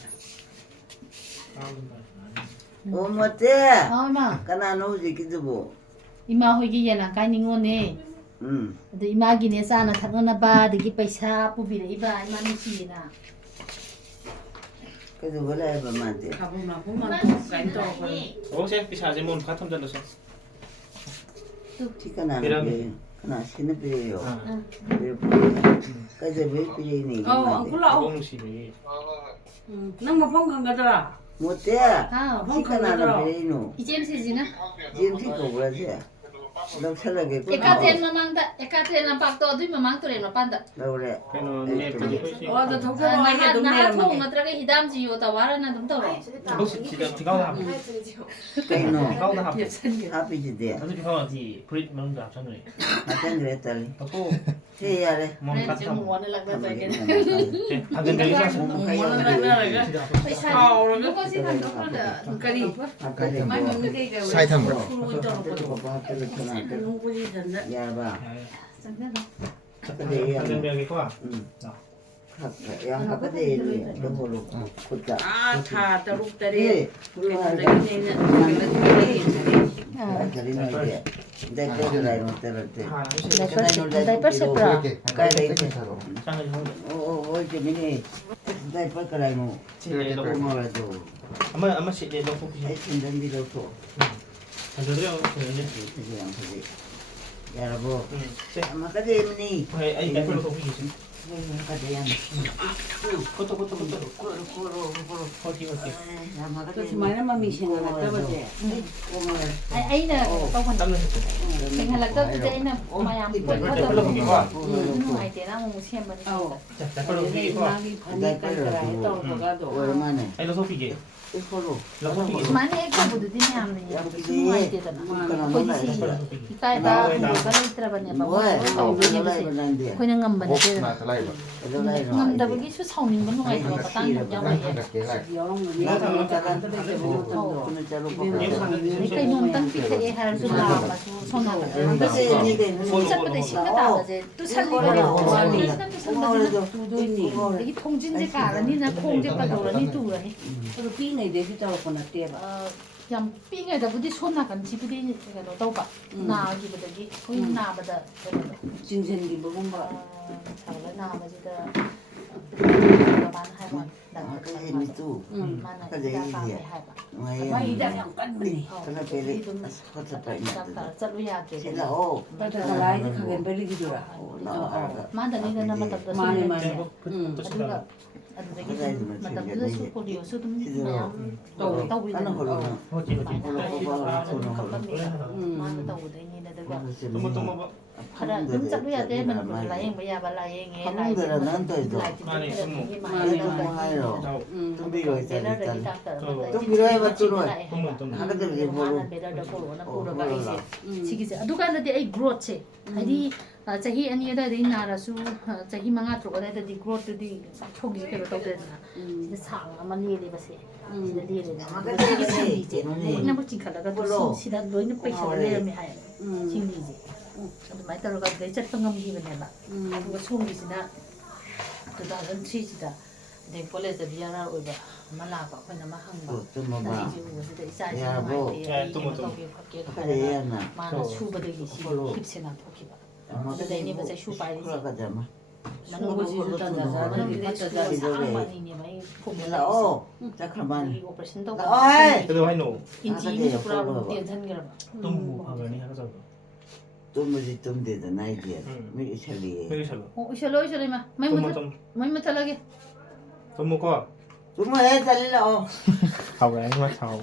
어머때 oh ma 까나 놓지 기즈고 ima ho gi yana ka ni ngone 응 adu ima gi ne sa na thangna ba de gi paisa pu bi re ba ima ni chi na 그래서 원래 봐만데 Kabo ma po man kain to ko. 오세 비사제 몬 같은 데로서. 티가 나는데 그나 신을 빼요 아. 그래서 왜 빼니 Oh, ang kulaw. 공식이. Nang mapong kang gadara. 못돼 ah 티가 나는 빼이노 ijem se jina 지금 티가 그러지 너 철학에 ekaten mamang da ekaten lampak to dui mamang to re no panda 나 그래 그는 내 비지. Oh, da thok sa ba na ya dum na ne thong ma. natra ga hidam ji yo ta wara na dum to ro 혹시 지가 비가다. 빼이노 비가다 합. 하피지 돼 아주 비가지. 브릿 먹는다 합천을. 하여튼 그랬더니 하고 해야래 몬 같은. mo na lang na ba gen 당근 되기서. Mo na na ga. paisa Aw, ra ko si han do da Kali. 아까지 Mai mo ni kai ga. 사이다 물어. Nung ko ni thanda. 야봐 상대다 당근 배우기 거. 야 아까지 너무 굿다 Ah, tha taruk tare. 예 Kaya dagi ne na. 잘리는 게 다이퍼 그라이 못 들었대. 다이퍼 셰프라. 까이 짱을 형. 오 이제 미니 다이퍼 그라이 못. 네, 너무. 뭐라도. 아마 시대 너무 아이 그지. 진단비도 또. 저도요. 그냥 그냥 그지. 여러분. 네. 아마까지 미니. 아이 대표로 더 그지. 가대양. 그것도. 코로. 어디. 아마까지. 그래서 많은 맘이 생각났다버지. Aina tao phần 땀을 mình hay là cái Aina mà làm quên mất rồi ngoài tiền nào một xem mà 자, 대표로 그게 봐. 마기 파니까 그래 떨어가도. 오랜만에. 아이 너 소피게. 코로. 너 소피게. mà này cái bữa đi làm này ngoài tiền đó coi gì 대표로 소피게. cái ba cái này tra bên này mà 뭐해? tàu bên này 라이브 cái 난데. coi nó ngầm bên này 나 라이브. ngầm đâu cái số sau mình vẫn ngoài tiền và tăng nhập nhau vậy 이렇게 라이브. 영은 얘가 잘한다고 못한다. 오늘 자로 cái nón tăng cái cái hay là làm mà số nào 진짜보다 신나다 어제 또 살리고 이게 통진지 가라니 나 콩제가 돌아니 두라니 그리고 빙에 대비 잡았거나 떼봐. 양 삥에다 부디 손 나간 집이 그거 떠봐 나기보다기 거의 나보다 진생기 먹은 거. 잘라 나머지다 만 할만 그게 미투. 만나 그게 이게. 와 이다 잠깐만이. 그나 베리 커서 빠이나. 자루야 돼 실라 오. 맞아 라이드 가게 베리기더라. 만다니는 맞다 많이 많이. 또 친다. ꯑꯗꯨꯗꯒꯤ ꯃꯇꯝꯗꯨꯗꯁꯨ ꯄꯣꯂꯤꯑꯣꯁꯨ ꯑꯗꯨꯝ ꯃꯌꯥꯝ ꯇꯧꯋꯤꯗꯅ 어디. ꯃꯥꯅ ꯇꯧꯕꯗꯩꯅꯤꯅ ꯑꯗꯨꯒ 또 ꯈꯔ ꯑꯗꯨꯝ ꯆꯠꯂꯨ ꯌꯥꯗꯦ ꯃꯅꯤꯄꯨꯔꯗ ꯂꯥꯏꯌꯦꯡꯕ ꯌꯥꯕ ꯂꯥꯏꯌꯦꯡꯉꯦ ꯕꯦꯂꯔꯗꯒꯤ ꯗꯥꯛꯇꯔ ꯑꯃꯗ ꯕꯦꯂꯔꯗ ꯄꯨꯔꯛꯑꯣꯅ ꯄꯨꯔꯒ ꯑꯩꯁꯦ ꯁꯤꯒꯤꯁꯦ ꯑꯗꯨꯀꯥꯟꯗꯗꯤ ꯑꯩ ꯒ꯭ꯔꯣꯠꯁꯦ ꯍꯥꯏꯗꯤ ꯆꯍꯤ 2 ꯑꯗꯨꯋꯥꯏꯗꯒꯤ ꯅꯥꯔꯁꯨ ꯆꯍꯤ 5 ꯇꯔꯨꯛ ꯑꯗꯨꯋꯥꯏꯗꯗꯤ ꯒ꯭ꯔꯣꯠꯇꯨꯗꯤ ꯁꯣꯛꯁꯦ ꯀꯩꯅꯣ ꯇꯧꯗꯦꯗꯅ ꯁꯤꯗ ꯁꯥꯡ ꯑꯃ ꯂꯦꯜꯂꯦꯕꯁꯦ ꯁꯤꯗ ꯂꯦꯜꯂꯦꯗꯅ ꯁꯤꯒꯤ ꯁꯤꯡꯂꯤꯁꯦ ꯂꯣꯏꯅꯃꯛ ꯆꯤꯡꯈꯠꯂꯒ ꯁꯤꯗ ꯂꯣꯏꯅ ꯄꯩꯁꯜꯂ ꯂꯩꯔꯝꯃꯦ ꯍꯥꯏꯌꯦꯕ ꯁꯤꯡꯂꯤꯁꯦ ꯑꯗꯨꯃꯥꯏꯅ ꯇꯧꯔꯒ ꯑꯗꯨꯗꯩ ꯆꯠꯄ ꯉꯝꯈꯤꯕꯅꯦꯕ ꯑꯗꯨꯒ ꯁꯣꯝꯒꯤꯁꯤꯅ 2003ꯁꯤꯗ ꯑꯗꯩ ꯀꯣꯂꯦꯖꯇ ꯕꯤꯌꯥꯔ ꯑꯣꯏꯕ ꯑꯃ ꯂꯥꯛꯄ ꯑꯩꯈꯣꯏꯅ ꯑꯃ ꯍꯪꯕ ꯑꯩꯁꯦ ꯎꯕꯁꯤꯗ ꯏꯆꯥꯁꯦ ꯅꯨꯡꯉꯥꯏꯇꯦ ꯑꯩ ꯀꯩꯅꯣ ꯇꯧꯒꯦ ꯈꯣꯠꯀꯦ ꯍꯥꯏꯔꯒ ꯃꯥꯅ ꯁꯨꯕꯗꯒꯤ ꯁꯤ ꯍꯤꯞꯁꯦ ꯅꯥꯟꯊꯣꯛꯈꯤꯕ ꯑꯗꯨꯗꯩꯅꯦꯕ ꯆꯩꯁꯨ ꯄꯥꯏꯔꯤꯁꯦ ꯁꯨꯕꯁꯤꯁꯨ ꯇꯟꯖꯥ ꯑꯁꯥꯡꯕ ꯑꯅꯤꯅꯦꯕ ꯑꯩ ꯐꯨꯝꯕꯗꯒꯤ ꯑꯣꯄꯔꯦꯁꯟ ꯇꯧꯕ 그래도 하이노. 인지 이미지 프라고 떼전기라고 또 하거니 하자. tumbu지 tumde다 나이디야 미 샬리에 매일 살로. 이샬로 이샬로마 마이 못하게 돈 먹고. tumma 해 살리라 하고 양말 차고.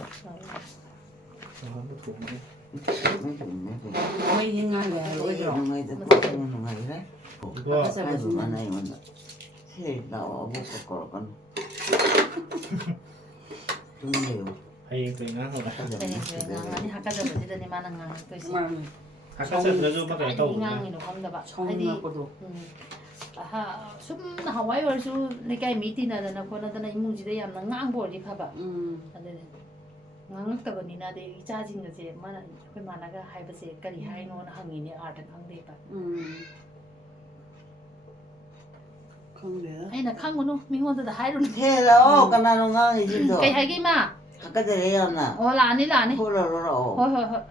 왜 인간이야 이거. 농아이다 농아이라 와. 아이고 많아요 온다 새 나와 먹고 걸어간 tum네요 아이 그냥 하고. 아니 하카자버지더니 마낭 뜻이 아까 그래도 밖에 안 따고. 인강이로 한다봐 하디 성나고도. 아하 숨 하와이 월수 내가 미티나다나 코나다나 이무지대 얌나 낭보리 파바 근데 ꯉꯥꯡꯉꯛꯇꯕꯅꯤꯅ ꯑꯗꯩ ꯏꯆꯥꯁꯤꯡꯒꯁꯦ ꯃꯥꯅ ꯑꯩꯈꯣꯏ ꯃꯥꯅꯒ ꯍꯥꯏꯕꯁꯦ ꯀꯔꯤ ꯍꯥꯏꯅꯣꯅ ꯍꯪꯉꯤꯅꯦ ꯑꯥꯔꯊ ꯈꯪꯗꯦꯕꯈꯪꯗꯦ. ꯑꯩꯅ ꯈꯪꯒꯅꯨ ꯃꯤꯉꯣꯟꯗ ꯍꯥꯏꯔꯨꯅꯨ 해라 까나노 강이지도 ꯀꯩ ꯍꯥꯏꯒꯦ ꯏꯃꯥ 아까 전에 해야나 ꯑꯣ ꯂꯥꯛꯑꯅꯤ ꯂꯥꯛꯑ니 홀로로로 ꯍꯣꯏ ꯍꯣꯏ ꯍꯣꯏ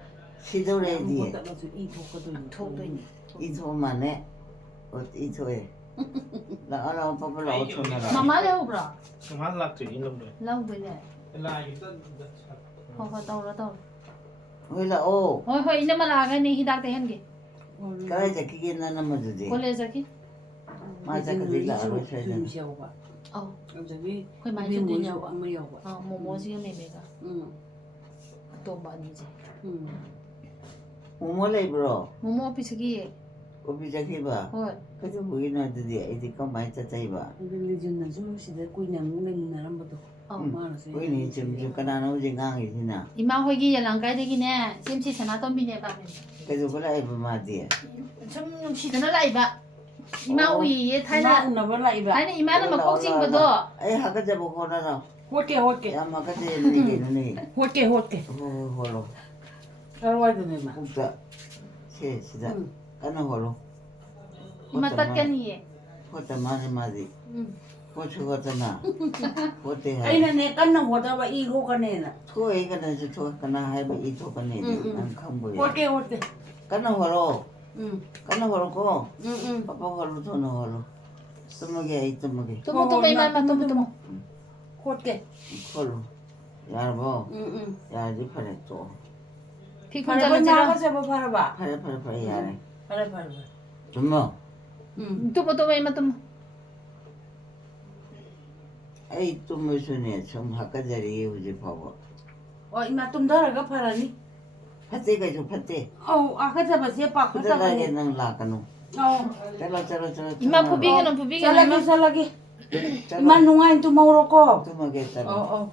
시도래디 못다가서 이 독거든. ꯊꯣꯛꯇꯣꯏꯅꯤ 이소만에 이소에 나 알아 빠블라 어쩌나라 ꯃꯃꯥ ꯂꯩꯍꯧꯕ꯭ꯔꯣ 한 락지 이놈들. ꯂꯧꯗꯣꯏꯅꯦ 라 이거 ꯍꯣꯏ ꯍꯣꯏ ꯇꯧꯔꯣ ꯇꯧꯔꯣ 왜라 오 ꯍꯣꯏ ꯍꯣꯏ 이놈아 ꯂꯥꯛꯑꯒꯅꯤ ꯍꯤꯗꯥꯛ ꯇꯩꯍꯟꯒꯦ 그래서 그게 나는 뭐지 콜레ꯖꯒꯤ 맞아 그게 나로 쳐야 돼 시하고가. ꯑꯧ 저기 ꯑꯩꯈꯣꯏ ꯃꯥꯏ ꯆꯨꯗꯣꯏꯅꯦ ꯌꯥꯎꯕ 뭐 야고. 모모지가 매매가 응. ꯑꯇꯣꯝꯕ ꯑꯅꯤꯁꯦ 응. 뭐래 입으러 모모 오피스기 오비자기봐 ꯍꯣꯏ 그래서 거기는 어디 애디 거 많이 짜짜이봐 근데 저는 좀 시대 꾸이냐 먹는 것도 많아서. 거기는 지금 까나노 오지 강이지나 이마 호기 연랑가이되기네 쌤치 전화 덤비네봐 그래서 그래 입으 마디야 좀 시드나 라이바 이마 우이에 타이나 나는 라이브. 아니 이마는 막 꼭징거도 에이 하가자 보고 나라 홀게. 야 마가자 니게는 홀게. 홀로 살와야 되네 마. 국다 시다 까나 홀로 이마 땄겠니 호다 마디 마디 호초 같잖아 호대 하 아이는 내 깐나 보다가 이거 가네나. 토 이거는 저 까나 하이브 이 토가네 난 컴보야 홀게. 까나 걸어. 응. 까나 걸고. 응. 아빠 걸로 돈 걸로. 뚜먹게 이 뚜먹게. tumma ima tumma. 콧게. 걸로. 야보. 응. 야지 팔에 또. 피군 바라봐 잘라지라. 나가서 봐 바라봐. 팔에 야래. 바라봐. 좀 응. tumma ima tumma. 에이 뚜먹 손에 좀 바깥자리 이우지 봐봐. 이마 좀 달아가 파라니. 팥대가 좀 팥대. 아까 잡았어 빡 그다가게 능 라가노. 잘라. Ima pubigin 잘라게. 이마 농아인 또 먹으러 거. 뚜먹게 잘라.